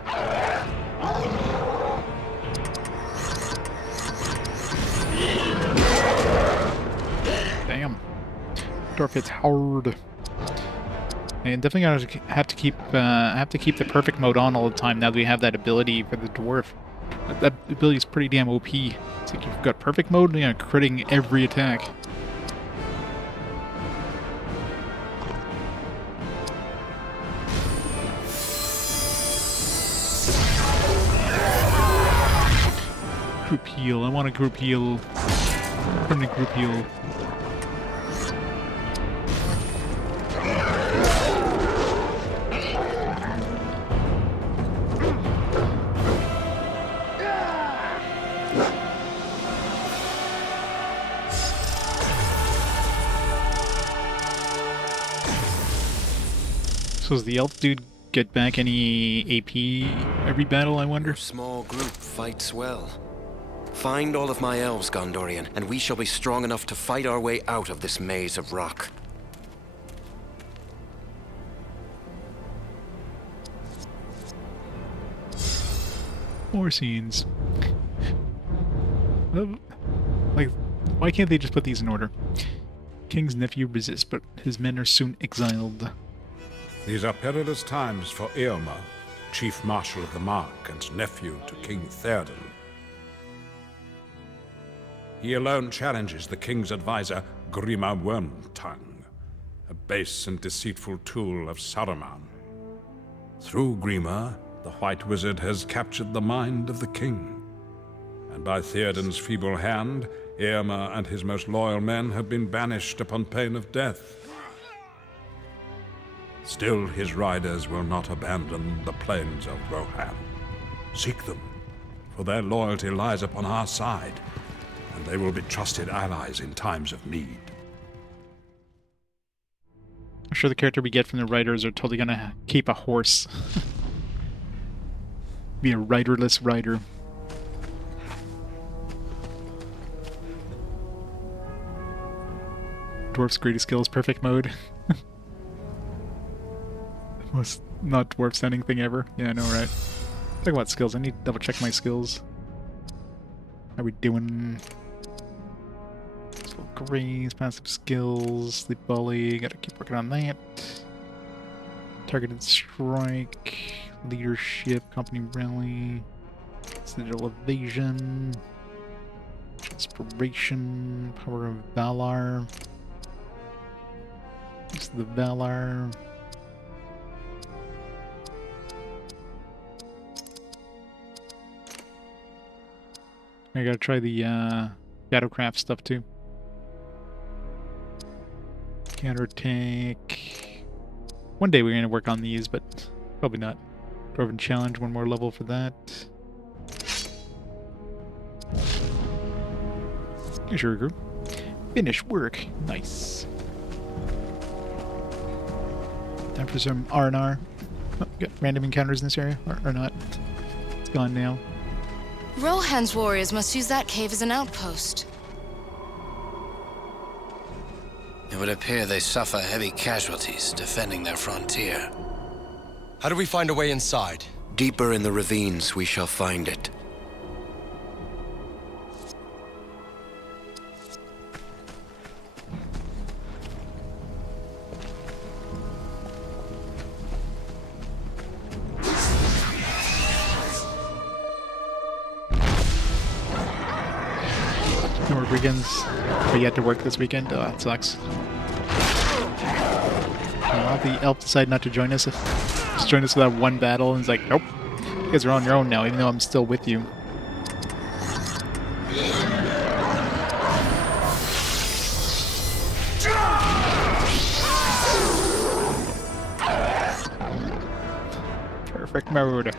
Damn. Dwarf hits hard. And definitely gonna have to keep the perfect mode on all the time now that we have that ability for the dwarf. That ability is pretty damn OP. It's like you've got perfect mode and you're critting every attack. Group heal. I want a group heal. Permanent group heal. So does the elf dude get back any AP every battle, I wonder? Your small group fights well. Find all of my elves, Gondorian, and we shall be strong enough to fight our way out of this maze of rock. More scenes. Like, why can't they just put these in order? King's nephew resists, but his men are soon exiled. These are perilous times for Eomer, Chief Marshal of the Mark and nephew to King Theoden. He alone challenges the king's advisor, Grima Wormtongue, a base and deceitful tool of Saruman. Through Grima, the White Wizard has captured the mind of the king. And by Theoden's feeble hand, Eomer and his most loyal men have been banished upon pain of death. Still, his riders will not abandon the plains of Rohan. Seek them, for their loyalty lies upon our side, and they will be trusted allies in times of need. I'm sure the character we get from the writers are totally gonna keep a horse. Be a riderless rider. Dwarf's greatest skill is perfect mode. Most not dwarf sounding thing ever. Yeah, I know, right? Talking about skills, I need to double check my skills. How are we doing? Grace, passive skills, sleep volley, gotta keep working on that. Targeted strike, leadership, company rally, citadel evasion, inspiration, power of valor. Use the valor. I gotta try the Shadowcraft stuff too. Counterattack. One day we're gonna work on these, but probably not. Dwarven Challenge, one more level for that. Sure, group. Finish work. Nice. Time for some R&R. Oh, got random encounters in this area, or not. It's gone now. Rohan's warriors must use that cave as an outpost. It would appear they suffer heavy casualties defending their frontier. How do we find a way inside? Deeper in the ravines we shall find it. No more weekends. But you had to work this weekend. Oh, that sucks. The elf decided not to join us. Just join us for that one battle, and he's like, nope. You guys are on your own now, even though I'm still with you. Perfect mode.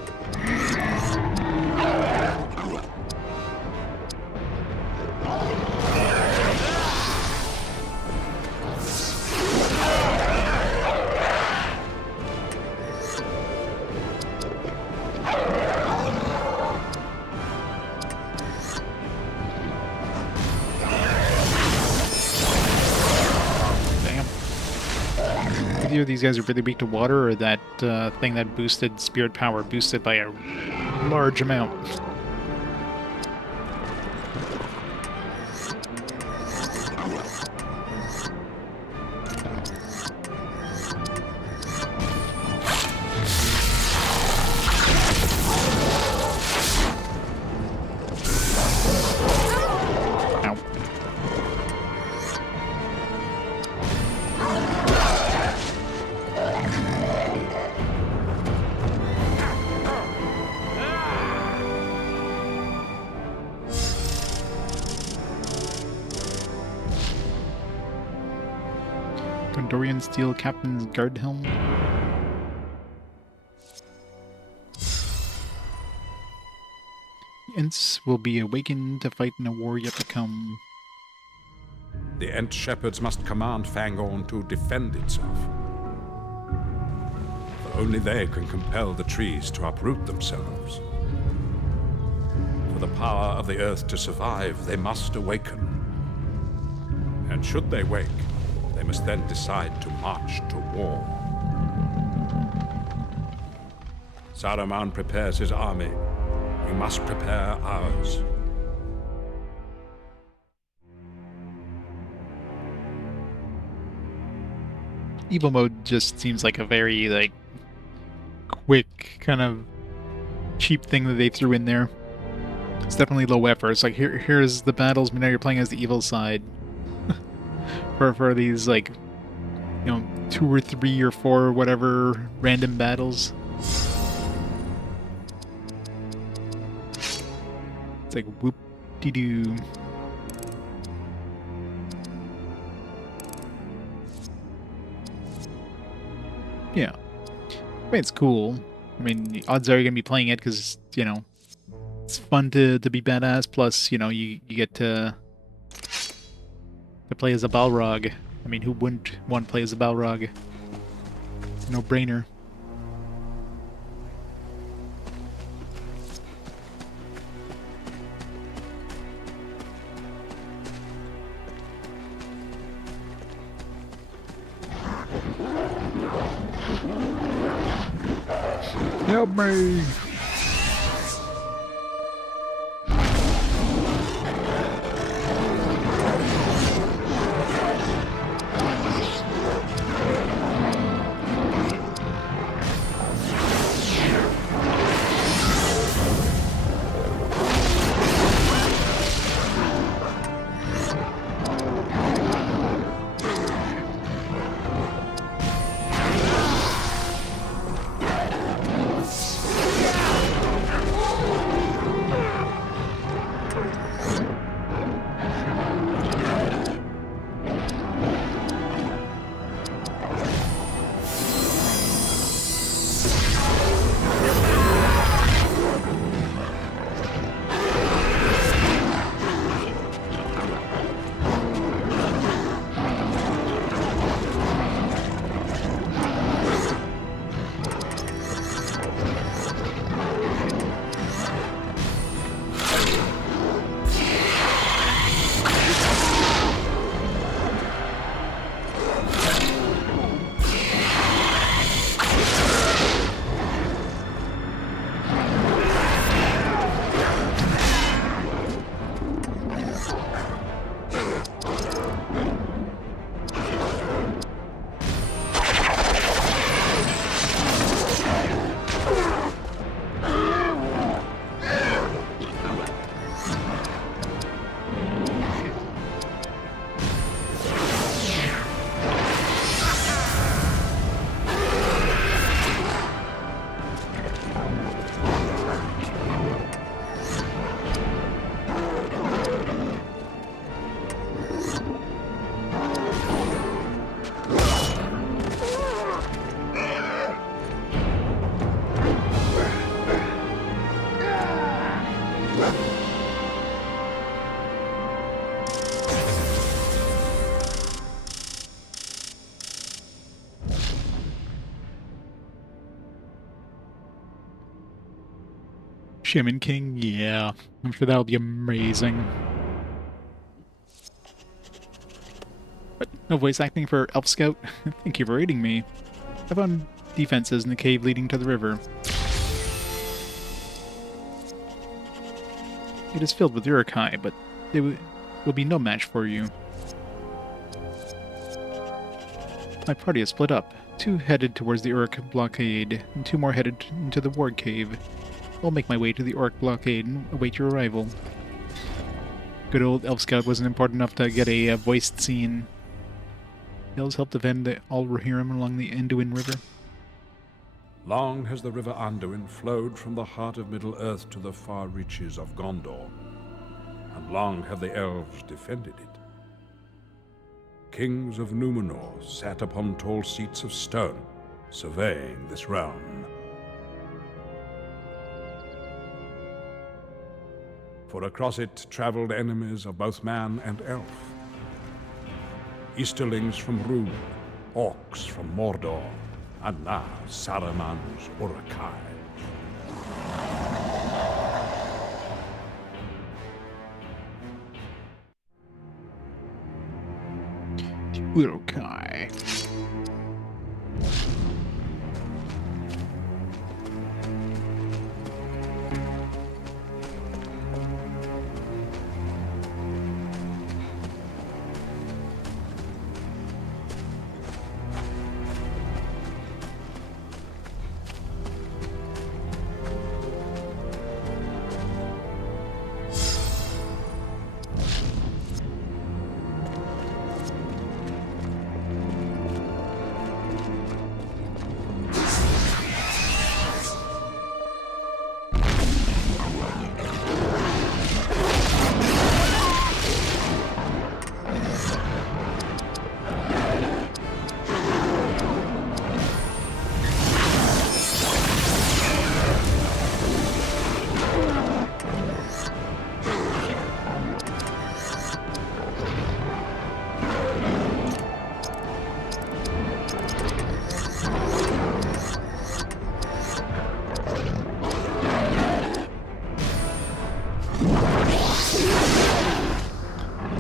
Either these guys are really weak to water, or that thing that boosted spirit power boosted by a large amount. Gondorian steel captain's guard helm. Ents will be awakened to fight in a war yet to come. The Ent shepherds must command Fangorn to defend itself. For only they can compel the trees to uproot themselves. For the power of the earth to survive, they must awaken. And should they wake, they must then decide to march to war. Saruman prepares his army. We must prepare ours. Evil mode just seems like a very, like, quick, kind of cheap thing that they threw in there. It's definitely low effort. It's like, here's the battles, but now you're playing as the evil side. for these, like, you know, 2 or 3 or 4 or whatever random battles. It's like, whoop-de-doo. Yeah. I mean, it's cool. I mean, the odds are you're going to be playing it because, you know, it's fun to be badass, plus, you know, you get to play as a Balrog. I mean, who wouldn't want to play as a Balrog? It's a no-brainer. Help me! Shaman King? Yeah. I'm sure that'll be amazing. But no voice acting for Elf Scout? Thank you for raiding me. I found defenses in the cave leading to the river. It is filled with Urukai, but they will be no match for you. My party is split up. 2 headed towards the Uruk blockade, and 2 more headed into the Ward Cave. I'll make my way to the Uruk blockade and await your arrival. Good old Elf Scout wasn't important enough to get a voiced scene. Elves helped defend the Al-Rohirrim along the Anduin River. Long has the river Anduin flowed from the heart of Middle-earth to the far reaches of Gondor, and long have the elves defended it. kings of Numenor sat upon tall seats of stone, surveying this realm. For across it traveled enemies of both man and elf. Easterlings from Rhûn, orcs from Mordor, and now Saruman's Uruk-hai. Uruk-hai.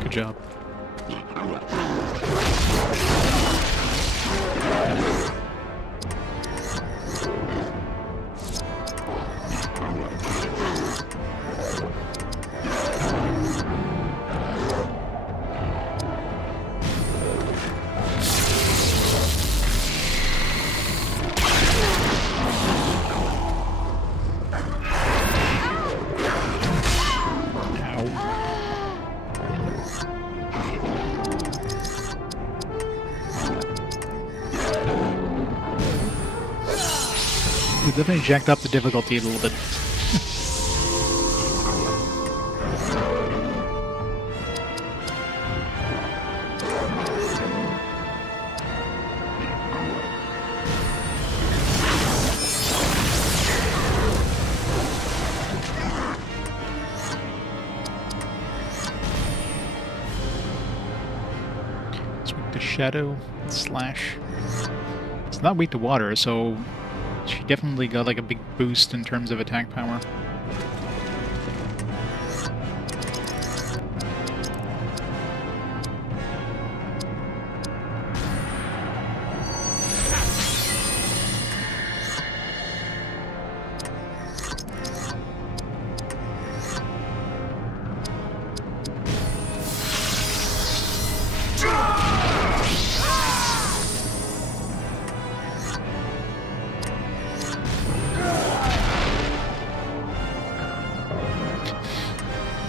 Good job. We definitely jacked up the difficulty a little bit. Let's weak to shadow, slash. It's not weak to water, so she definitely got like a big boost in terms of attack power.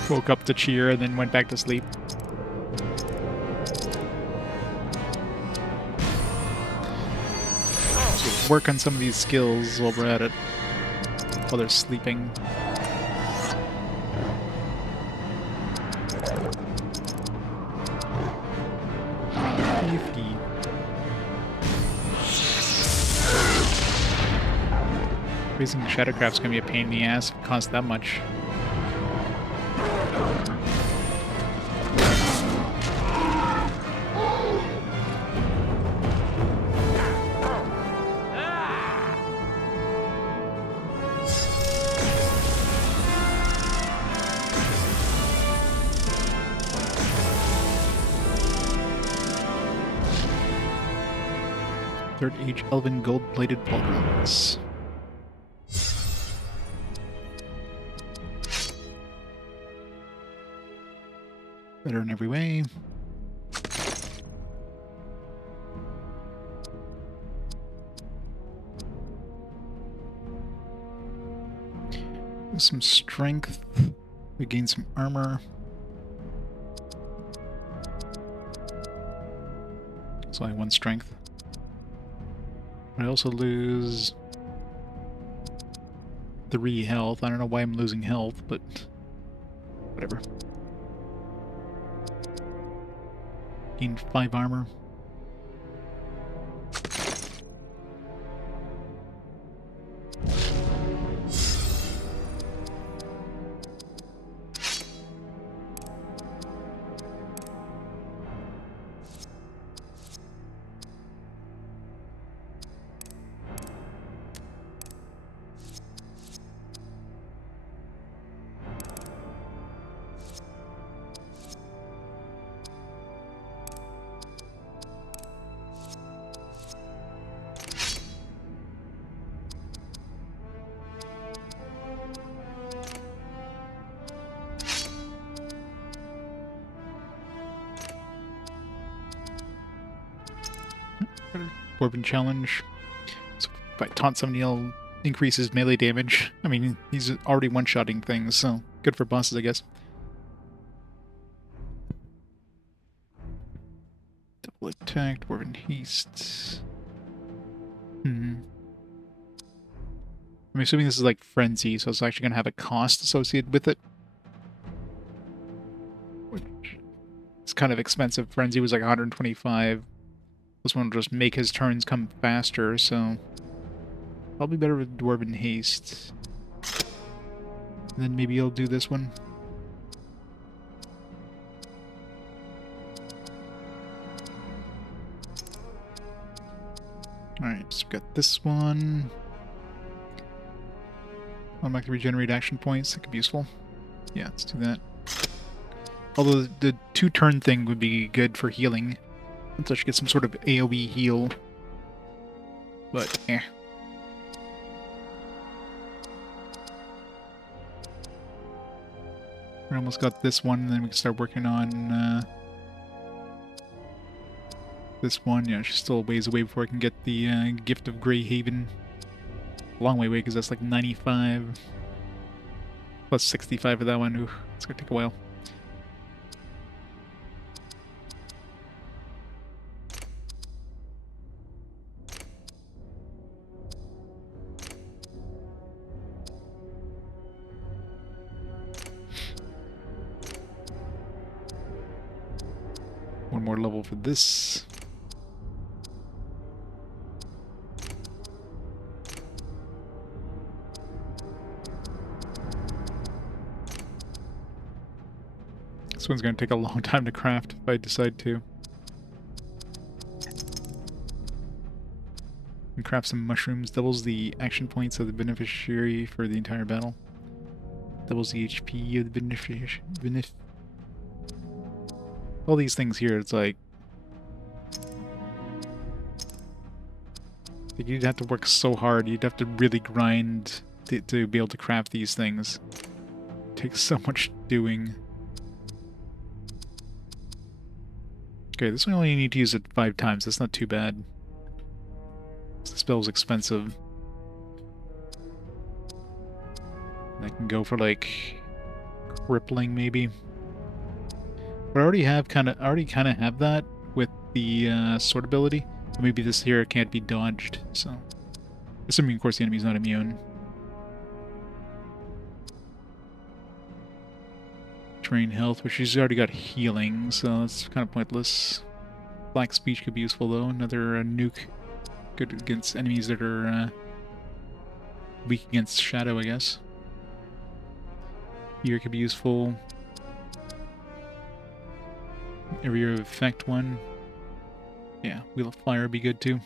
Woke up to cheer and then went back to sleep. So work on some of these skills while we're at it, while they're sleeping. Raising Shadowcraft's gonna be a pain in the ass if it costs that much. Third Age Elven gold-plated pauldrons. Better in every way. Some strength. We gain some armor. It's only one strength. I also lose 3 health. I don't know why I'm losing health, but whatever. Gained 5 armor. Dwarven challenge. So if I taunt somebody, I'll increases melee damage. I mean, he's already one-shotting things, so good for bosses, I guess. Double attack, Dwarven haste. I'm assuming this is like Frenzy, so it's actually going to have a cost associated with it. Which is kind of expensive. Frenzy was like 125. This one will just make his turns come faster, so probably better with Dwarven Haste. And then maybe I'll do this one. Alright, so we've got this one. Automatically regenerate action points. That could be useful. Yeah, let's do that. Although the 2-turn thing would be good for healing. Let's actually get some sort of AoE heal. But, eh. We almost got this one, and then we can start working on this one. Yeah, she's still a ways away before I can get the Gift of Grey Haven. A long way away, because that's like 95. Plus 65 of that one. Ooh, it's gonna take a while. One more level for this. This one's going to take a long time to craft if I decide to. And craft some mushrooms. Doubles the action points of the beneficiary for the entire battle. Doubles the HP of the beneficiary. All these things here, it's like... you'd have to work so hard. You'd have to really grind to be able to craft these things. It takes so much doing. Okay, this one I only need to use it 5 times. That's not too bad. The spell's expensive. I can go for like crippling maybe. But I already kind of have that with the sword ability. Maybe this here can't be dodged. So, assuming of course the enemy's not immune. Drain health, which she's already got healing, so that's kind of pointless. Black Speech could be useful though. Another nuke, good against enemies that are weak against shadow, I guess. Here could be useful. Area of effect one. Yeah, Wheel of Fire would be good too.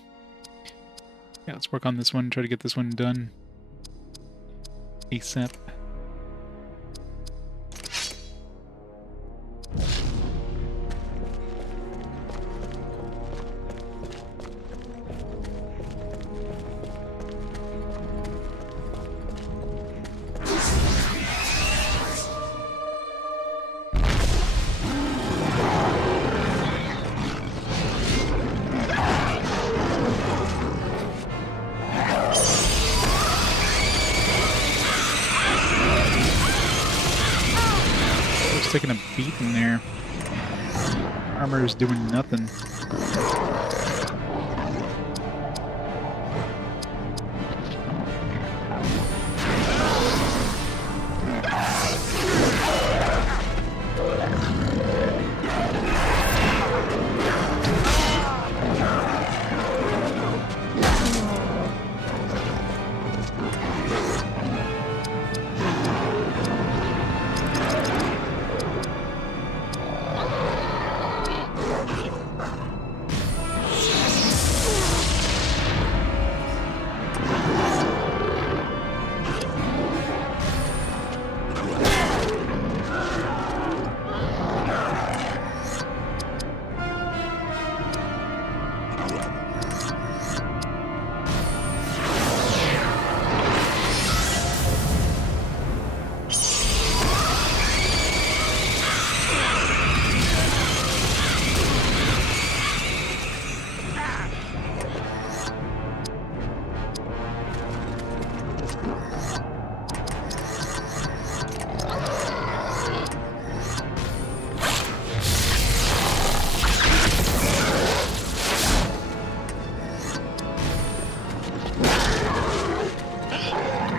Yeah, let's work on this one, try to get this one done ASAP. Taking a beating there. Armor is doing nothing.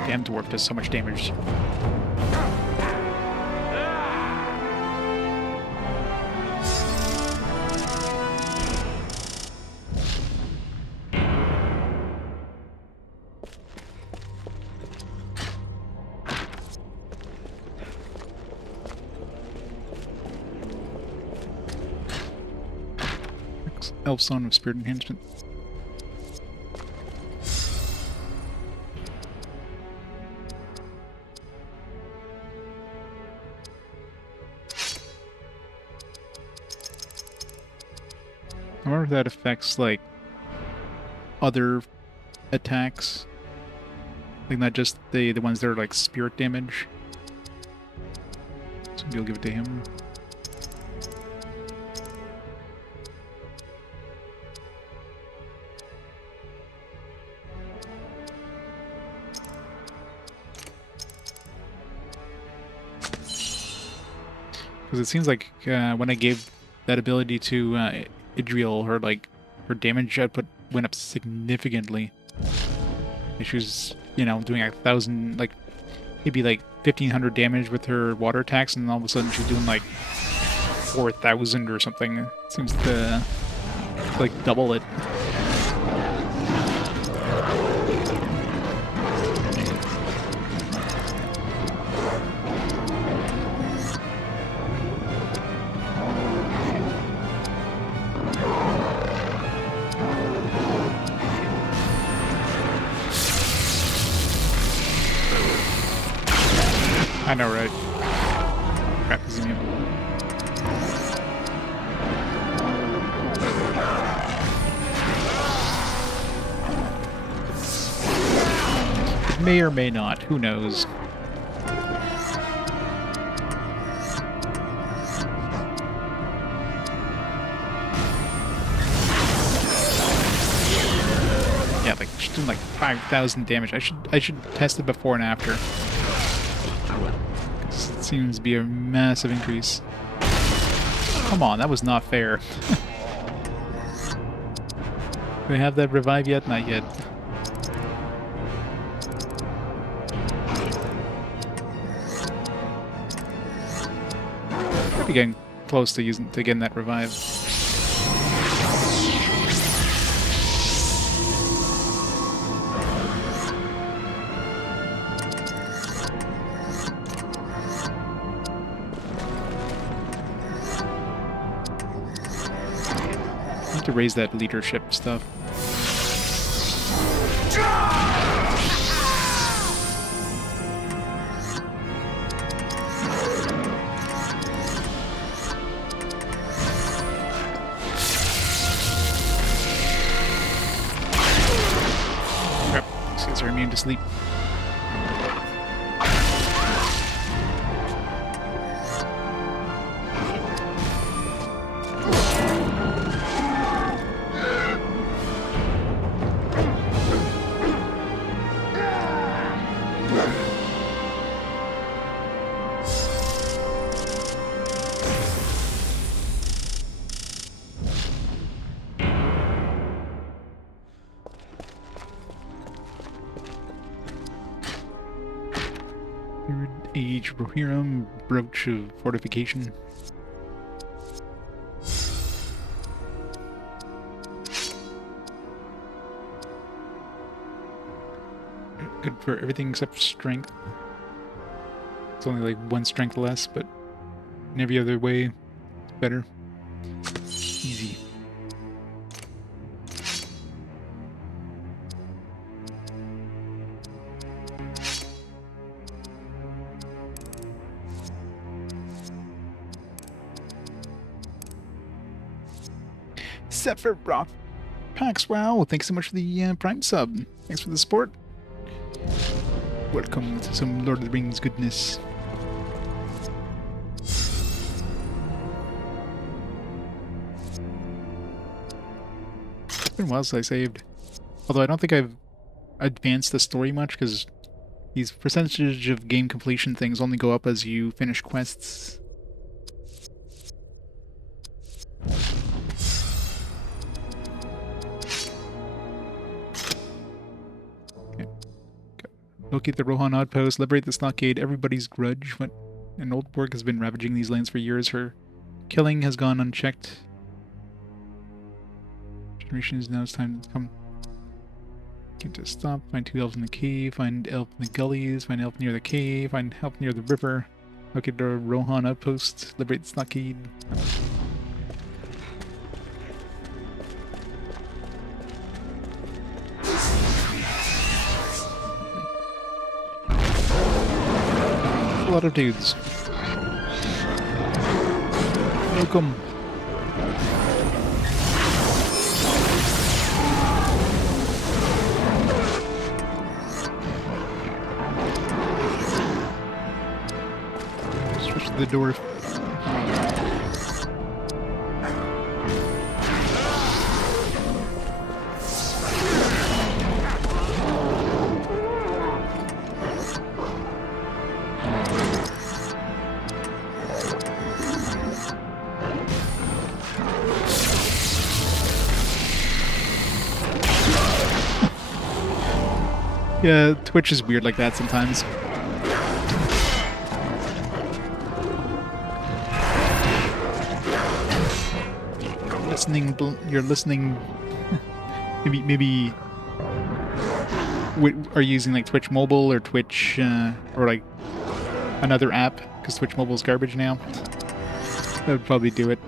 Damn dwarf does so much damage. Elf Song of Spirit Enhancement. I wonder if that affects, like, other attacks. Like, not just the ones that are, like, spirit damage. So maybe I'll give it to him. Because it seems like when I gave that ability to Idrial, her damage output went up significantly. And she was, you know, doing like 1,000, like maybe like 1,500 damage with her water attacks, and all of a sudden she's doing like 4,000 or something. It seems to like double it. I know, right? Crap, is in It may or may not. Who knows? Yeah, like she's doing like 5,000 damage. I should test it before and after. It seems to be a massive increase. Come on, that was not fair. Do we have that revive yet? Not yet. Probably getting close to getting that revive. To raise that leadership stuff. Crap, these guys are immune to sleep. Age Rohirrim, Brooch of Fortification. Good for everything except strength. It's only like 1 strength less, but in every other way, it's better. Easy. Sephiroth Paxwell, thanks so much for the Prime sub. Thanks for the support. Welcome to some Lord of the Rings goodness. It's been a while since I saved. Although I don't think I've advanced the story much, because These percentage of game completion things only go up as you finish quests. Okay. Locate the Rohan outpost, liberate the stockade, everybody's grudge. What an old orc has been ravaging these lands for years. Her killing has gone unchecked. Generations, now it's time to come. Get to stop, find 2 elves in the cave, find elf in the gullies, find elf near the cave, find elf near the river. Locate the Rohan outpost, liberate the stockade. A lot of dudes. Welcome. Switch to the door. Yeah, Twitch is weird like that sometimes. You're listening. maybe. Are you using like Twitch Mobile or Twitch or like another app? Because Twitch Mobile is garbage now. That would probably do it.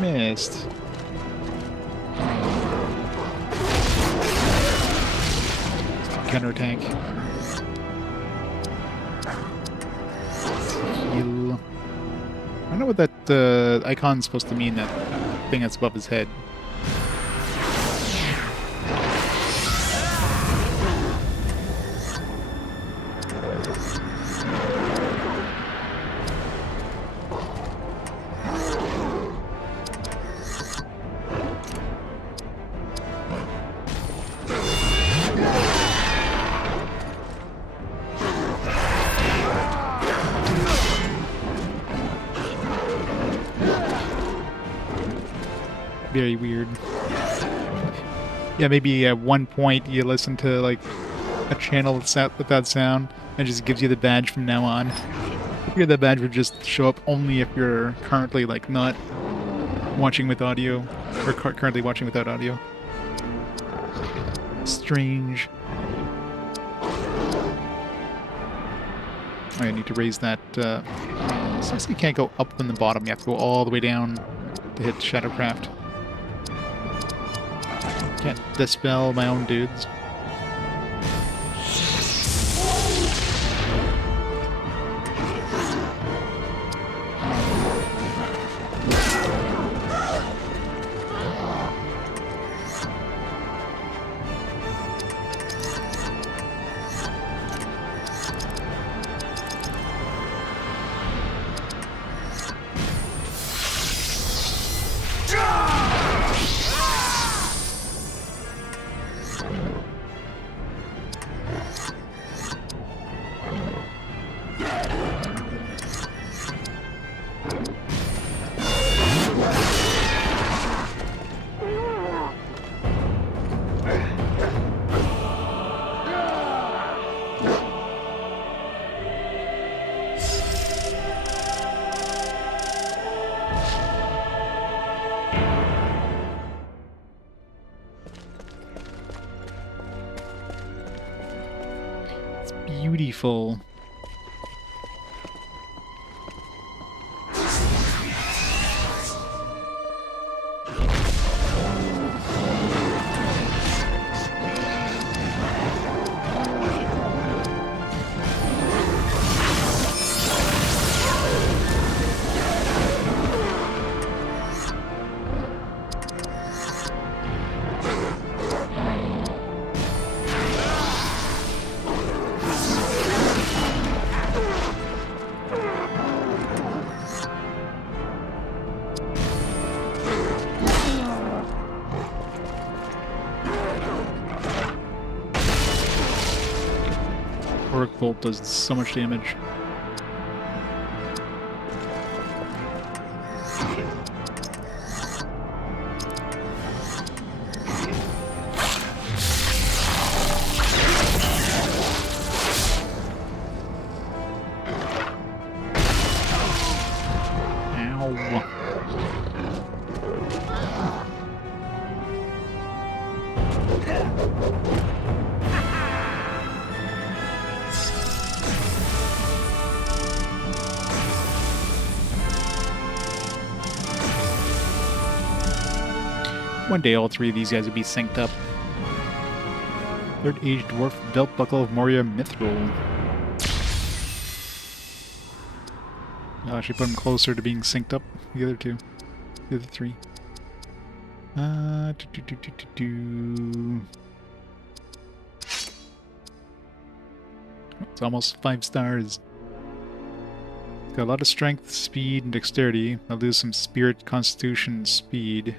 Missed. Counterattack. Heal. I don't know what that icon's supposed to mean, that thing that's above his head. Very weird. Yeah, maybe at one point you listen to like a channel with that sound and it just gives you the badge from now on. Here that badge would just show up only if you're currently like not watching with audio or currently watching without audio. Strange. I need to raise that. Sucks you can't go up from the bottom. You have to go all the way down to hit Shadowcraft. Can't dispel my own dudes. Beautiful. Orc Bolt does so much damage. One day all three of these guys will be synced up. Third Age Dwarf Belt Buckle of Moria Mithril. I'll actually put them closer to being synced up. The other two. The other three. It's almost 5 stars. Got a lot of strength, speed, and dexterity. I'll lose some spirit, constitution, speed.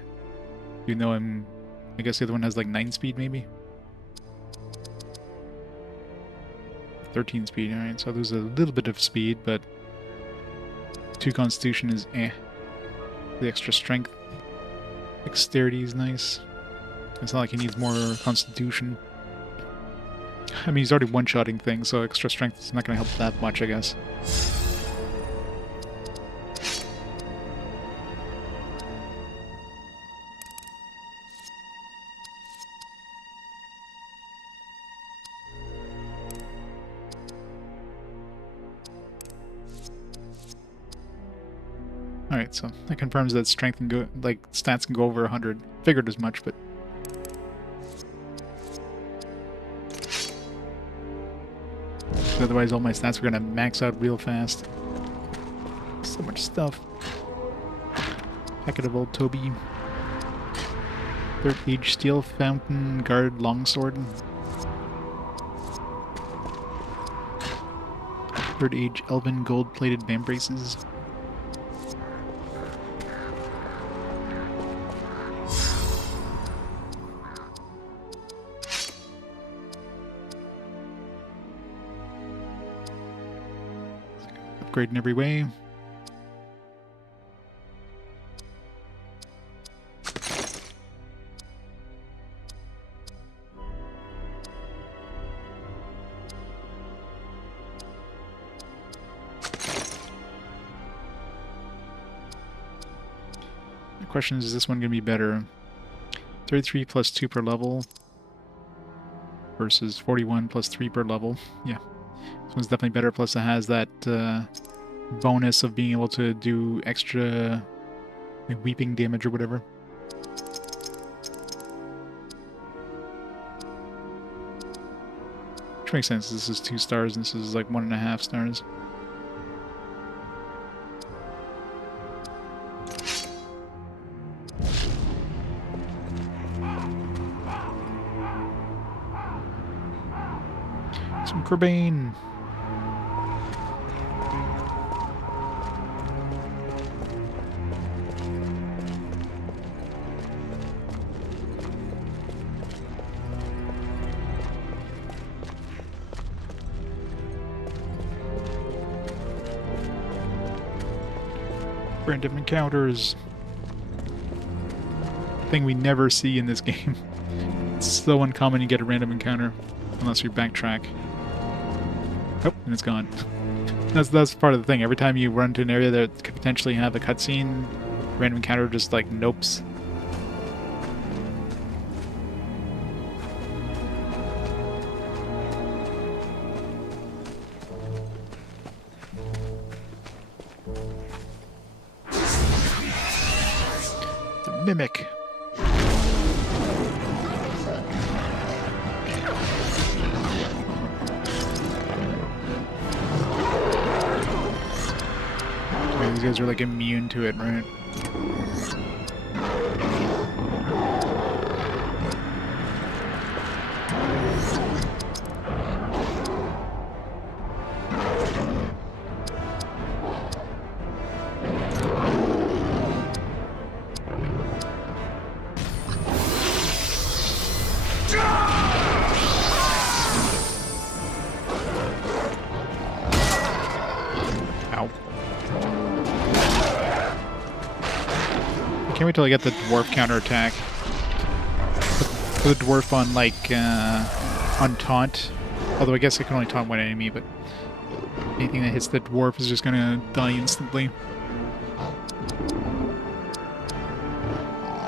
Even though I guess the other one has like 9 speed maybe? 13 speed, alright, so I lose a little bit of speed, but 2 constitution is eh. The extra strength. Dexterity is nice. It's not like he needs more constitution. I mean, he's already one-shotting things, so extra strength is not going to help that much, I guess. Alright, so that confirms that strength can go, like, stats can go over 100. Figured as much, but... otherwise all my stats are gonna max out real fast. So much stuff. Packet of old Toby. Third Age Steel Fountain Guard Longsword. Third Age Elven Gold-Plated Vambraces. Upgrade in every way. The question is this one going to be better? 33 plus 2 per level versus 41 plus 3 per level. Yeah. This one's definitely better, plus it has that bonus of being able to do extra like, weeping damage or whatever. Which makes sense. This is 2 stars and this is like 1.5 stars. Some Corbane. Random encounters. Thing we never see in this game. It's so uncommon you get a random encounter unless you backtrack. Oh, and it's gone. That's part of the thing. Every time you run to an area that could potentially have a cutscene, random encounter just like nopes. The Mimic. These guys are like immune to it, right? wait till I get the dwarf counterattack. Put the dwarf on, like, on taunt. Although I guess I can only taunt one enemy, but anything that hits the dwarf is just gonna die instantly.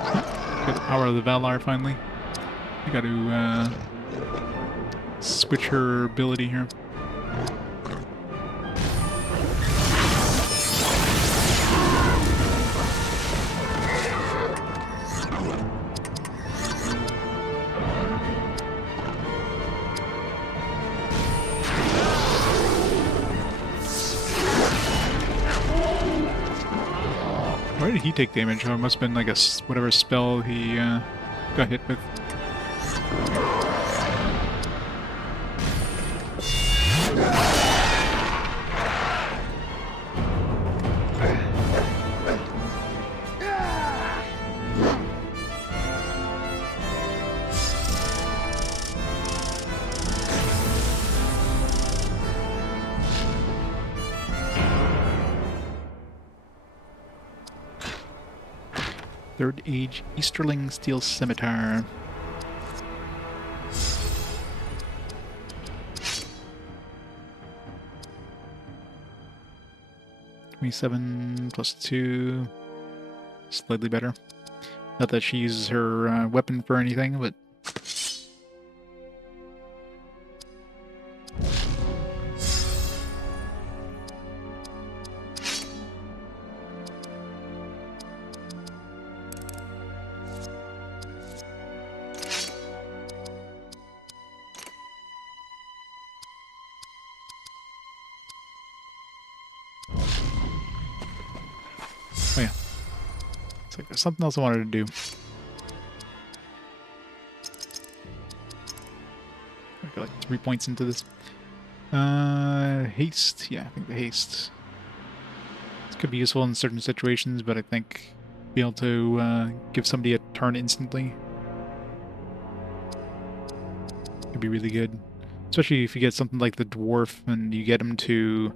Got the power of the Valar finally. I got to switch her ability here. Why did he take damage? Oh, it must have been like a whatever spell he got hit with. Third Age Easterling Steel Scimitar. +7 +2. Slightly better. Not that she uses her weapon for anything, but oh yeah. It's like there's something else I wanted to do. I got like 3 points into this. Haste. Yeah, I think the haste. This could be useful in certain situations, but I think be able to give somebody a turn instantly could be really good. Especially if you get something like the dwarf and you get him to,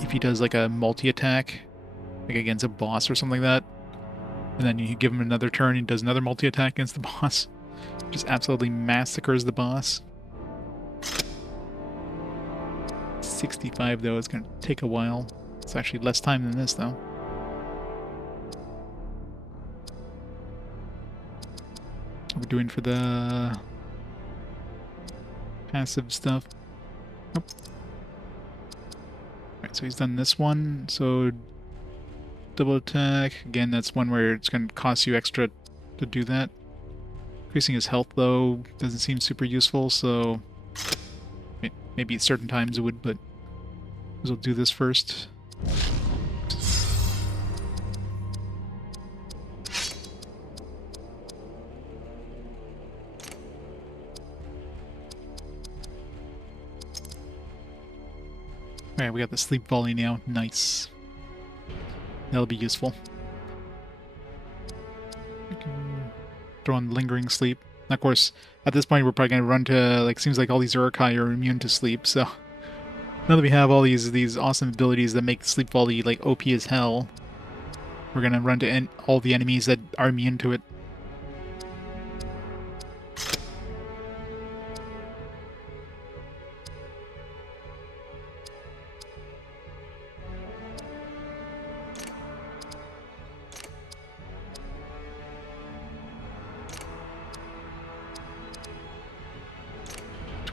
if he does like a multi-attack, like against a boss or something like that, and then you give him another turn, he does another multi-attack against the boss. Just absolutely massacres the boss. 65 though, it's going to take a while. It's actually less time than this though. What are we doing for the passive stuff? Nope. Alright, so he's done this one. So double attack. Again, that's one where it's going to cost you extra to do that. Increasing his health, though, doesn't seem super useful, so maybe at certain times it would, but we'll do this first. Alright, we got the sleep volley now. Nice. That'll be useful. We can throw on lingering sleep. And of course, at this point we're probably going to run to, like, seems like all these Uruk-hai are immune to sleep, so now that we have all these awesome abilities that make sleep volley, like, OP as hell, we're going to run to all the enemies that are immune to it.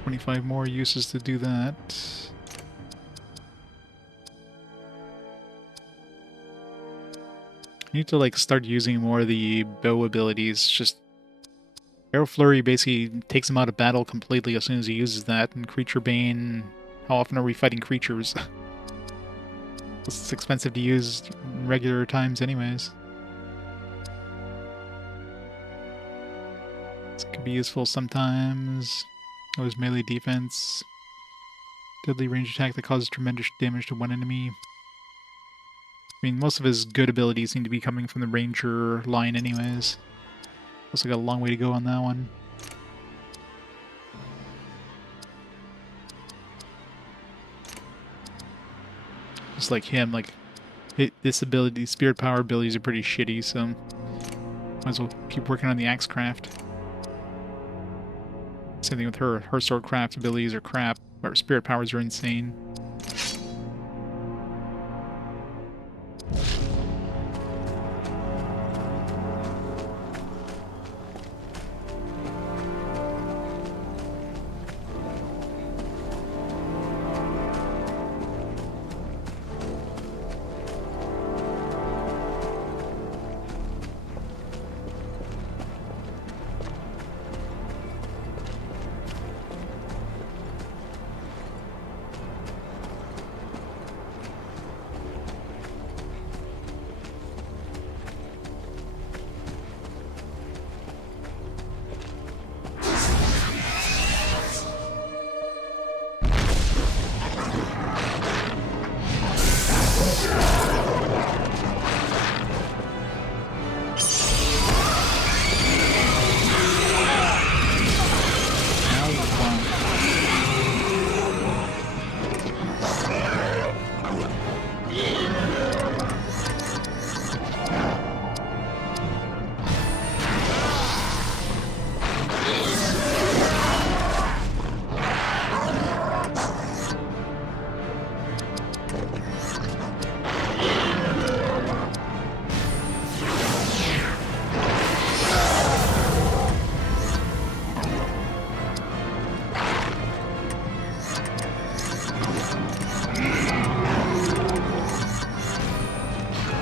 $25 more uses to do that. I need to like start using more of the bow abilities. Just Arrow Flurry basically takes him out of battle completely as soon as he uses that. And Creature Bane, how often are we fighting creatures? It's expensive to use in regular times anyways. This could be useful sometimes. Always melee defense. Deadly range attack that causes tremendous damage to one enemy. I mean, most of his good abilities seem to be coming from the ranger line anyways. Also got a long way to go on that one. Just like him, like, This ability, spirit power abilities are pretty shitty, so might as well keep working on the axe craft. Same thing with her. Her sword craft abilities are crap. Her spirit powers are insane.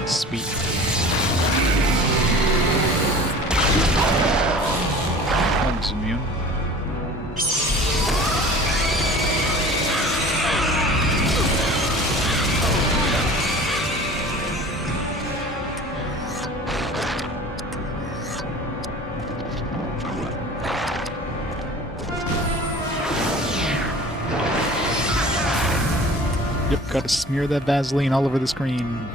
Sweet. One's immune. Yep, gotta smear that Vaseline all over the screen.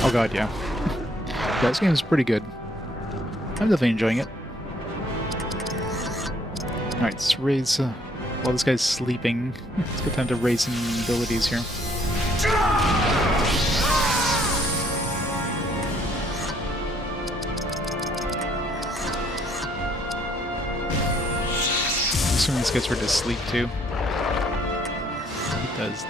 Oh god, yeah. Yeah, this game is pretty good. I'm definitely enjoying it. Alright, let's raise... while this guy's sleeping, it's a good time to raise some abilities here. Assuming this gets rid of sleep too. It does.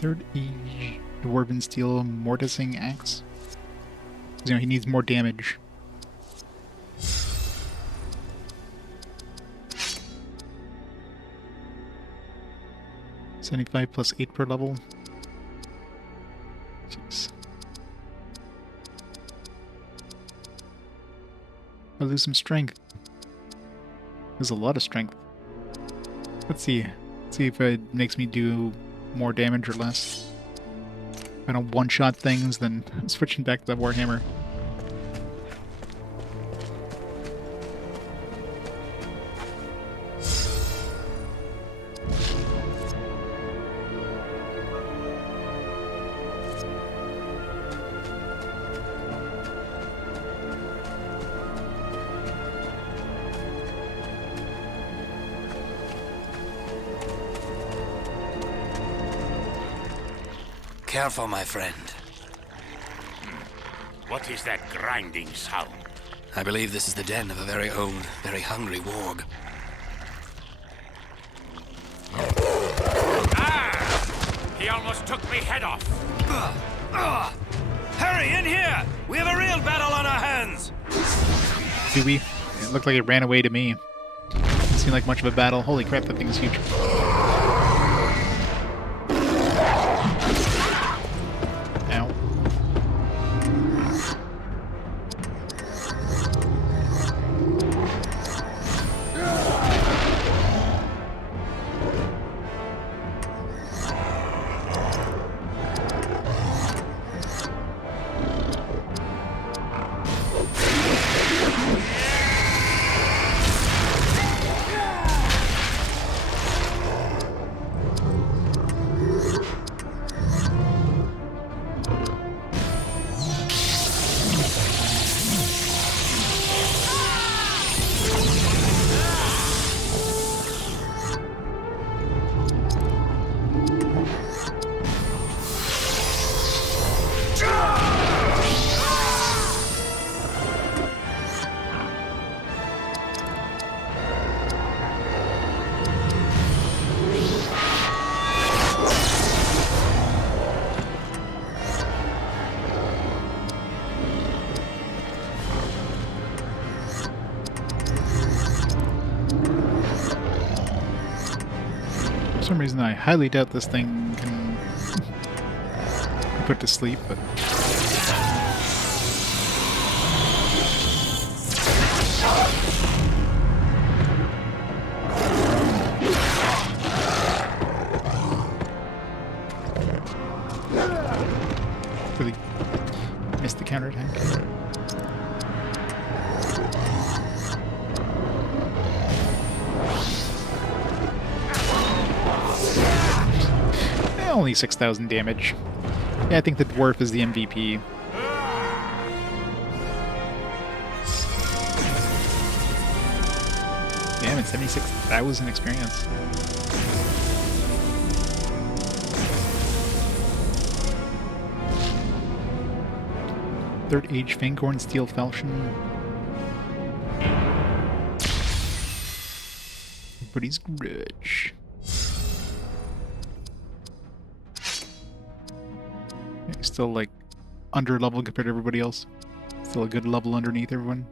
Third Age Dwarven Steel Mortising Axe. You know, he needs more damage. 75 plus 8 per level. Jeez. I lose some strength. There's a lot of strength. Let's see. Let's see if it makes me do more damage or less. If I don't one-shot things, then I'm switching back to the Warhammer. Careful, my friend. What is that grinding sound? I believe this is the den of a very old, very hungry warg. Ah! He almost took me head off. Hurry, in here! We have a real battle on our hands! Do we? It looked like it ran away to me. Didn't seem like much of a battle. Holy crap, that thing is huge. Ow. For some reason, I highly doubt this thing can be put to sleep, but... really missed the counterattack. Only 6,000 damage. Yeah, I think the dwarf is the MVP. Damn it, 76,000 experience. Third Age Fangorn Steel Falchion. Everybody's grudge. Still like under level compared to everybody else. Still a good level underneath everyone.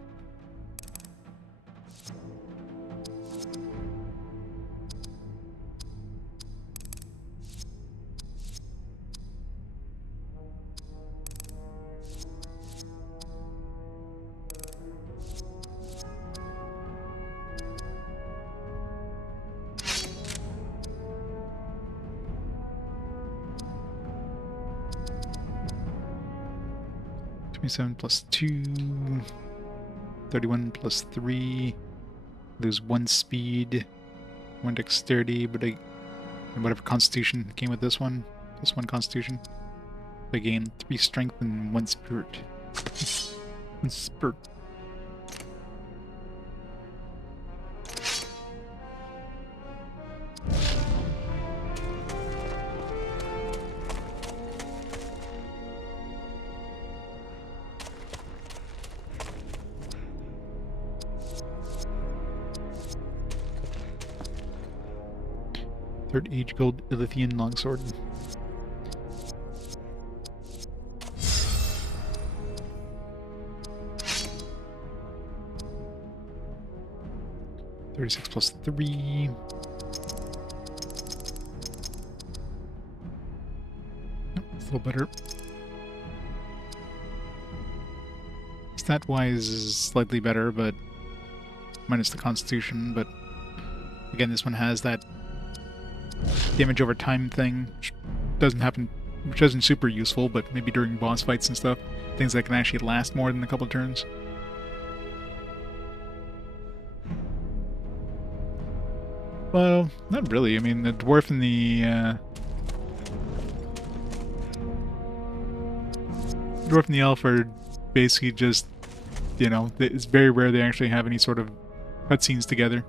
Plus 2, 31 plus 3, lose 1 speed, 1 dexterity, but I, and whatever constitution came with this one, plus 1 constitution. I gain 3 strength and 1 spirit. 1 spirit. Third Age Gold Ilithian Longsword. +3. little better. Stat-wise is slightly better, but minus the Constitution, but again, this one has that damage over time thing, which doesn't happen, which isn't super useful, but maybe during boss fights and stuff, things that can actually last more than a couple turns. Well, not really. I mean, the dwarf and the elf are basically just, you know, it's very rare they actually have any sort of cutscenes together.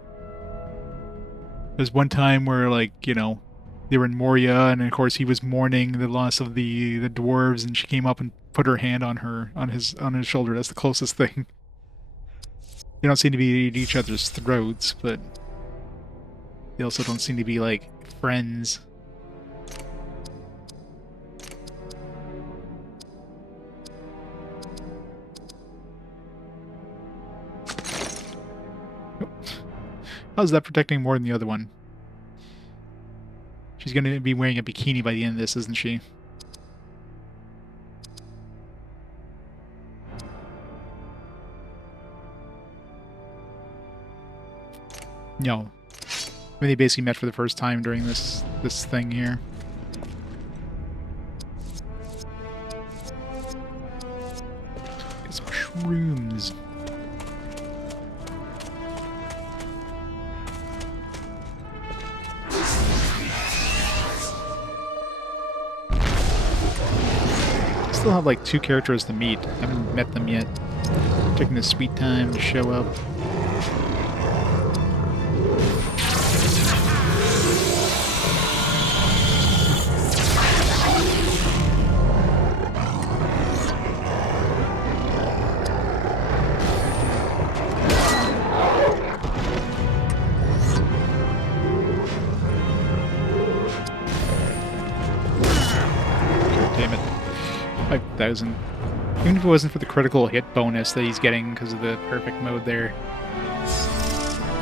There's one time where, like, you know, they were in Moria, and of course he was mourning the loss of the dwarves, and she came up and put her hand on his shoulder. That's the closest thing. They don't seem to be at each other's throats, but they also don't seem to be, like, friends. How's that protecting more than the other one? She's going to be wearing a bikini by the end of this, isn't she? No. I mean, they basically met for the first time during this thing here. Get some shrooms. Still have like 2 characters to meet. Haven't met them yet. Taking the sweet time to show up. Damn it. 5,000. Even if it wasn't for the critical hit bonus that he's getting because of the perfect mode there.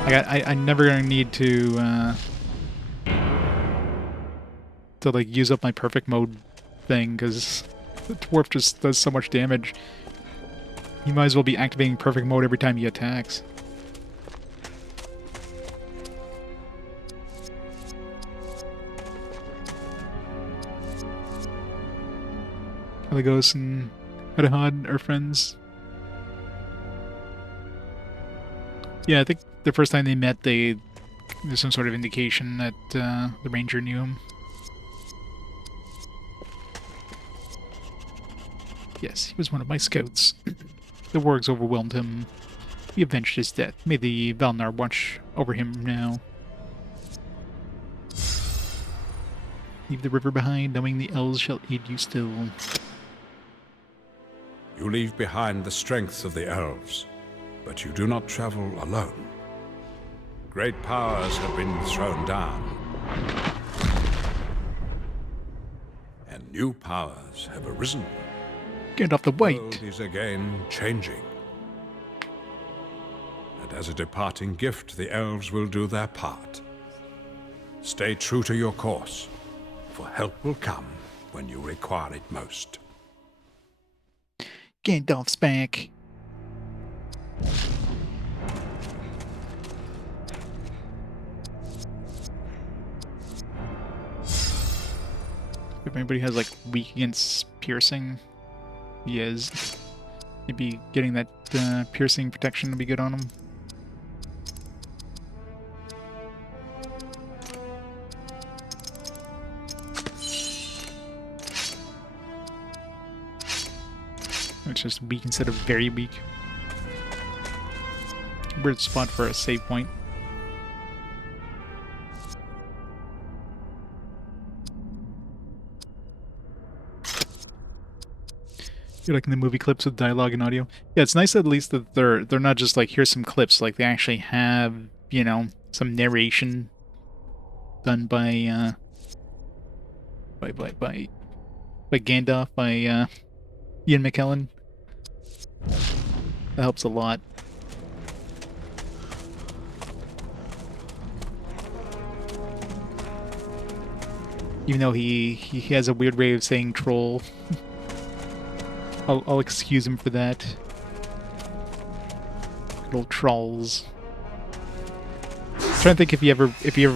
I'm never gonna need to like use up my perfect mode thing because the dwarf just does so much damage. You might as well be activating perfect mode every time he attacks. Kaligos and Hadahad are friends. Yeah, I think the first time they met, there's some sort of indication that the ranger knew him. Yes, he was one of my scouts. The wargs overwhelmed him. We avenged his death. May the Valnar watch over him now. Leave the river behind, knowing the elves shall aid you still. You leave behind the strength of the elves, but you do not travel alone. Great powers have been thrown down, and new powers have arisen. Get off the The white. world is again changing. And as a departing gift, the elves will do their part. Stay true to your course, for help will come when you require it most. Gandalf's back. If anybody has like weak against piercing, he is. Maybe getting that piercing protection would be good on him. It's just weak instead of very weak. Weird spot for a save point. You're liking the movie clips with dialogue and audio? Yeah, it's nice at least that they're not just like, here's some clips, like they actually have, you know, some narration done by Gandalf, by Ian McKellen. That helps a lot. Even though he has a weird way of saying troll. I'll excuse him for that. Good old trolls. I'm trying to think if he ever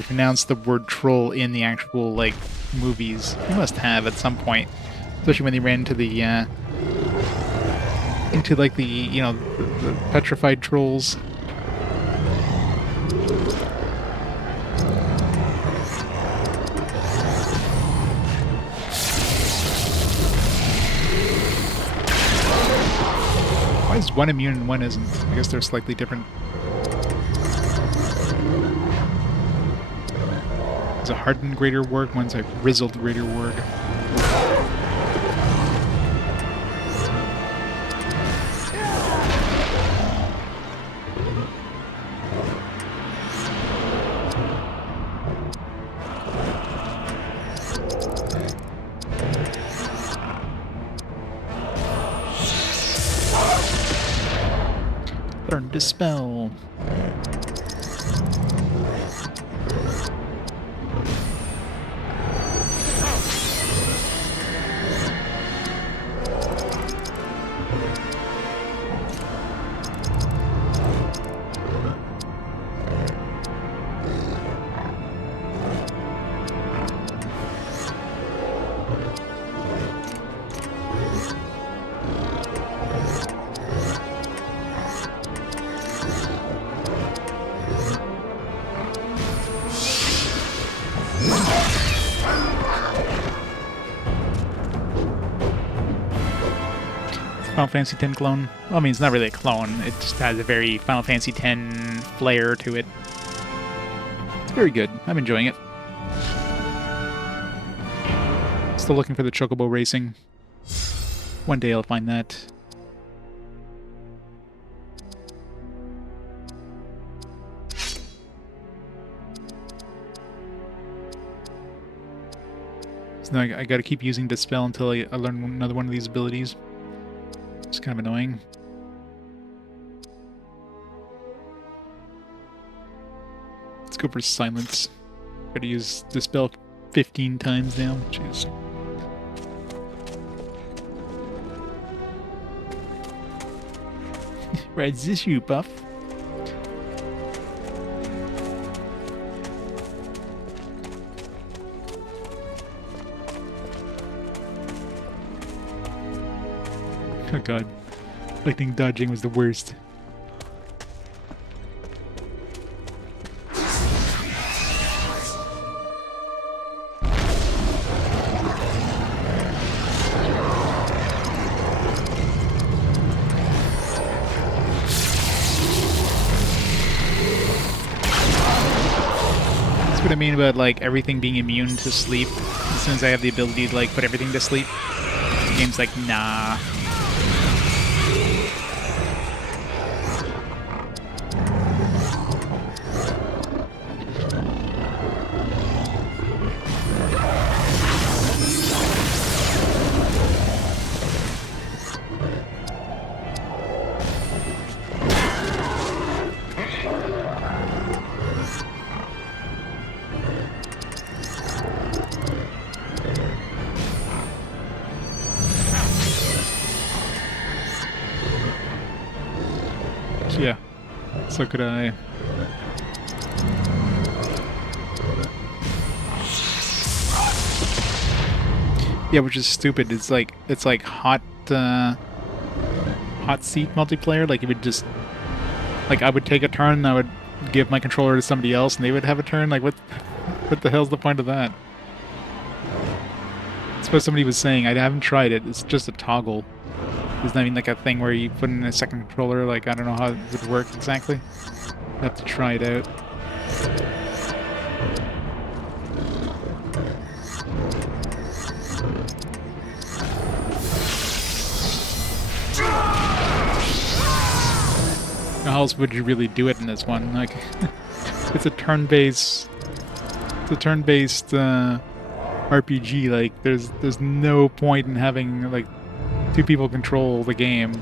pronounced the word troll in the actual like movies. He must have at some point, especially when they ran into the the petrified trolls. Why is one immune and one isn't? I guess they're slightly different. One's a hardened greater ward, one's a grizzled greater ward. Learn Dispel. Final Fantasy X clone. Well, I mean, it's not really a clone. It just has a very Final Fantasy X flair to it. It's very good. I'm enjoying it. Still looking for the Chocobo racing. One day I'll find that. So now I gotta keep using Dispel until I learn another one of these abilities. It's kind of annoying. Let's go for Silence. Gotta use Dispel 15 times now. Jeez. Right, is this you, Buff? Oh god. Lightning dodging was the worst. That's what I mean about like everything being immune to sleep. As soon as I have the ability to like put everything to sleep, the game's like, nah. Yeah, so could I. Yeah, which is stupid. It's like hot seat multiplayer. Like it would just like I would take a turn and I would give my controller to somebody else and they would have a turn. Like what the hell's the point of that? That's what somebody was saying. I haven't tried it. It's just a toggle. There's not even like a thing where you put in a second controller. Like I don't know how it would work exactly. I have to try it out. How else would you really do it in this one? Like, it's a turn-based RPG. Like, there's no point in having like two people control the game.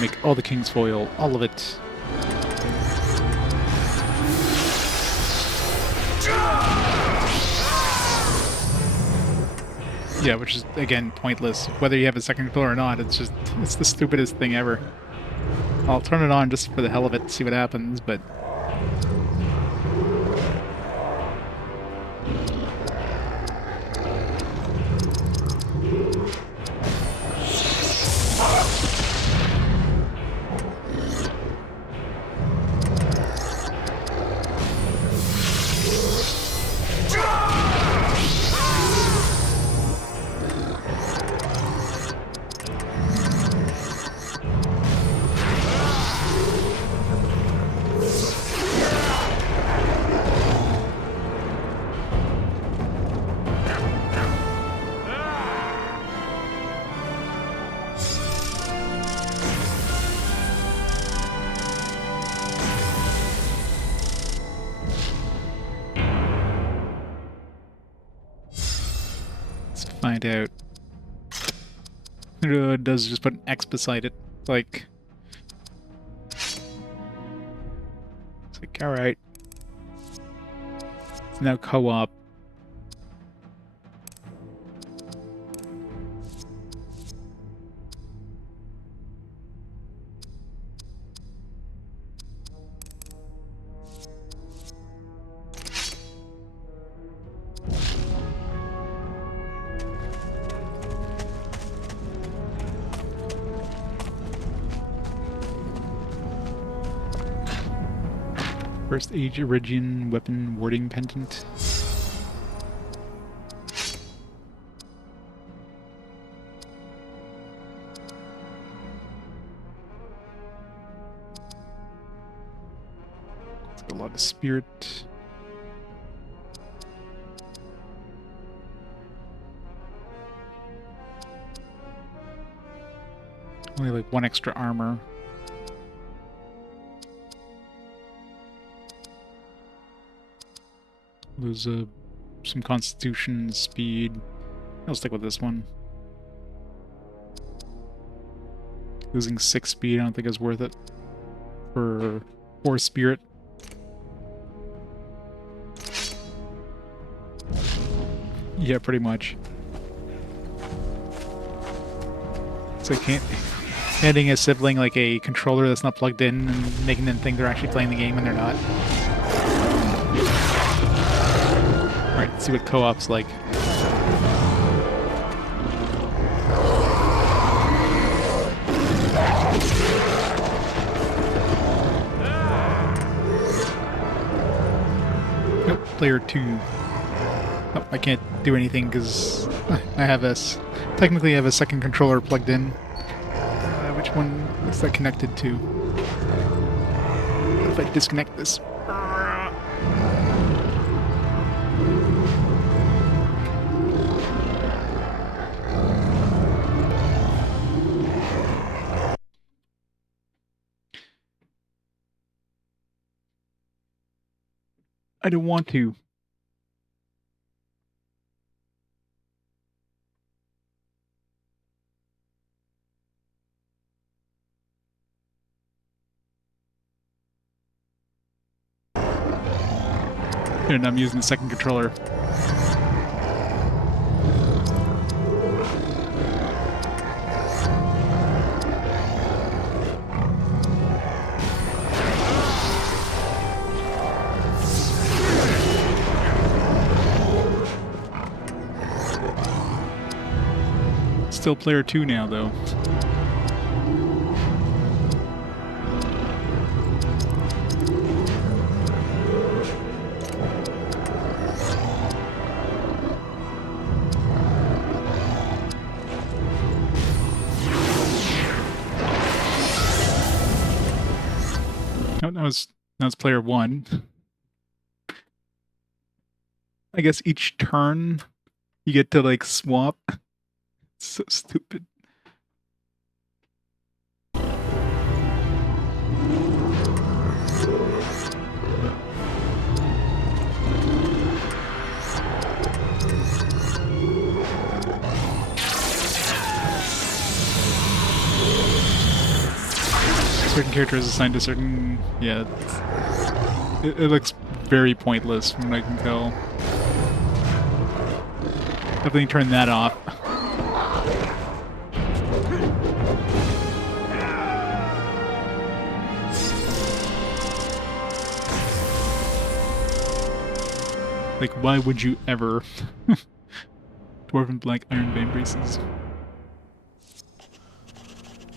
gonna make all the king's foil, all of it. Yeah, which is, again, pointless. Whether you have a second controller or not, it's the stupidest thing ever. I'll turn it on just for the hell of it to see what happens, but... Find out. It does just put an X beside it. Like... It's like, alright. It's now co-op. First Age Iridian weapon warding pendant. It's got a lot of spirit. Only like one extra armor. Lose some constitution, speed. I'll stick with this one. Losing 6 speed, I don't think is worth it. For 4 spirit. Yeah, pretty much. It's like handing a sibling like a controller that's not plugged in and making them think they're actually playing the game when they're not. Alright, let's see what co-op's like. Nope, player 2. Oh, I can't do anything because I have technically I have a second controller plugged in. Which one is that connected to? What if I disconnect this? I don't want to. And I'm using the second controller. Still player 2 now, though. No, that was player 1. I guess each turn you get to like swap. It's so stupid. certain characters assigned to certain... Yeah, it looks very pointless from what I can tell. Definitely turn that off. Like, why would you ever? Dwarven black iron band braces.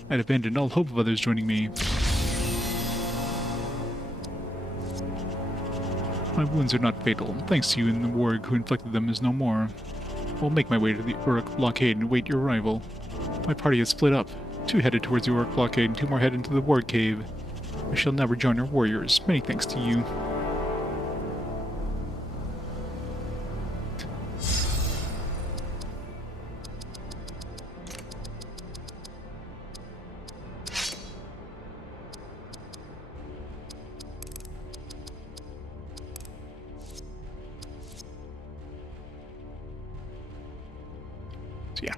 I'd abandoned all hope of others joining me. My wounds are not fatal. Thanks to you, and the warg who inflicted them is no more. I'll make my way to the Uruk blockade and wait your arrival. My party has split up. 2 headed towards the Uruk blockade and 2 more head into the warg cave. I shall now rejoin our warriors. Many thanks to you. Yeah.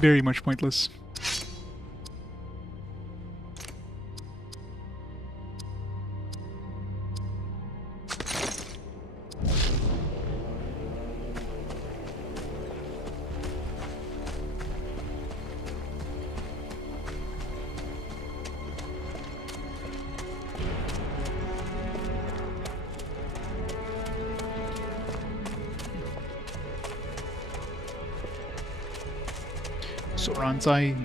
Very much pointless. Sauron's Eye.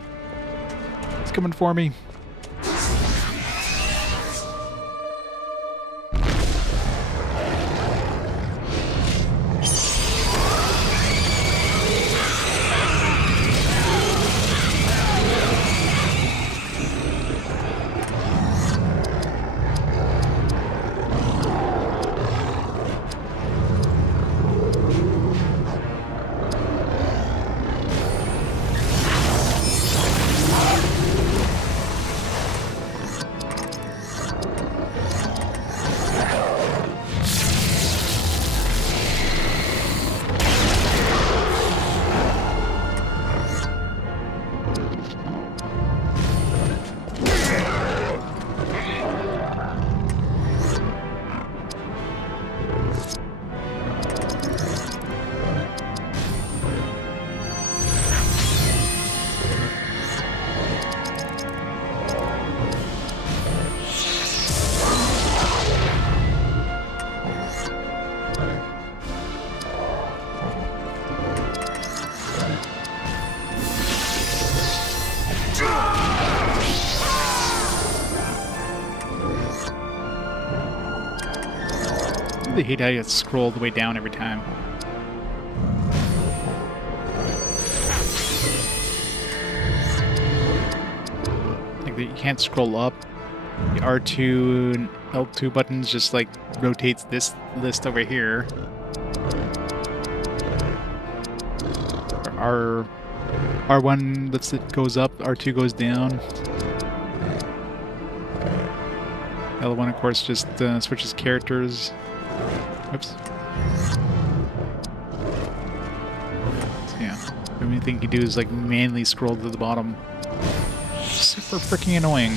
It's coming for me. I hate how you scroll all the way down every time. Like that you can't scroll up. The R2 and L2 buttons just like rotates this list over here. R1 lets it goes up, R2 goes down. L1 of course just switches characters. Oops. So yeah, the only thing you can do is like manually scroll to the bottom. Super freaking annoying.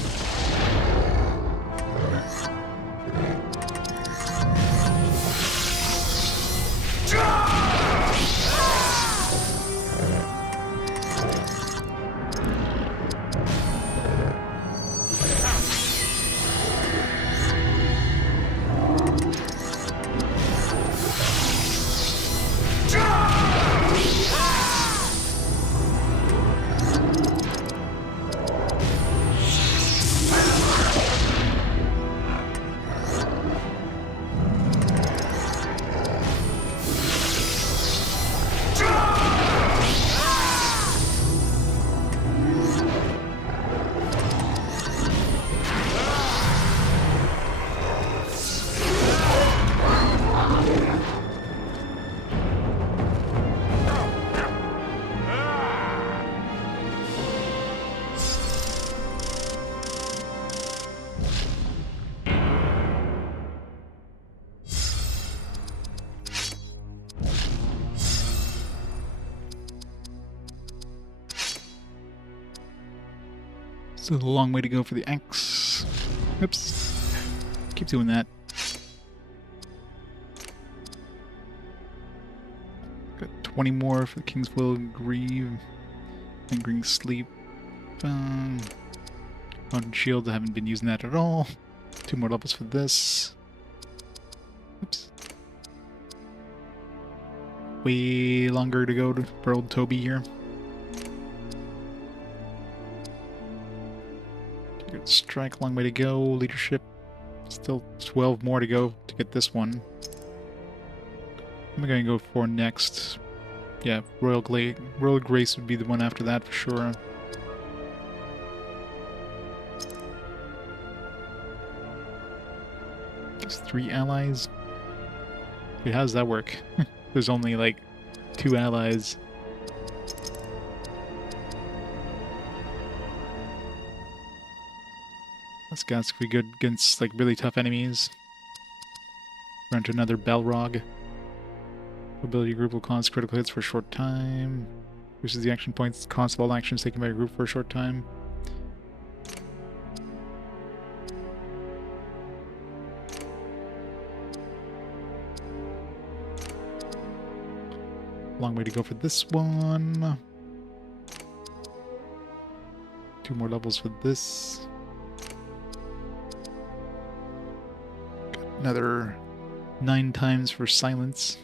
Still a long way to go for the axe. Oops. Keep doing that. Got 20 more for the King's Will, Grieve, Lingering Sleep. On shield, I haven't been using that at all. 2 more levels for this. Oops. Way longer to go for old Toby here. Good strike, long way to go. Leadership, still 12 more to go to get this one. I'm going to go for next. Yeah, Royal Grace would be the one after that for sure. There's 3 allies. Wait, how does that work? There's only like 2 allies. This guy's pretty good against like really tough enemies. Run to another Balrog. Ability group will cause critical hits for a short time. Reduces the action points cost of all actions taken by a group for a short time. Long way to go for this one. 2 more levels for this. Got another 9 times for silence.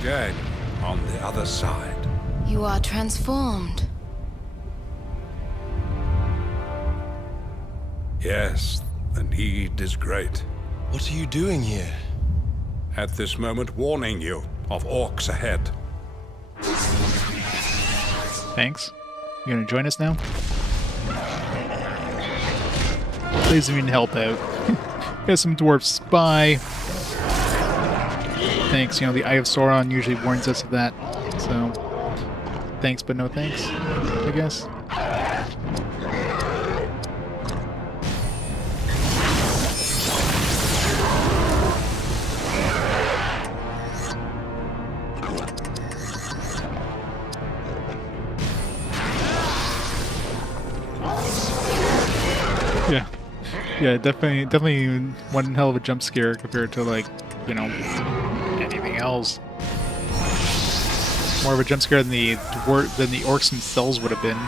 Again, on the other side. You are transformed. Yes, the need is great. What are you doing here? At this moment, warning you of orcs ahead. Thanks. You gonna join us now? Please even help out. Got some dwarfs. Bye. Thanks. You know, the Eye of Sauron usually warns us of that. So, thanks, but no thanks, I guess. Yeah. Yeah, definitely one hell of a jump scare compared to, like, you know, anything else. More of a jump scare than the orcs themselves would have been.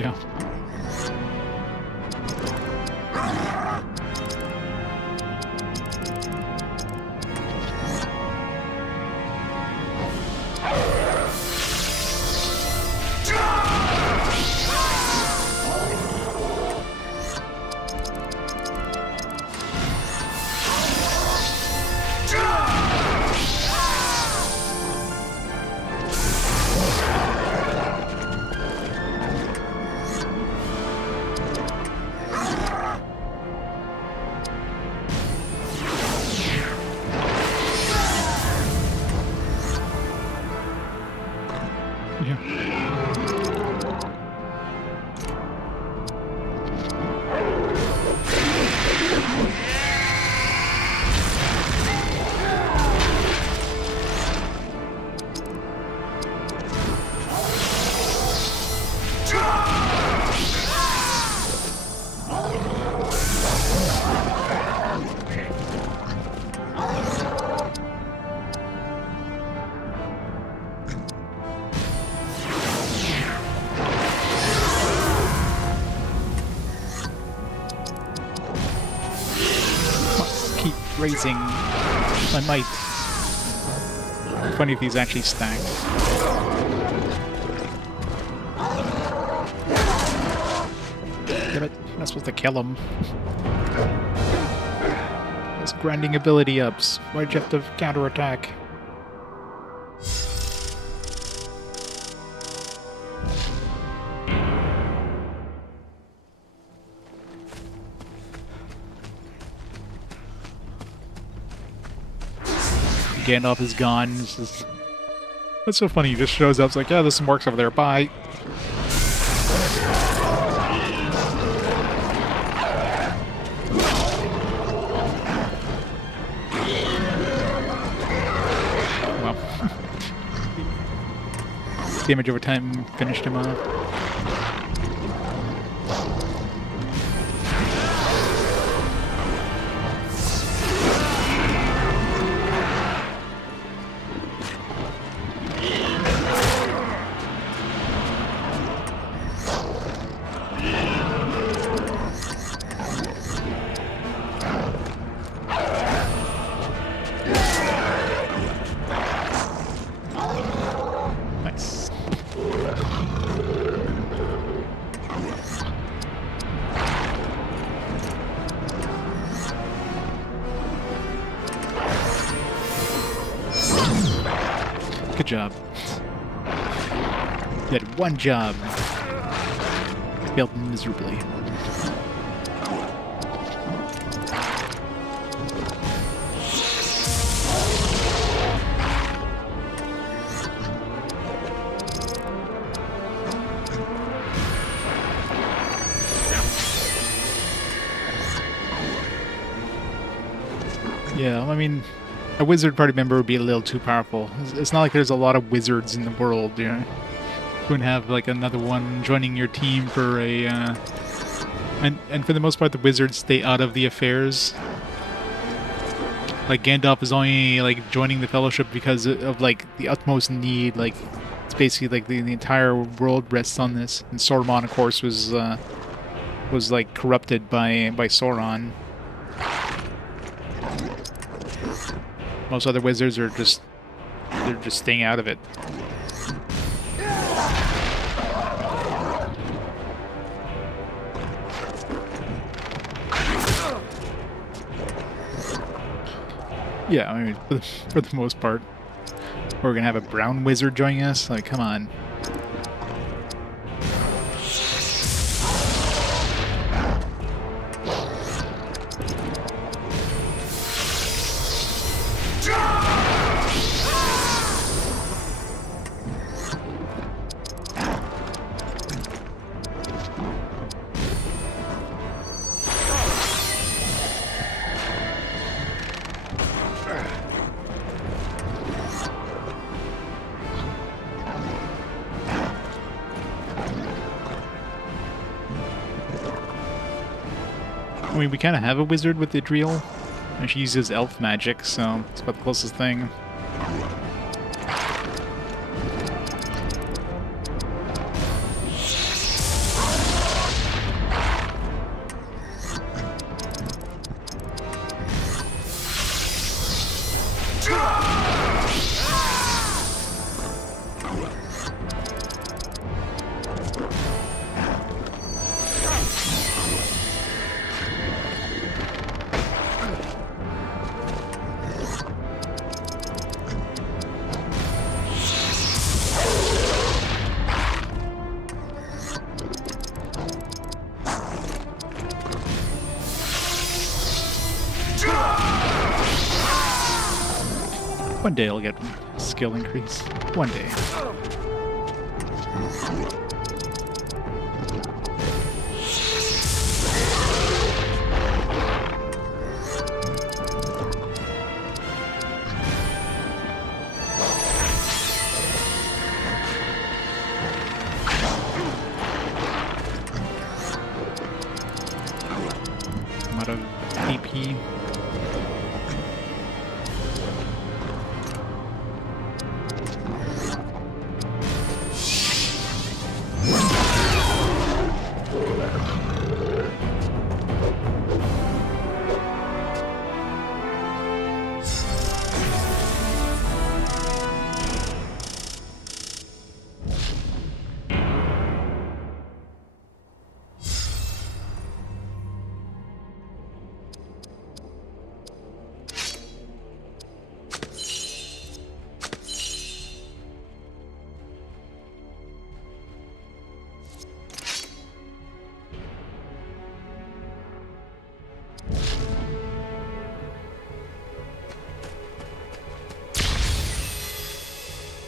Yeah. Raising my might. Funny if he's actually stacked. Damn it, I'm not supposed to kill him. His grinding ability ups. Why'd you have to counterattack? Gandalf is gone. It's just, that's so funny. He just shows up. It's like, yeah, there's some orcs over there. Bye. Well, damage over time finished him off. Good job. You had one job. Failed miserably. Yeah, I mean, a wizard party member would be a little too powerful. It's not like there's a lot of wizards in the world, you know. You wouldn't have like another one joining your team for a, and for the most part, the wizards stay out of the affairs. Like Gandalf is only like joining the Fellowship because of like the utmost need. Like it's basically like the entire world rests on this. And Sauron, of course, was like corrupted by Sauron. Most other wizards are just staying out of it. Yeah, I mean, for the most part. We're gonna have a brown wizard joining us? Like, come on. I mean, we kind of have a wizard with Idrial, and she uses elf magic, so it's about the closest thing. One day I'll get skill increase. One day. I'm out of AP.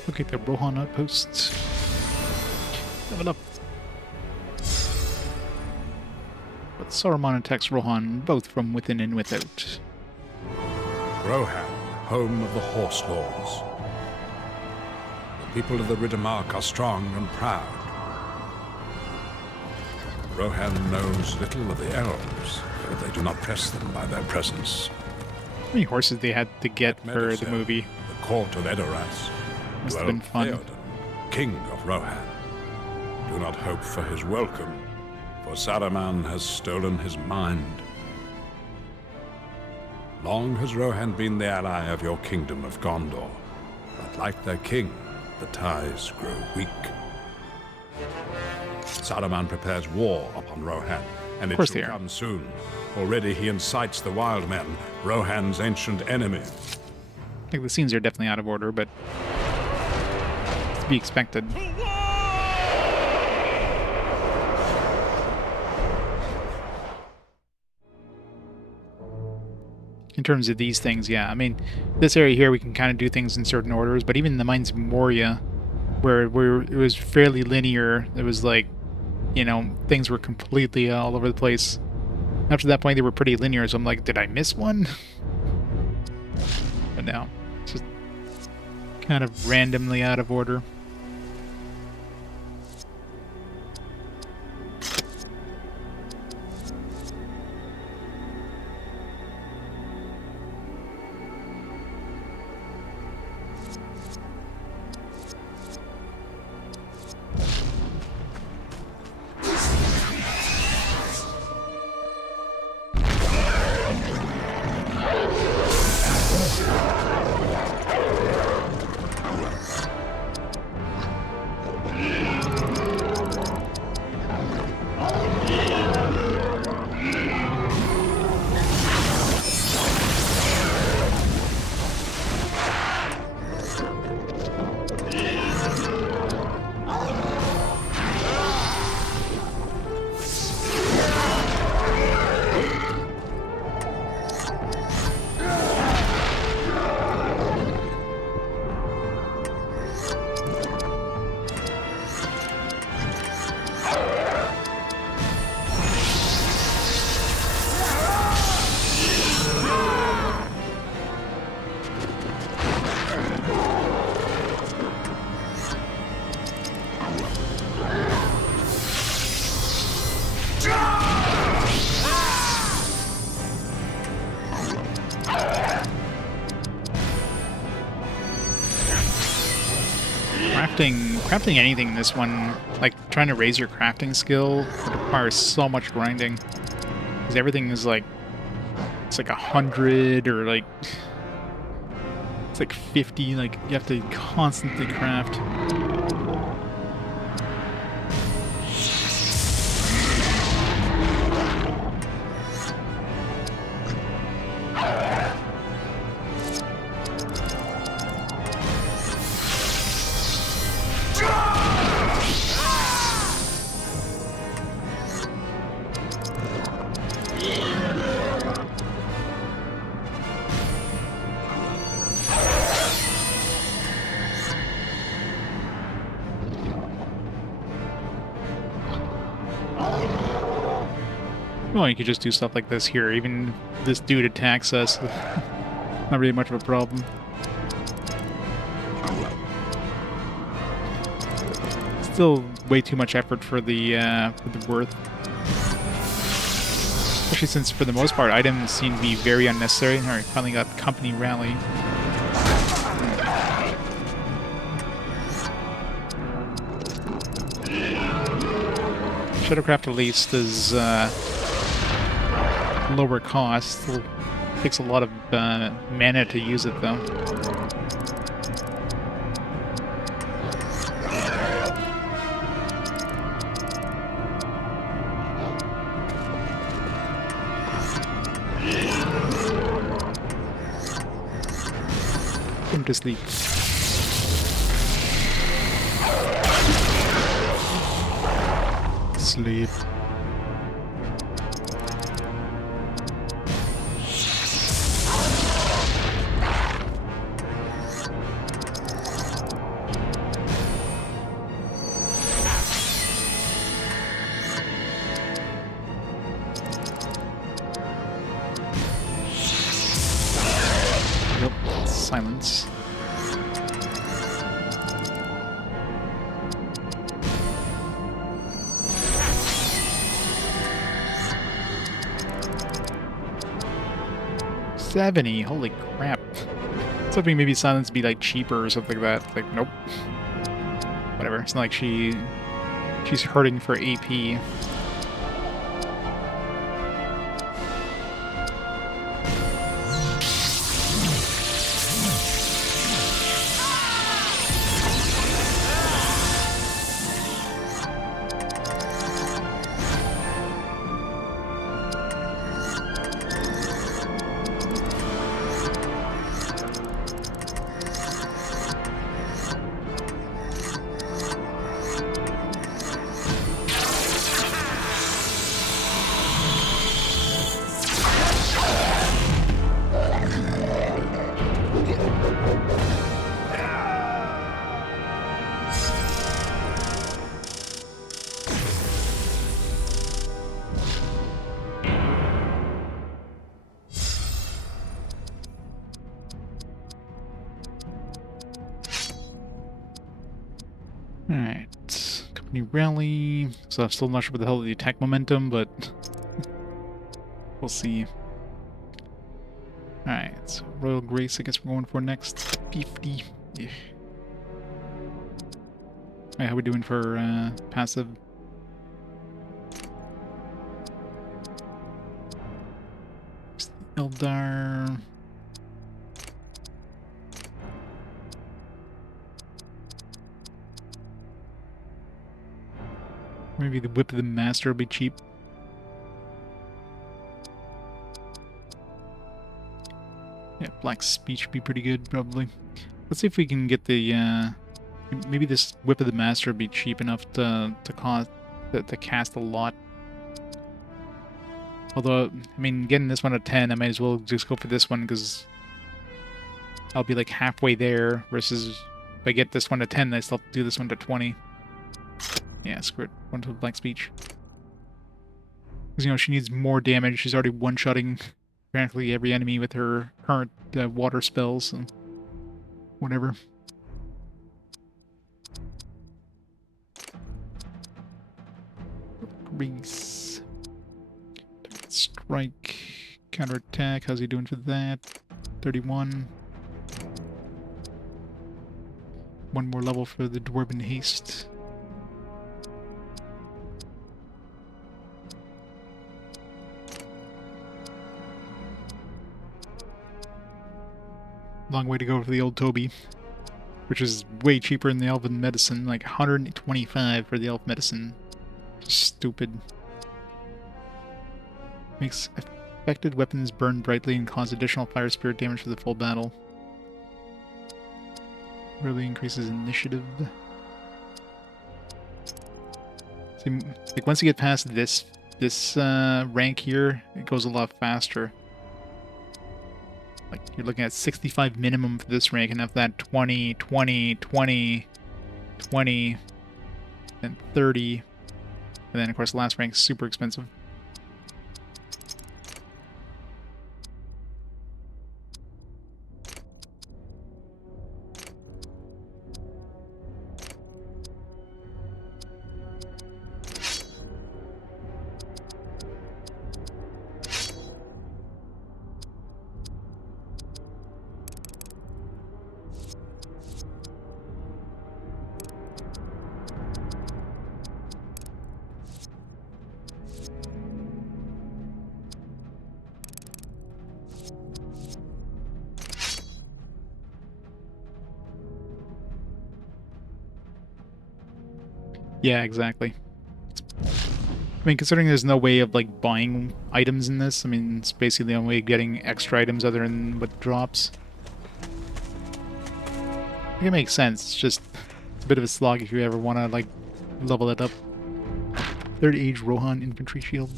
Look at the Rohan outposts. Level up. But Saruman attacks Rohan both from within and without. Rohan, home of the Horse Lords. The people of the Riddermark are strong and proud. Rohan knows little of the elves, for they do not press them by their presence. How many horses they had to get for the movie? The court of Edoras. Must have been fun. Theoden, king of Rohan. Do not hope for his welcome, for Saruman has stolen his mind. Long has Rohan been the ally of your kingdom of Gondor, but like their king, the ties grow weak. Saruman prepares war upon Rohan, and it shall come soon. Already he incites the wild men, Rohan's ancient enemy. I think the scenes are definitely out of order, but it's to be expected. In terms of these things, yeah. I mean, this area here, we can kind of do things in certain orders, but even in the Mines of Moria, where it was fairly linear, it was like, you know, things were completely all over the place. After that point, they were pretty linear, so I'm like, did I miss one? But no, it's just kind of randomly out of order. Crafting anything in this one, like trying to raise your crafting skill, requires so much grinding. Because everything is like, it's like 100 or like, it's like 50, like you have to constantly craft. Well, you could just do stuff like this here. Even if this dude attacks us, not really much of a problem. Still way too much effort for the worth. Especially since, for the most part, items seem to be very unnecessary. Alright, finally got company rally. Shadowcraft at least is lower cost. Still takes a lot of mana to use it though. Come to sleep. Sleep. silence. $70, holy crap. I was hoping maybe silence would be like cheaper or something like that. Like, nope. Whatever. It's not like she's hurting for AP. Alright. Company rally. So I'm still not sure what the hell the attack momentum, but we'll see. Alright, so Royal Grace I guess we're going for next. 50. Yeah. Alright, how we doing for passive? Eldar. Maybe the Whip of the Master will be cheap. Yeah, Black Speech would be pretty good, probably. Let's see if we can get the, maybe this Whip of the Master would be cheap enough to cast a lot. Although, I mean, getting this one at 10, I might as well just go for this one, because I'll be like halfway there, versus if I get this one to 10, I still have to do this one to 20. Yeah, screw it. One to Black Speech. Because, you know, she needs more damage. She's already one-shotting practically every enemy with her current water spells. So whatever. Grease. Strike. Counterattack. How's he doing for that? 31. One more level for the Dwarven Haste. Long way to go for the old Toby, which is way cheaper than the Elven Medicine, like 125 for the Elf Medicine. Stupid. Makes affected weapons burn brightly and cause additional fire spirit damage for the full battle. Really increases initiative. See, like once you get past this rank here, it goes a lot faster. Like, you're looking at 65 minimum for this rank, and after that 20, 20, 20, 20, and 30. And then, of course, the last rank's super expensive. Yeah, exactly. I mean, considering there's no way of, like, buying items in this, I mean, it's basically the only way of getting extra items other than what drops. I think it makes sense. It's just a bit of a slog if you ever want to, like, level it up. Third Age Rohan Infantry Shield.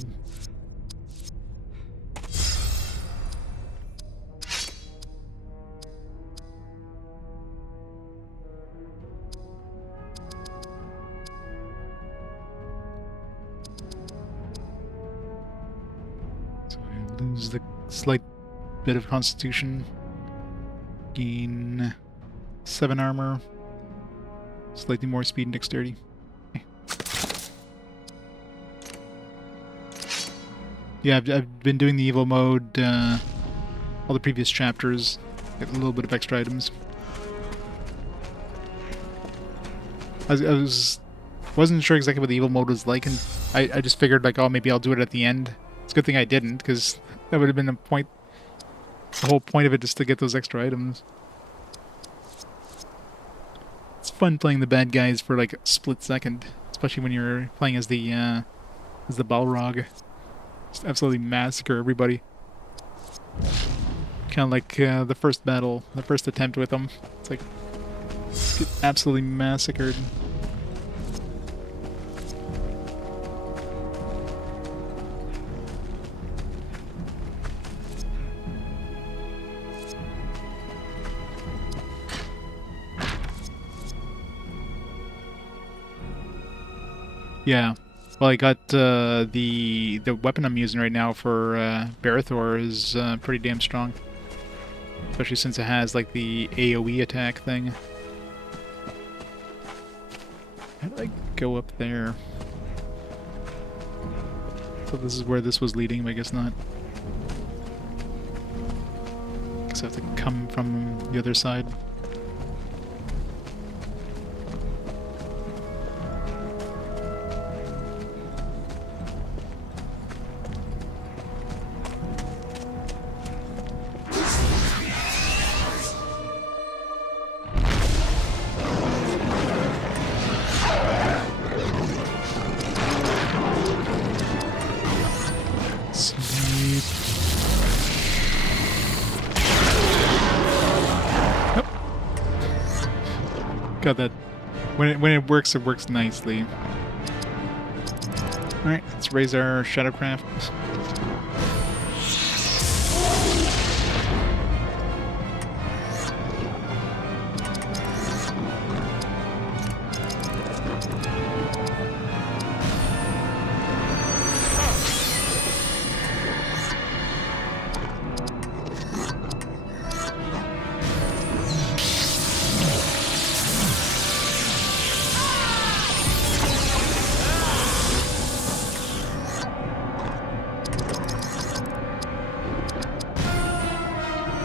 Lose the slight bit of constitution. Gain 7 armor. Slightly more speed and dexterity. Okay. Yeah, I've been doing the evil mode, all the previous chapters. Get a little bit of extra items. Wasn't sure exactly what the evil mode was like, and I just figured, like, oh, maybe I'll do it at the end. It's a good thing I didn't, because that would have been the whole point of it, just to get those extra items. It's fun playing the bad guys for like a split second, especially when you're playing as the Balrog. Just absolutely massacre everybody. Kind of like the first battle, the first attempt with them. It's like get absolutely massacred. Yeah, well, I got the weapon I'm using right now for Berethor is pretty damn strong, especially since it has like the AOE attack thing. How do I go up there? So this is where this was leading, but I guess not. Guess I have to come from the other side. Got that. When it works nicely. Alright, let's raise our Shadowcraft.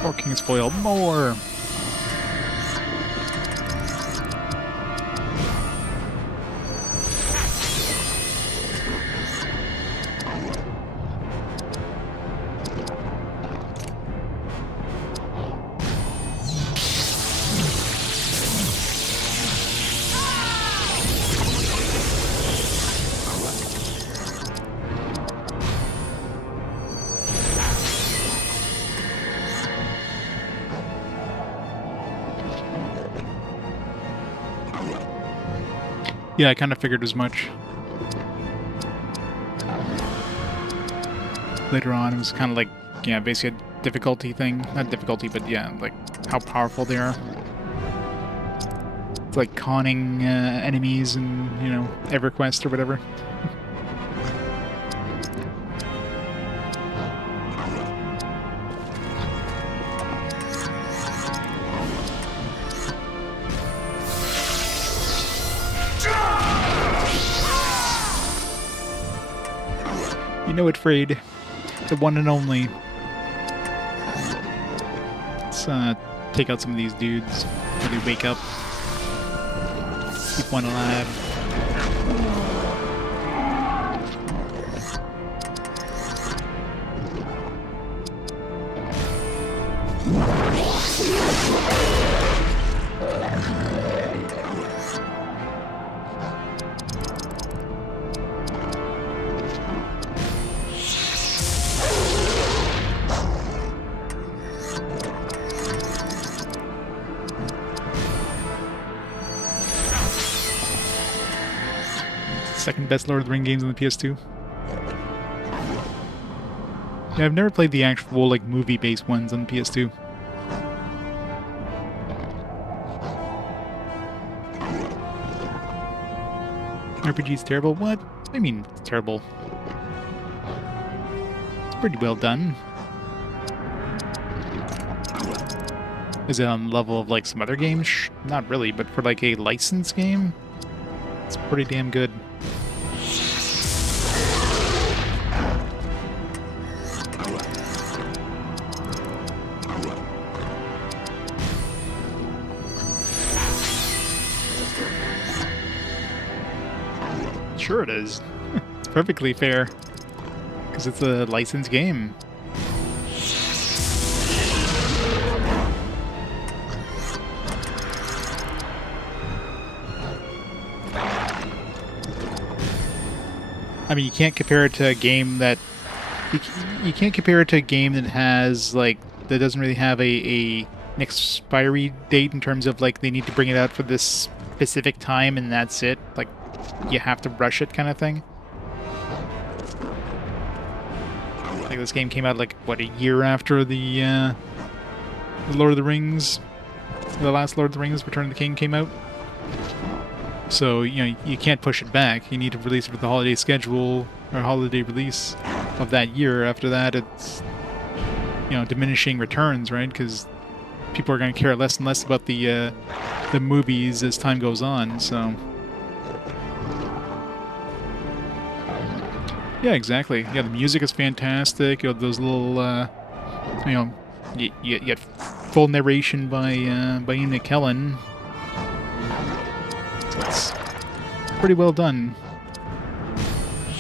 More King's Foil, more! Yeah, I kind of figured as much. Later on, it was kind of like, yeah, basically a difficulty thing. Not difficulty, but yeah, like how powerful they are. It's like conning enemies and, you know, EverQuest or whatever. You know it, Freyd. The one and only. Let's take out some of these dudes when they wake up. Keep one alive. Second best Lord of the Rings games on the PS2. Yeah, I've never played the actual, like, movie-based ones on the PS2. RPG's terrible? What? I mean, it's terrible. It's pretty well done. Is it on the level of like some other games? Not really, but for like a licensed game, it's pretty damn good. Sure it is. It's perfectly fair. Because it's a licensed game. I mean, you can't compare it to a game that... You can't compare it to a game that has, like, that doesn't really have an expiry date in terms of, like, they need to bring it out for this specific time and that's it. Like, you have to rush it kind of thing. Like, this game came out, like, what, a year after the Lord of the Rings... The last Lord of the Rings, Return of the King, came out. So, you know, you can't push it back. You need to release it with the holiday schedule, or holiday release of that year. After that, it's, you know, diminishing returns, right? Because people are going to care less and less about the movies as time goes on, so... Yeah, exactly. Yeah, the music is fantastic. You know, those little, you know, you get full narration by Ian McKellen. So it's pretty well done.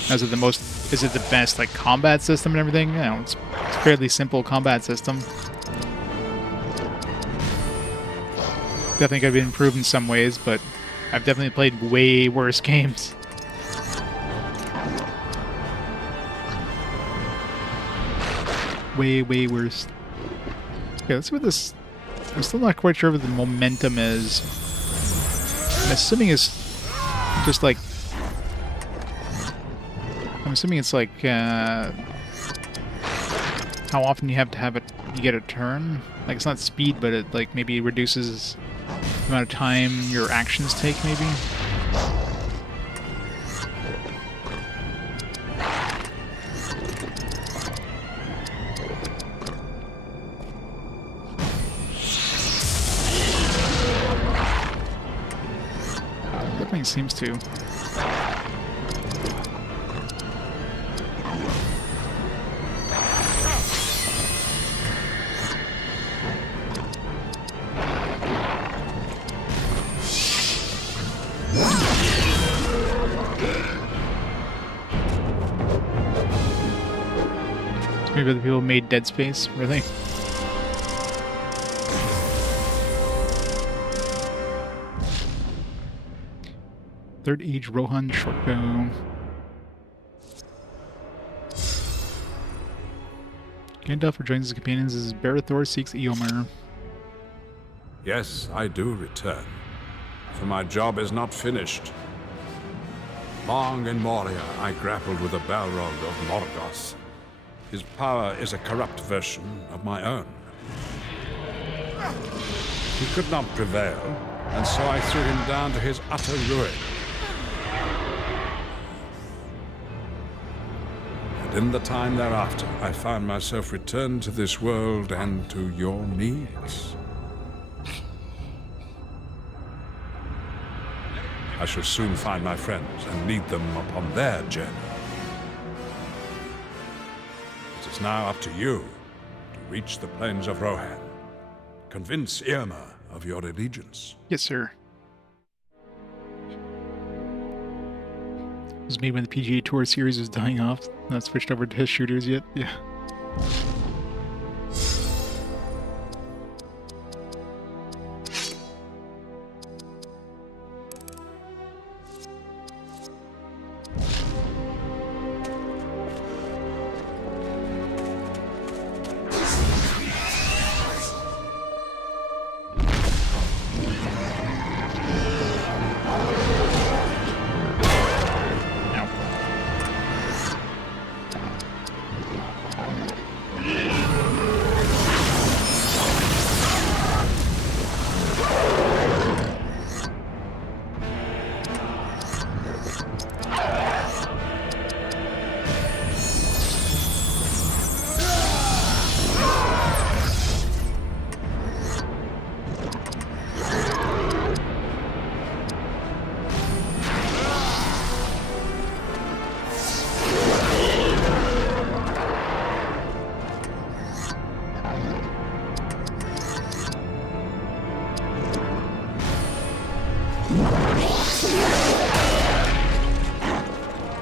Is it the best, like, combat system and everything? You know, it's a fairly simple combat system. Definitely could have been improved in some ways, but I've definitely played way worse games. Way worse. Okay, let's see what this... I'm still not quite sure what the momentum is. I'm assuming it's just like... I'm assuming it's like, how often you have to have it, you get a turn? Like, it's not speed, but it, like, maybe reduces the amount of time your actions take, maybe? Definitely seems to. Maybe the people made Dead Space, really? Third Age Rohan Shortbow. Gandalf rejoins his companions as Berethor seeks Eomer. Yes, I do return, for my job is not finished. Long in Moria, I grappled with the Balrog of Morgoth. His power is a corrupt version of my own. He could not prevail, and so I threw him down to his utter ruin. And in the time thereafter, I found myself returned to this world and to your needs. I shall soon find my friends and lead them upon their journey. It is now up to you to reach the plains of Rohan. Convince Eomer of your allegiance. Yes, sir. It was made when the PGA Tour series was dying off. Not switched over to his shooters yet. Yeah.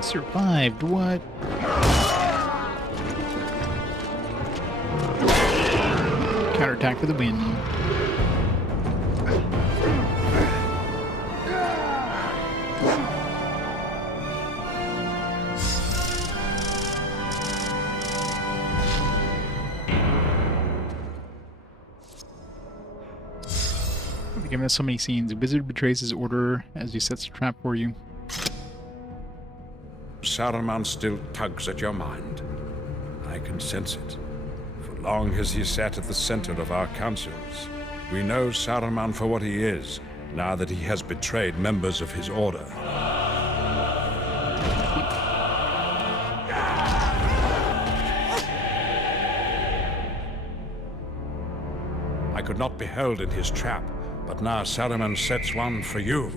Survived, what? Counterattack for the win. We're giving us so many scenes. A wizard betrays his order as he sets a trap for you. Saruman still tugs at your mind. I can sense it. For long as he sat at the center of our councils, we know Saruman for what he is, now that he has betrayed members of his order. I could not be held in his trap, but now Saruman sets one for you.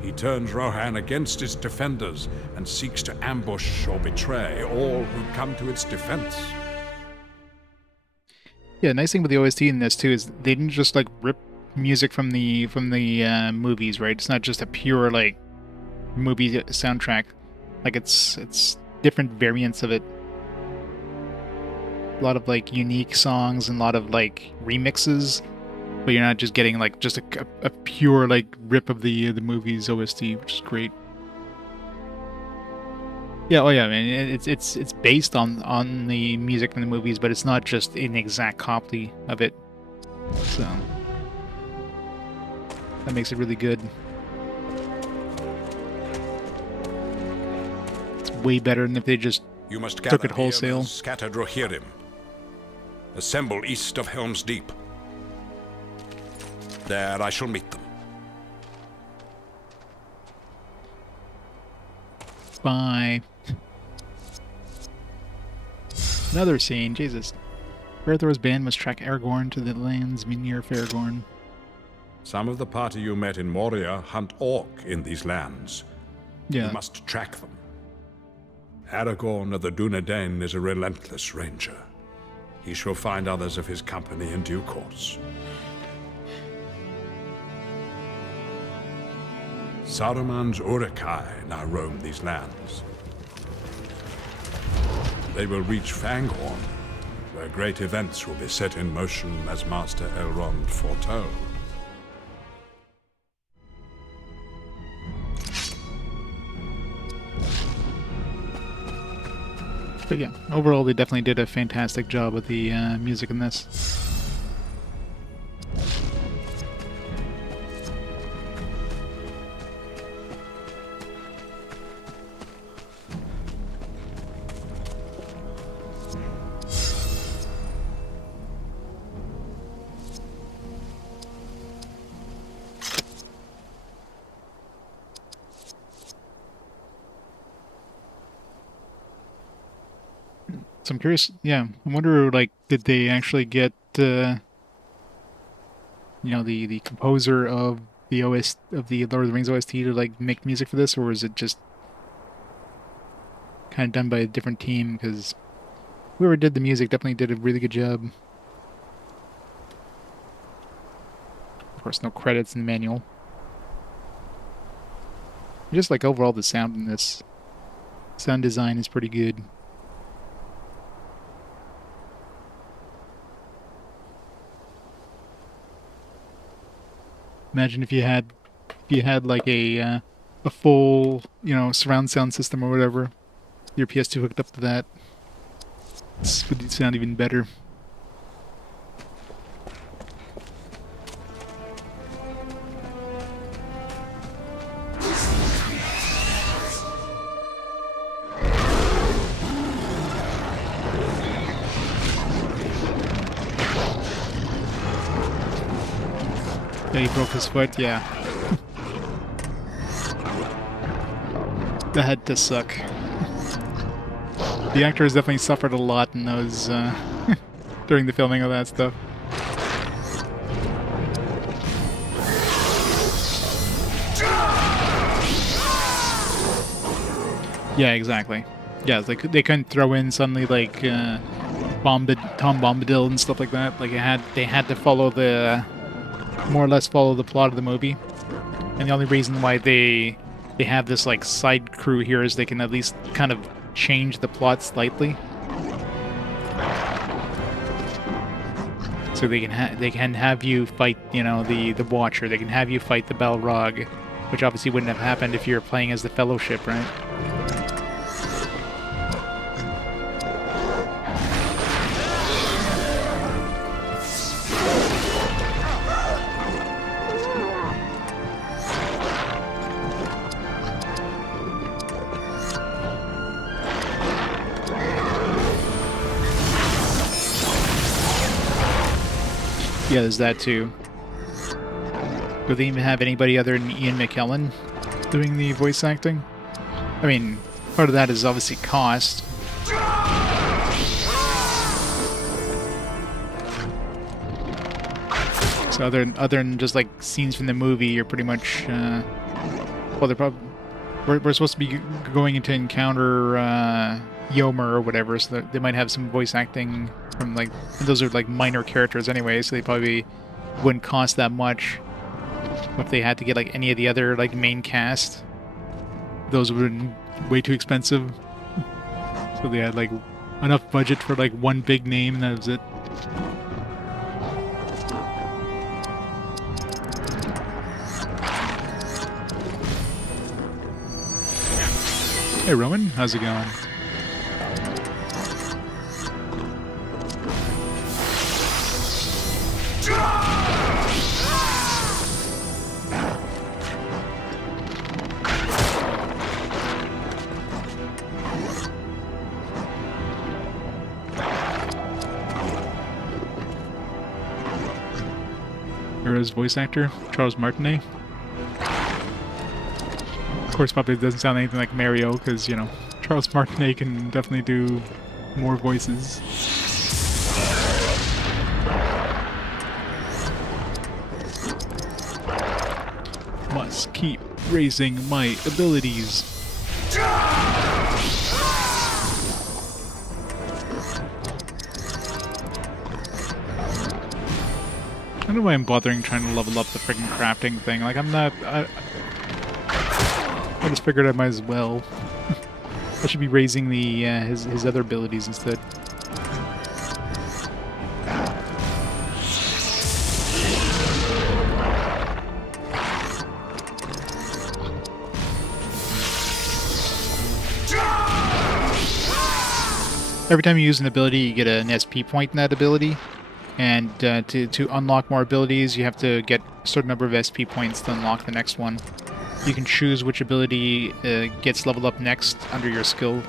He turns Rohan against its defenders and seeks to ambush or betray all who come to its defense. Yeah, nice thing with the OST in this too is they didn't just like rip music from the movies, right? It's not just a pure like movie soundtrack. Like it's different variants of it. A lot of like unique songs and a lot of like remixes. But you're not just getting like just a pure like rip of the movie's OST, which is great. Yeah, oh yeah, I mean it's based on the music from the movies, but it's not just an exact copy of it. So that makes it really good. It's way better than if they just You must took it gather wholesale. the scattered Rohirrim. Assemble east of Helm's Deep. There I shall meet them. Bye. Another scene, Jesus. Berethor's band must track Aragorn to the lands near Aragorn. Some of the party you met in Moria hunt orc in these lands. Yeah. You must track them. Aragorn of the Dunedain is a relentless ranger. He shall find others of his company in due course. Saruman's Uruk-hai now roam these lands. They will reach Fangorn, where great events will be set in motion as Master Elrond foretold. But yeah, overall they definitely did a fantastic job with the music in this. So I'm curious, yeah, I wonder, like, did they actually get, you know, the composer of the of the Lord of the Rings OST to, like, make music for this, or was it just kind of done by a different team? Because whoever did the music definitely did a really good job. Of course, no credits in the manual. Just, like, overall the sound in this, sound design is pretty good. Imagine if you had like a full, you know, surround sound system or whatever, your PS2 hooked up to that. This would sound even better. Yeah, he broke his foot, yeah. That had to suck. The actors definitely suffered a lot in those, during the filming of that stuff. Yeah, exactly. Yeah, they couldn't throw in suddenly, like, Tom Bombadil and stuff like that. Like they had to follow more or less follow the plot of the movie. And the only reason why they have this like side crew here is they can at least kind of change the plot slightly. So they can have you fight, you know, the Watcher. They can have you fight the Balrog, which obviously wouldn't have happened if you're playing as the Fellowship, right? Yeah, there's that too. Do they even have anybody other than Ian McKellen doing the voice acting? I mean, part of that is obviously cost. So other than just like scenes from the movie, you're pretty much well, they're probably we're supposed to be going into encounter Yomer or whatever, so they might have some voice acting from like, those are like minor characters anyway, so they probably wouldn't cost that much. If they had to get like any of the other like main cast, those would have been way too expensive. So they had like enough budget for like one big name and that was it. Hey Roman, how's it going? Hero's voice actor, Charles Martinet. Of course, probably doesn't sound anything like Mario, because, you know, Charles Martinet can definitely do more voices. Must keep raising my abilities. I don't know why I'm bothering trying to level up the freaking crafting thing. Like, I'm not... I just figured I might as well. I should be raising the his other abilities instead. Every time you use an ability, you get an SP point in that ability. And to unlock more abilities, you have to get a certain number of SP points to unlock the next one. You can choose which ability gets leveled up next under your skill.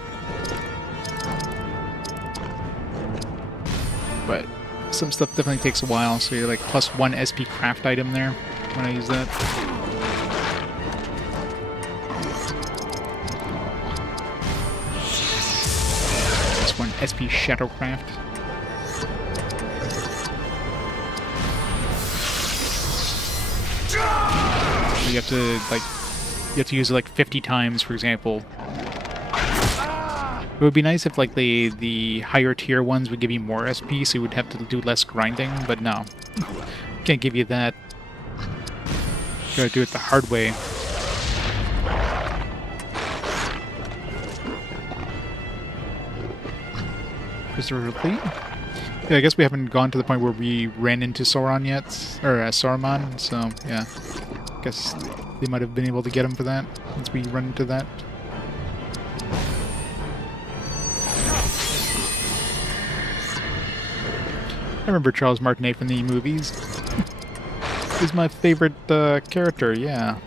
But some stuff definitely takes a while, so you're like +1 SP craft item there when I use that. +1 SP Shadowcraft. You have to use it like 50 times, for example. It would be nice if like the higher tier ones would give you more SP, so you would have to do less grinding, but no. Can't give you that. Gotta do it the hard way. Preserve Fleet? Yeah, I guess we haven't gone to the point where we ran into Sauron yet, or Saruman, so yeah. Guess they might have been able to get him for that, once we run into that. I remember Charles Martinet from the movies. He's my favorite character, yeah.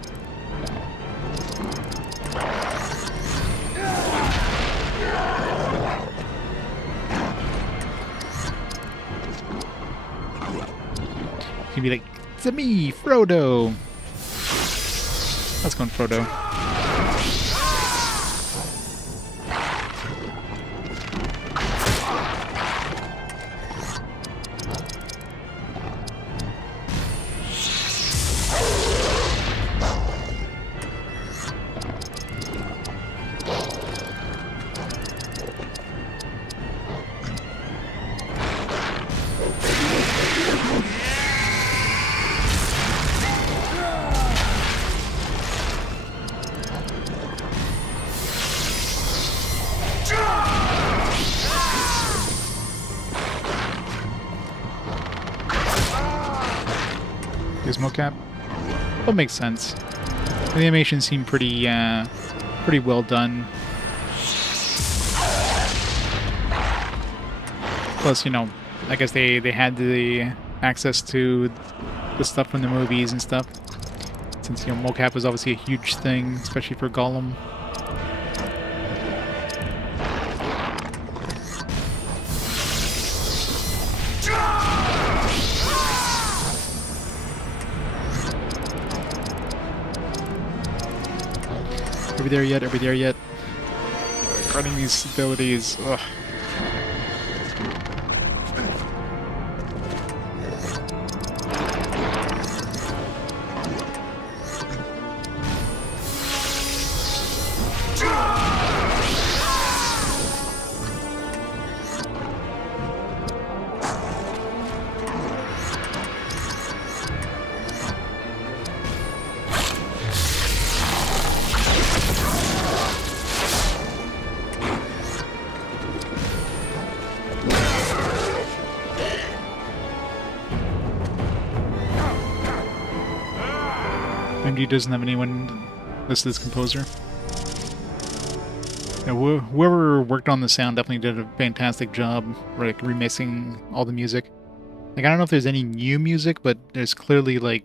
He'd be like, "It's me, Frodo." Let's go on Frodo. focus mocap. That makes sense. The animations seem pretty well done. Plus, you know, I guess they had the access to the stuff from the movies and stuff. Since, you know, mocap was obviously a huge thing, especially for Gollum. Are we there yet? Are we there yet? Running these abilities. Ugh. MD doesn't have anyone listed as composer. Yeah, whoever worked on the sound definitely did a fantastic job, like remixing all the music. Like, I don't know if there's any new music, but there's clearly like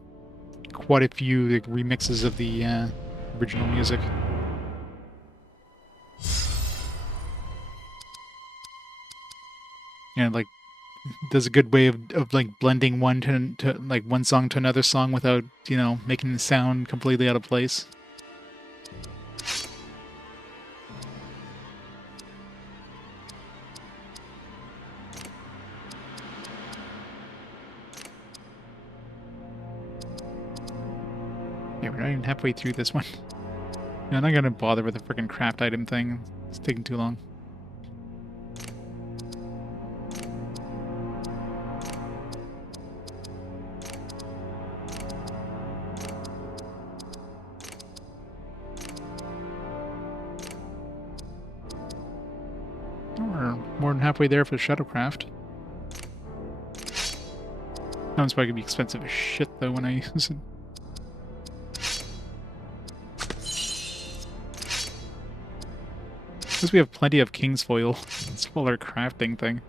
quite a few like, remixes of the original music. Yeah, like does a good way of like blending one to like one song to another song without, you know, making it sound completely out of place. Yeah, we're not even halfway through this one. Yeah, I'm not gonna bother with the freaking craft item thing. It's taking too long. We're more than halfway there for Shadowcraft. That one's probably gonna be expensive as shit though when I use it. Because we have plenty of King's Foil. It's all our crafting thing.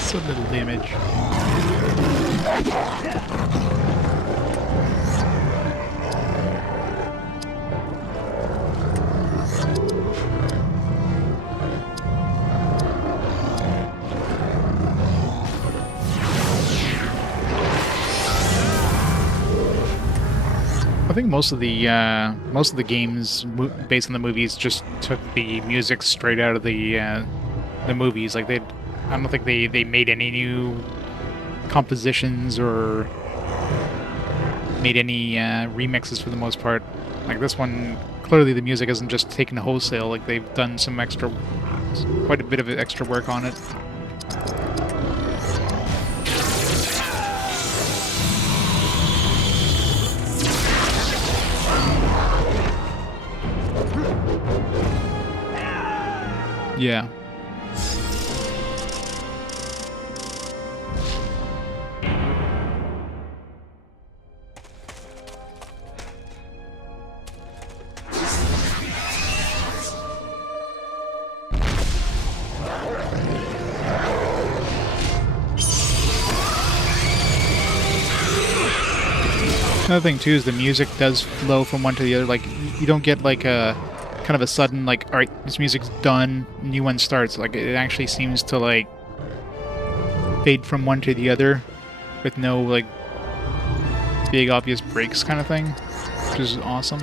So little damage. I think most of the games based on the movies just took the music straight out of the movies. Like I don't think they made any new compositions or made any remixes for the most part. Like this one, clearly the music isn't just taken wholesale. Like they've done some quite a bit of extra work on it. Yeah. Another thing too is the music does flow from one to the other. Like you don't get like a kind of a sudden like, all right, this music's done, new one starts. Like it actually seems to like fade from one to the other with no like big obvious breaks kind of thing, which is awesome.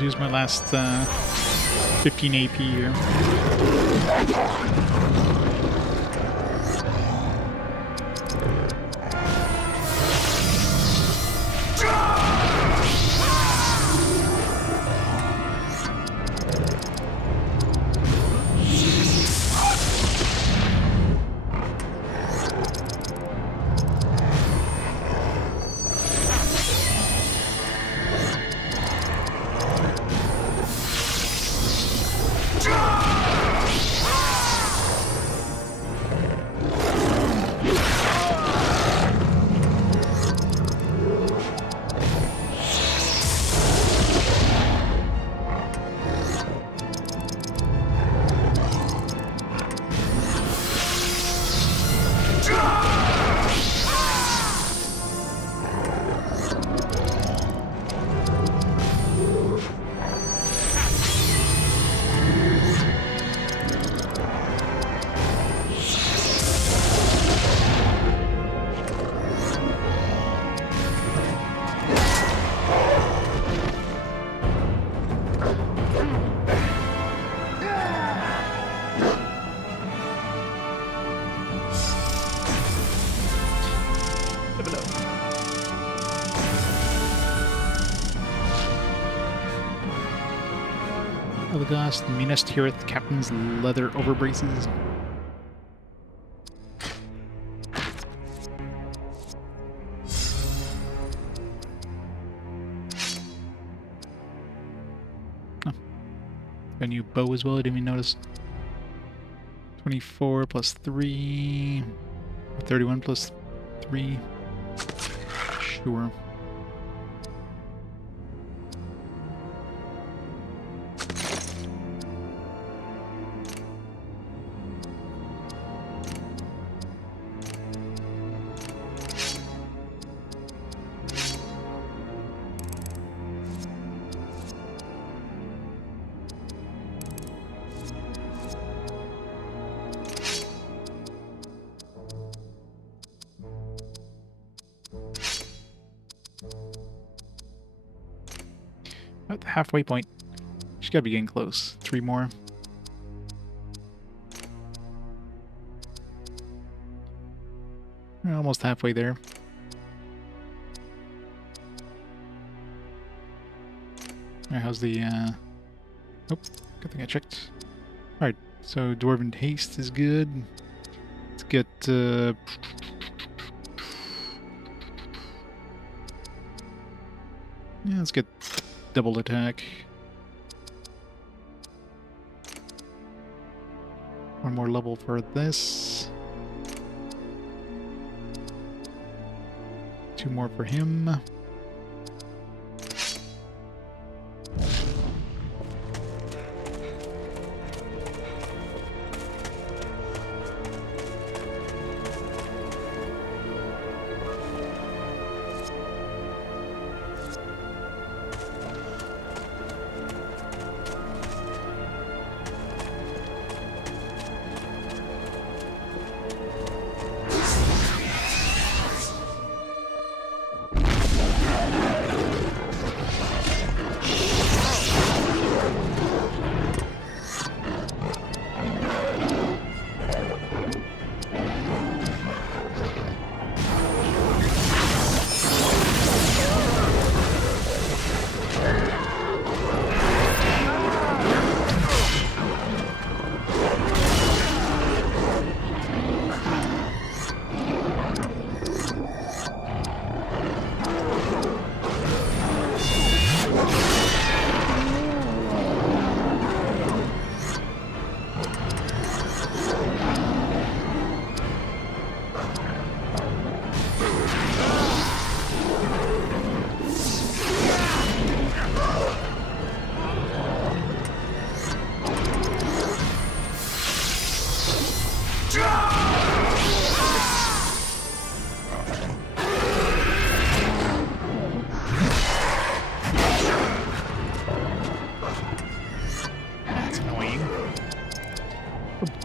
Use my last 15 AP here. Elagos, Minas Tirith, Captain's leather overbraces. Oh. A new bow as well, I didn't even notice. 24 plus 3. 31 plus 3. Sure. At the halfway point. She's gotta be getting close. 3 more. We're almost halfway there. Alright, how's the oh, good thing I checked. Alright, so Dwarven Haste is good. Let's get Yeah, let's get double attack. One more level for this. 2 more for him.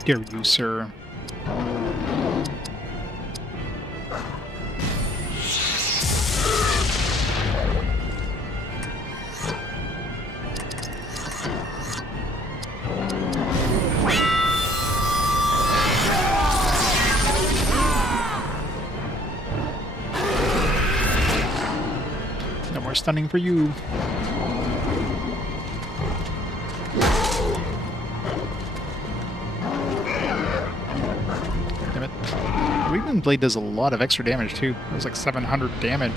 Dare you, sir? No more stunning for you. Wingman Blade does a lot of extra damage too. It was like 700 damage.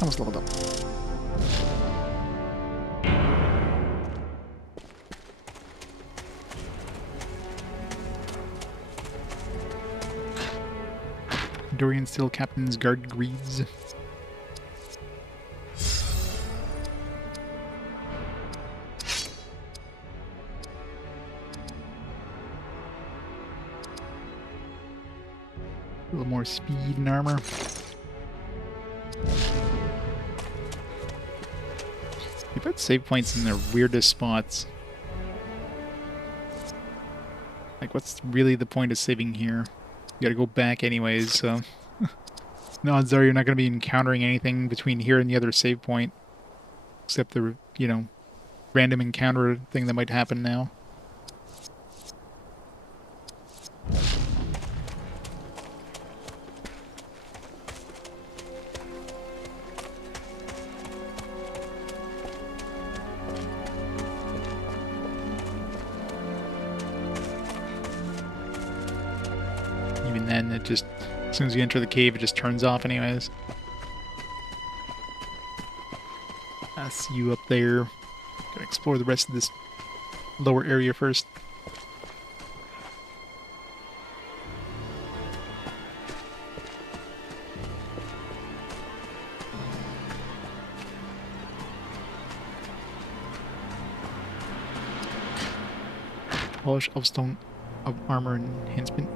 Almost leveled up. Dorian still captain's guard greaves. A little more speed and armor. You put save points in their weirdest spots. Like, what's really the point of saving here? You gotta go back anyways, so... No odds are you're not gonna be encountering anything between here and the other save point. Except the, you know, random encounter thing that might happen now. Even then, it just, as soon as you enter the cave, it just turns off anyways. I see you up there. Gotta explore the rest of this lower area first. Polish of stone of armor enhancement.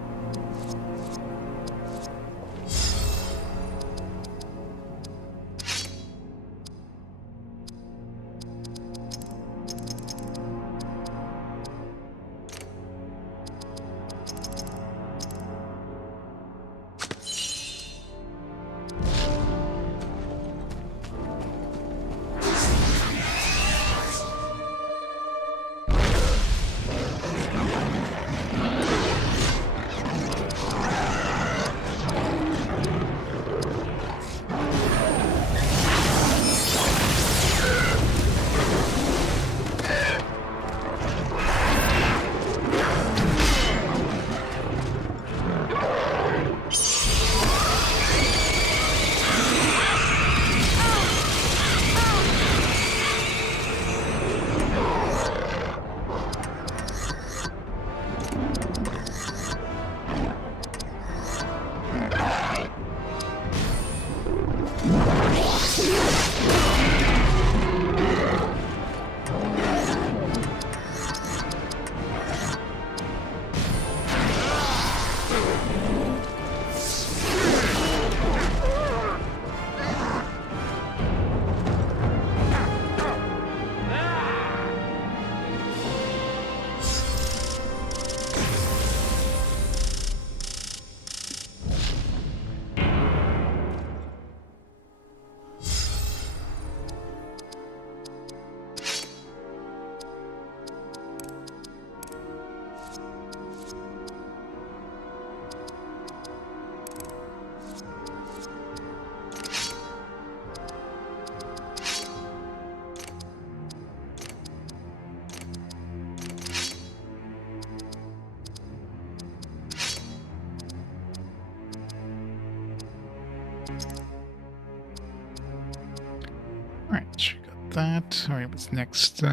Alright, so we got that. Alright, what's next?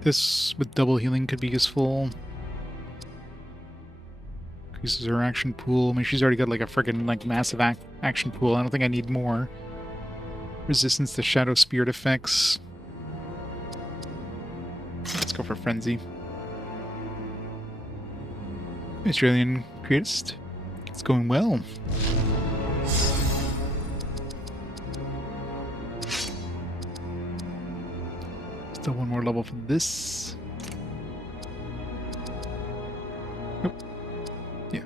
This with double healing could be useful. Increases her action pool. I mean, she's already got like a freaking like massive action pool. I don't think I need more. Resistance to shadow spirit effects. Let's go for frenzy. Australian creatist. It's going well. Still one more level for this. Nope. Yeah.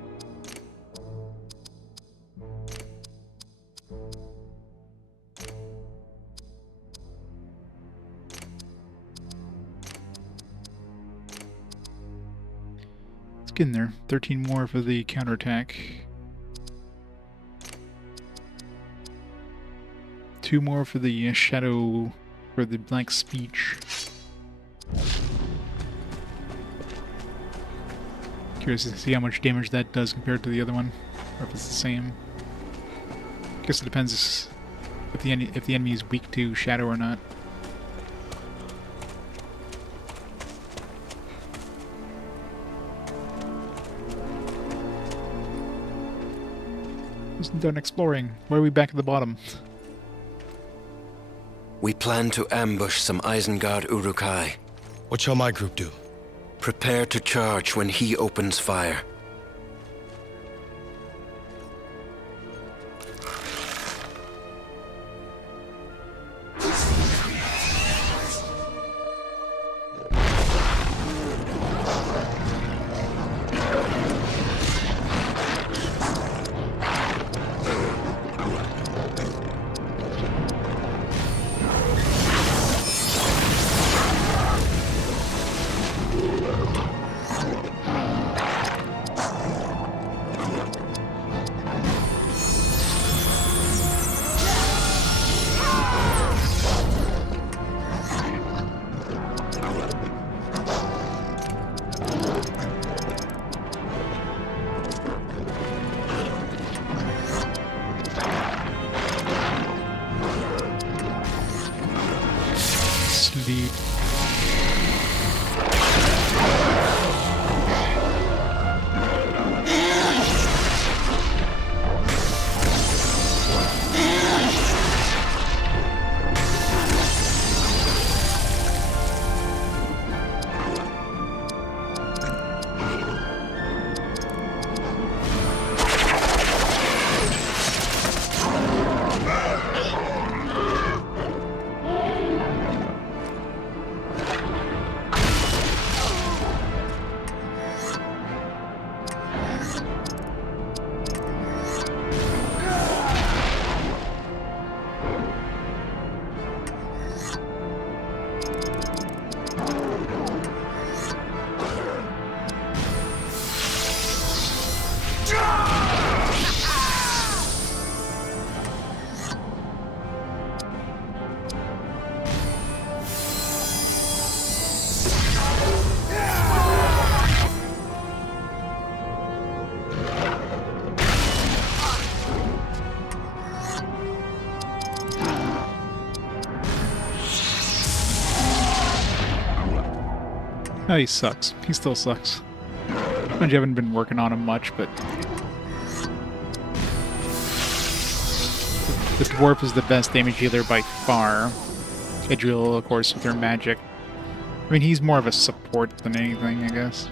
Let's get in there. 13 more for the counterattack. 2 more for the shadow, for the blank speech. Curious to see how much damage that does compared to the other one, or if it's the same. Guess it depends if the enemy is weak to shadow or not. Just done exploring. Why are we back at the bottom? We plan to ambush some Isengard Uruk-hai. What shall my group do? Prepare to charge when he opens fire. Sleep. Oh, he sucks. He still sucks. I haven't been working on him much, but the dwarf is the best damage healer by far. Idrial, of course, with her magic. I mean, he's more of a support than anything, I guess.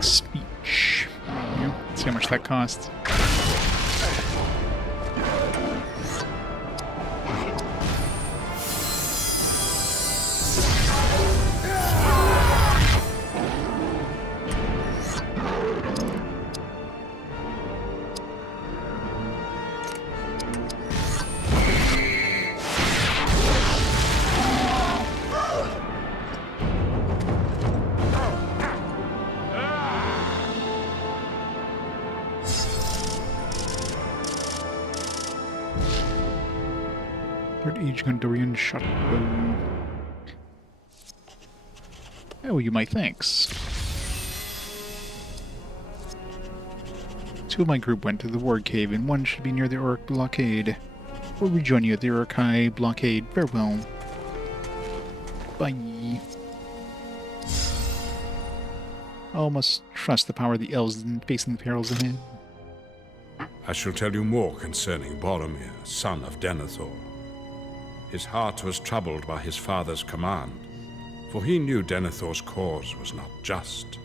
Speech. Let's see how much that costs. Third age Gondorian shotbow. Oh, you my thanks. Two of my group went to the Ward Cave, and one should be near the Orc blockade. We'll rejoin you at the Uruk-hai blockade. Farewell. Bye. All must trust the power of the elves in facing the perils ahead. I shall tell you more concerning Boromir, son of Denethor. His heart was troubled by his father's command, for he knew Denethor's cause was not just.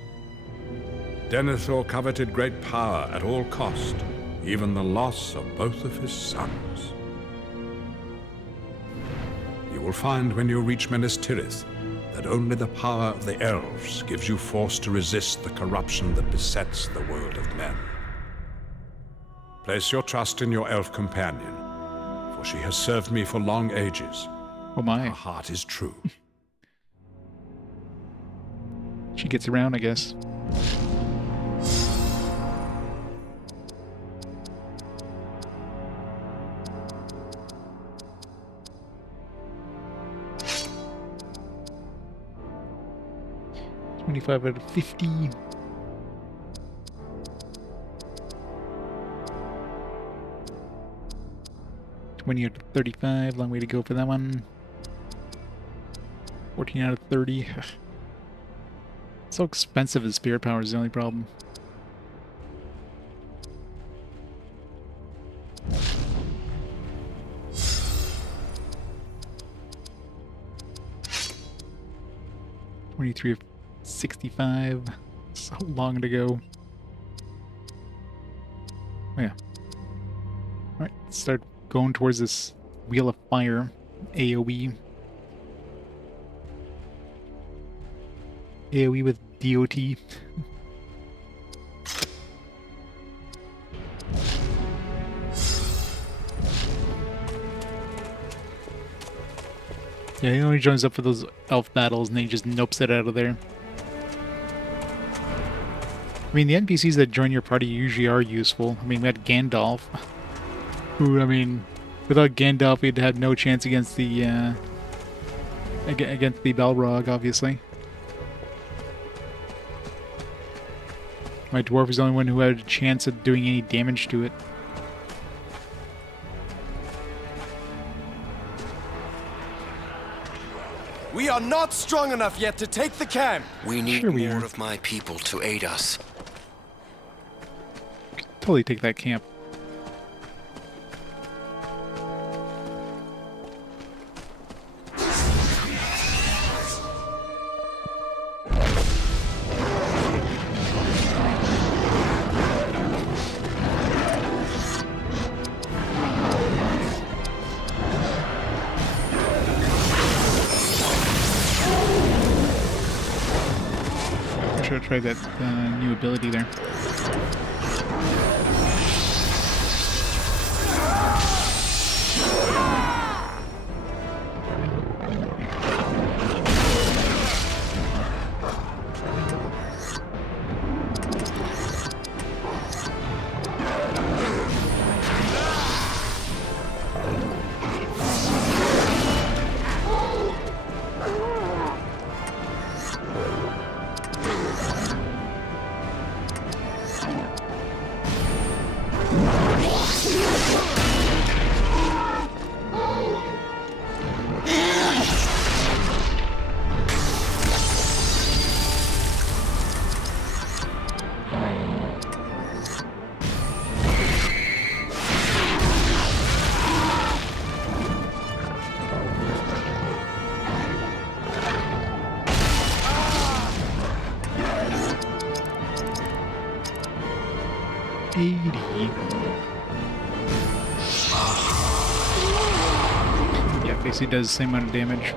Denethor coveted great power at all cost, even the loss of both of his sons. You will find when you reach Minas Tirith that only the power of the elves gives you force to resist the corruption that besets the world of men. Place your trust in your elf companion, for she has served me for long ages. Oh my. Her heart is true. She gets around, I guess. $25 out of 50. $20 out of 35. Long way to go for that one. 14 out of 30. So expensive as spirit power is the only problem. $23 of 65. So long to go. Oh yeah. Alright, let's start going towards this Wheel of Fire AoE. AoE with DOT. Yeah, he only joins up for those elf battles and then he just nopes it out of there. I mean, the NPCs that join your party usually are useful. I mean, we had Gandalf, who, I mean, without Gandalf, we'd had no chance against the Balrog, obviously. My dwarf was the only one who had a chance of doing any damage to it. We are not strong enough yet to take the camp. We need Sure we more are. of my people to aid us. Totally take that camp. I should have tried that new ability there. Yeah, basically does the same amount of damage.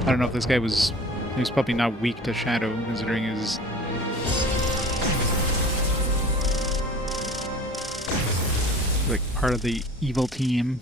I don't know if this guy was... He was probably not weak to Shadow, considering his... like, part of the evil team.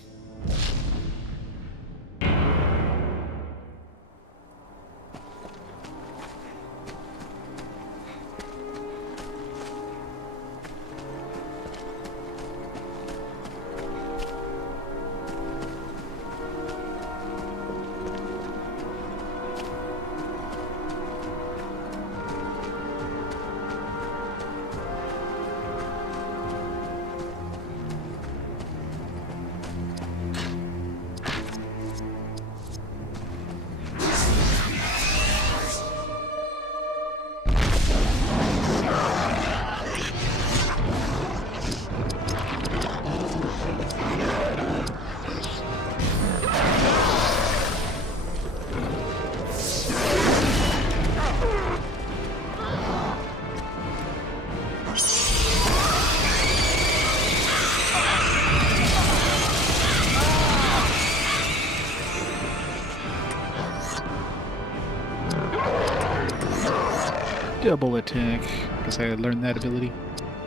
double attack. Guess I learned that ability.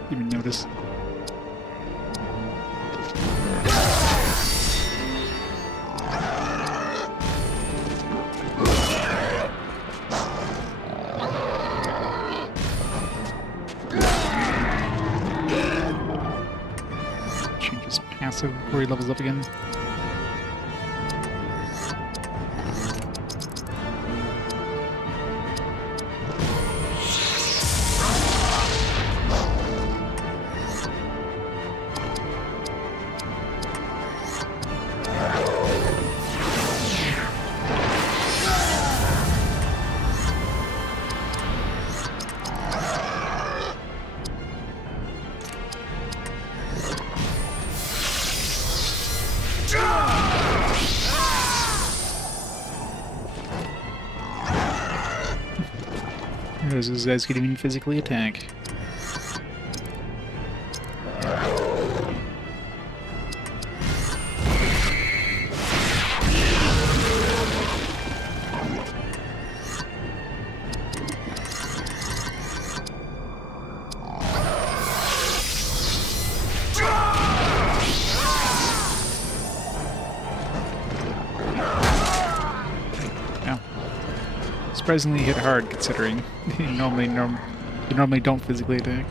Didn't even notice. Changes passive before he levels up again. Those guys can even physically attack. Surprisingly hit hard, considering you normally don't physically attack.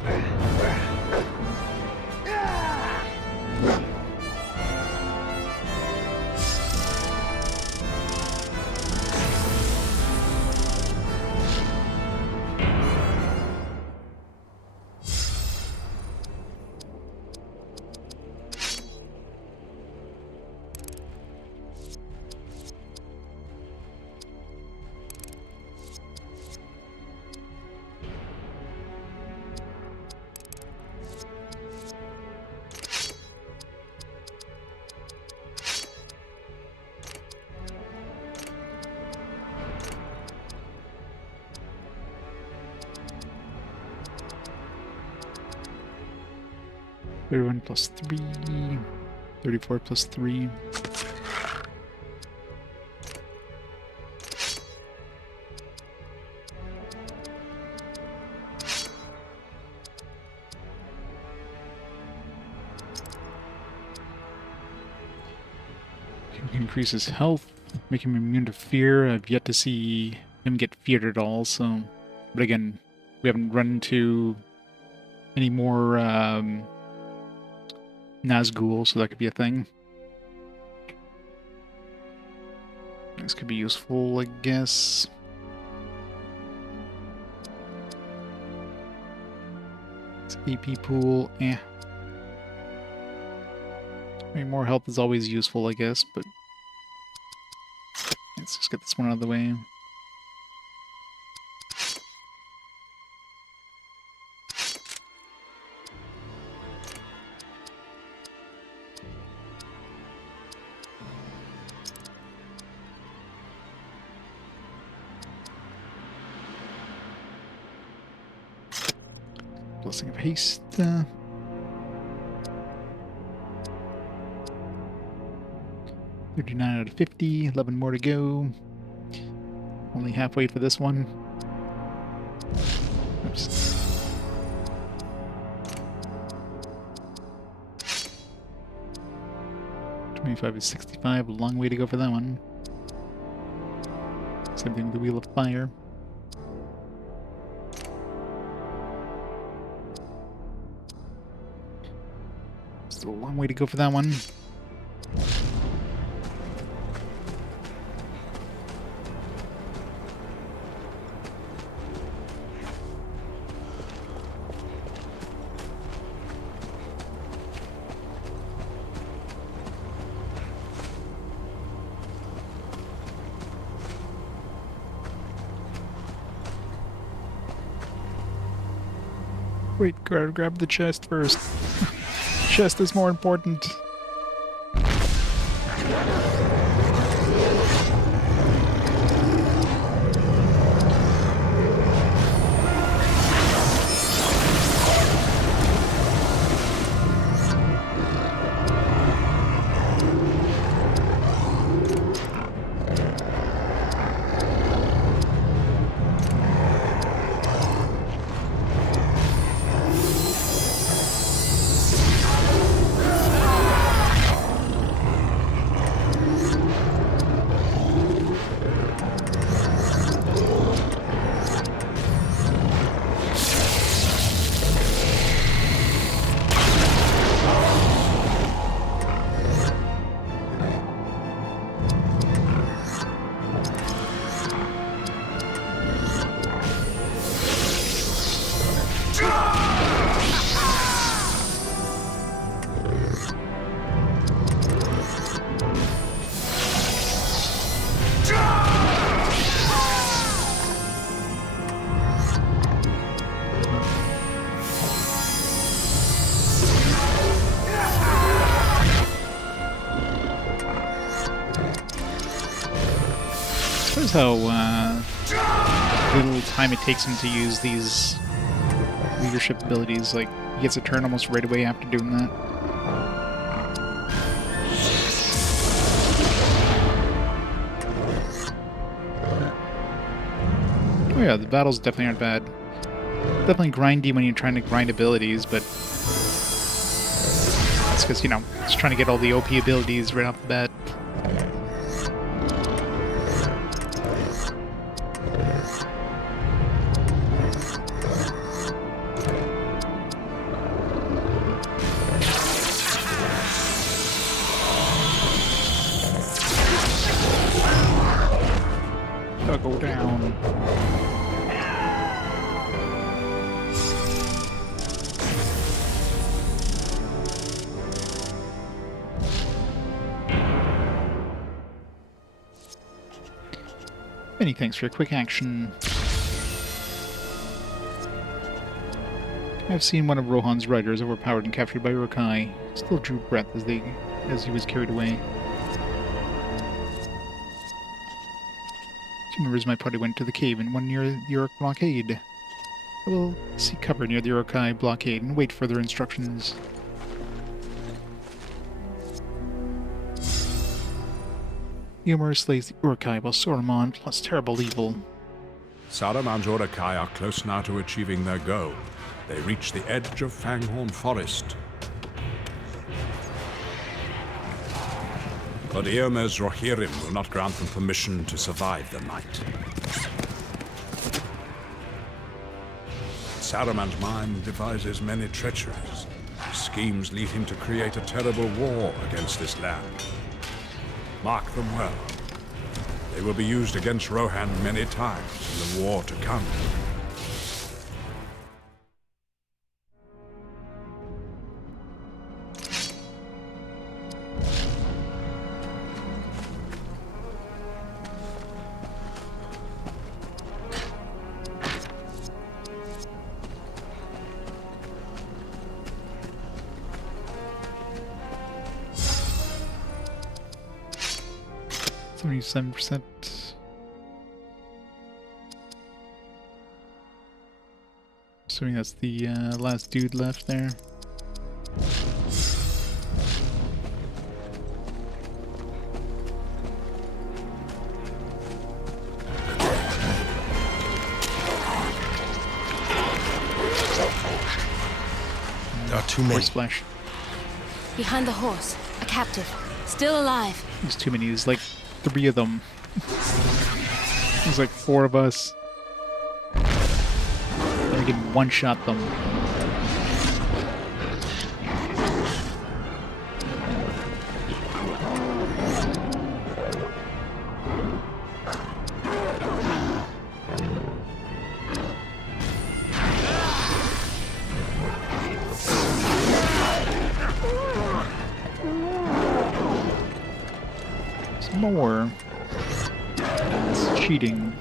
+1 +3, 34 +3. Increase his health, make him immune to fear. I've yet to see him get feared at all, so... But again, we haven't run into any more Nazgûl, so that could be a thing. This could be useful, I guess. It's AP pool, eh. I mean, more health is always useful, I guess, but... Let's just get this one out of the way. Blessing of Haste. 39 out of 50, 11 more to go. Only halfway for this one. Oops. $25 to 65, a long way to go for that one. Same thing with the Wheel of Fire. Still a long way to go for that one. Wait, gotta grab the chest first. Chest is more important. Notice how little time it takes him to use these leadership abilities. Like, he gets a turn almost right away after doing that. Oh yeah, the battles definitely aren't bad. Definitely grindy when you're trying to grind abilities, but that's because, you know, just trying to get all the OP abilities right off the bat. Gotta go down. Many thanks for your quick action. I've seen one of Rohan's riders overpowered and captured by Uruk-hai. Still drew breath as he was carried away. 2 members of my party went to the cave and one near the Uruk blockade. I will seek cover near the Uruk-hai blockade and wait for their instructions. Eomer slays the Uruk-hai while Saruman plots terrible evil. Saruman's Uruk-hai are close now to achieving their goal. They reach the edge of Fanghorn Forest. But Eomer's Rohirrim will not grant them permission to survive the night. Saruman's mind devises many treacheries. His schemes lead him to create a terrible war against this land. Mark them well. They will be used against Rohan many times in the war to come. %. Assuming that's the last dude left there. There are too many. Splash. Behind the horse, a captive, still alive. There's too many. There's like 3 of them. There's like 4 of us. I can one-shot them. Some more. It's cheating.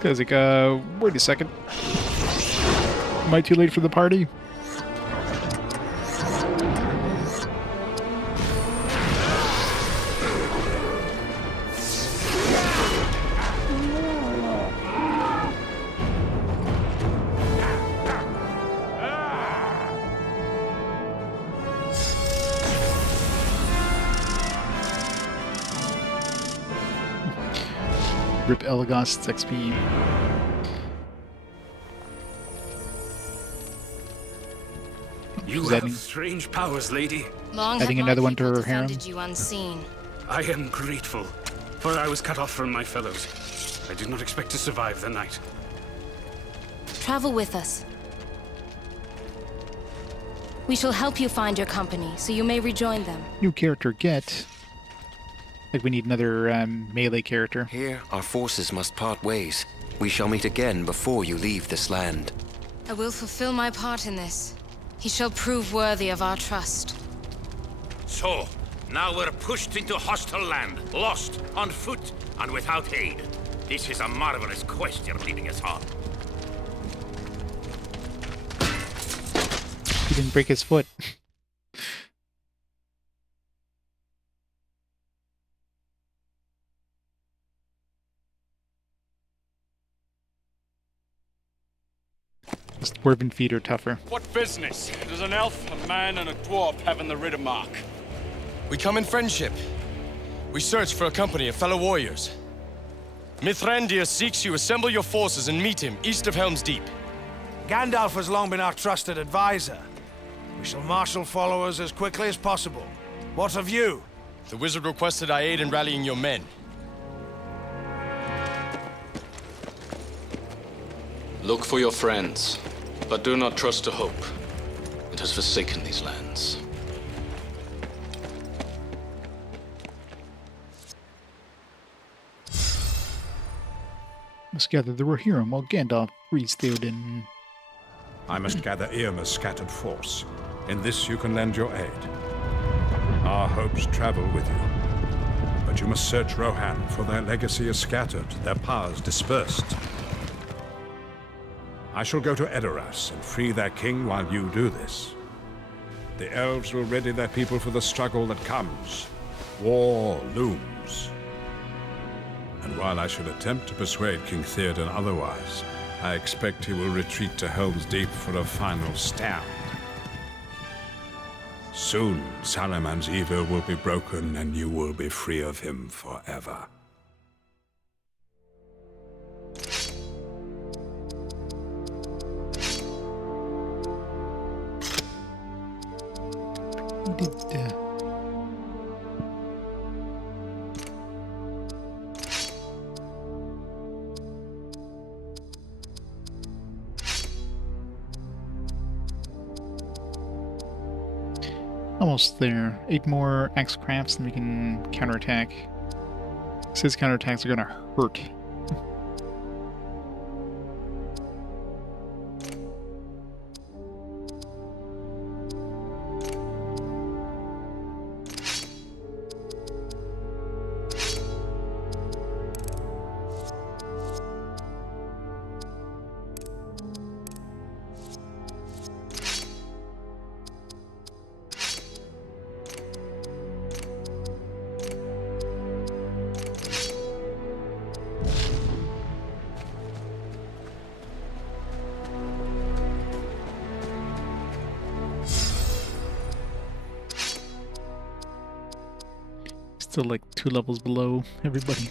This guy's like, wait a second. Am I too late for the party? Rip Elagost's XP. You have strange powers, lady. Long Adding have my another one to people her harem. defended you unseen. I am grateful, for I was cut off from my fellows. I did not expect to survive the night. Travel with us. We shall help you find your company, so you may rejoin them. New character get. Like we need another melee character. Here, our forces must part ways. We shall meet again before you leave this land. I will fulfill my part in this. He shall prove worthy of our trust. So, now we're pushed into hostile land, lost, on foot, and without aid. This is a marvelous quest you're leading us on. He didn't break his foot. His dwarven feet are tougher. What business does an elf, a man, and a dwarf have in the Riddermark? We come in friendship. We search for a company of fellow warriors. Mithrandir seeks you. Assemble your forces and meet him east of Helm's Deep. Gandalf has long been our trusted advisor. We shall marshal followers as quickly as possible. What of you? The wizard requested I aid in rallying your men. Look for your friends, but do not trust to hope. It has forsaken these lands. Must gather the Rohirrim while Gandalf reads Theoden. I must gather Irma's scattered force. In this you can lend your aid. Our hopes travel with you. But you must search Rohan, for their legacy is scattered, their powers dispersed. I shall go to Edoras and free their king while you do this. The elves will ready their people for the struggle that comes. War looms. And while I shall attempt to persuade King Theoden otherwise, I expect he will retreat to Helm's Deep for a final stand. Soon, Saruman's evil will be broken and you will be free of him forever. Almost there. 8 more axe crafts and we can counterattack. His counterattacks are gonna hurt. Still like 2 levels below everybody.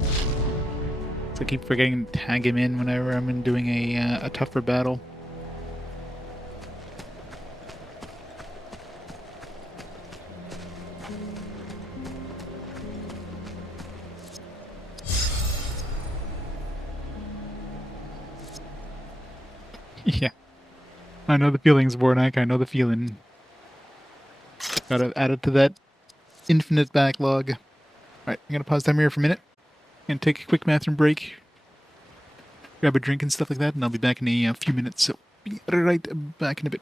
So I keep forgetting to tag him in whenever I'm doing a tougher battle. Yeah. I know the feelings, Vornak. I know the feeling. Gotta add it to that infinite backlog. Alright, I'm gonna pause time here for a minute. I'm gonna take a quick bathroom break. Grab a drink and stuff like that, and I'll be back in a few minutes. So, be right back in a bit.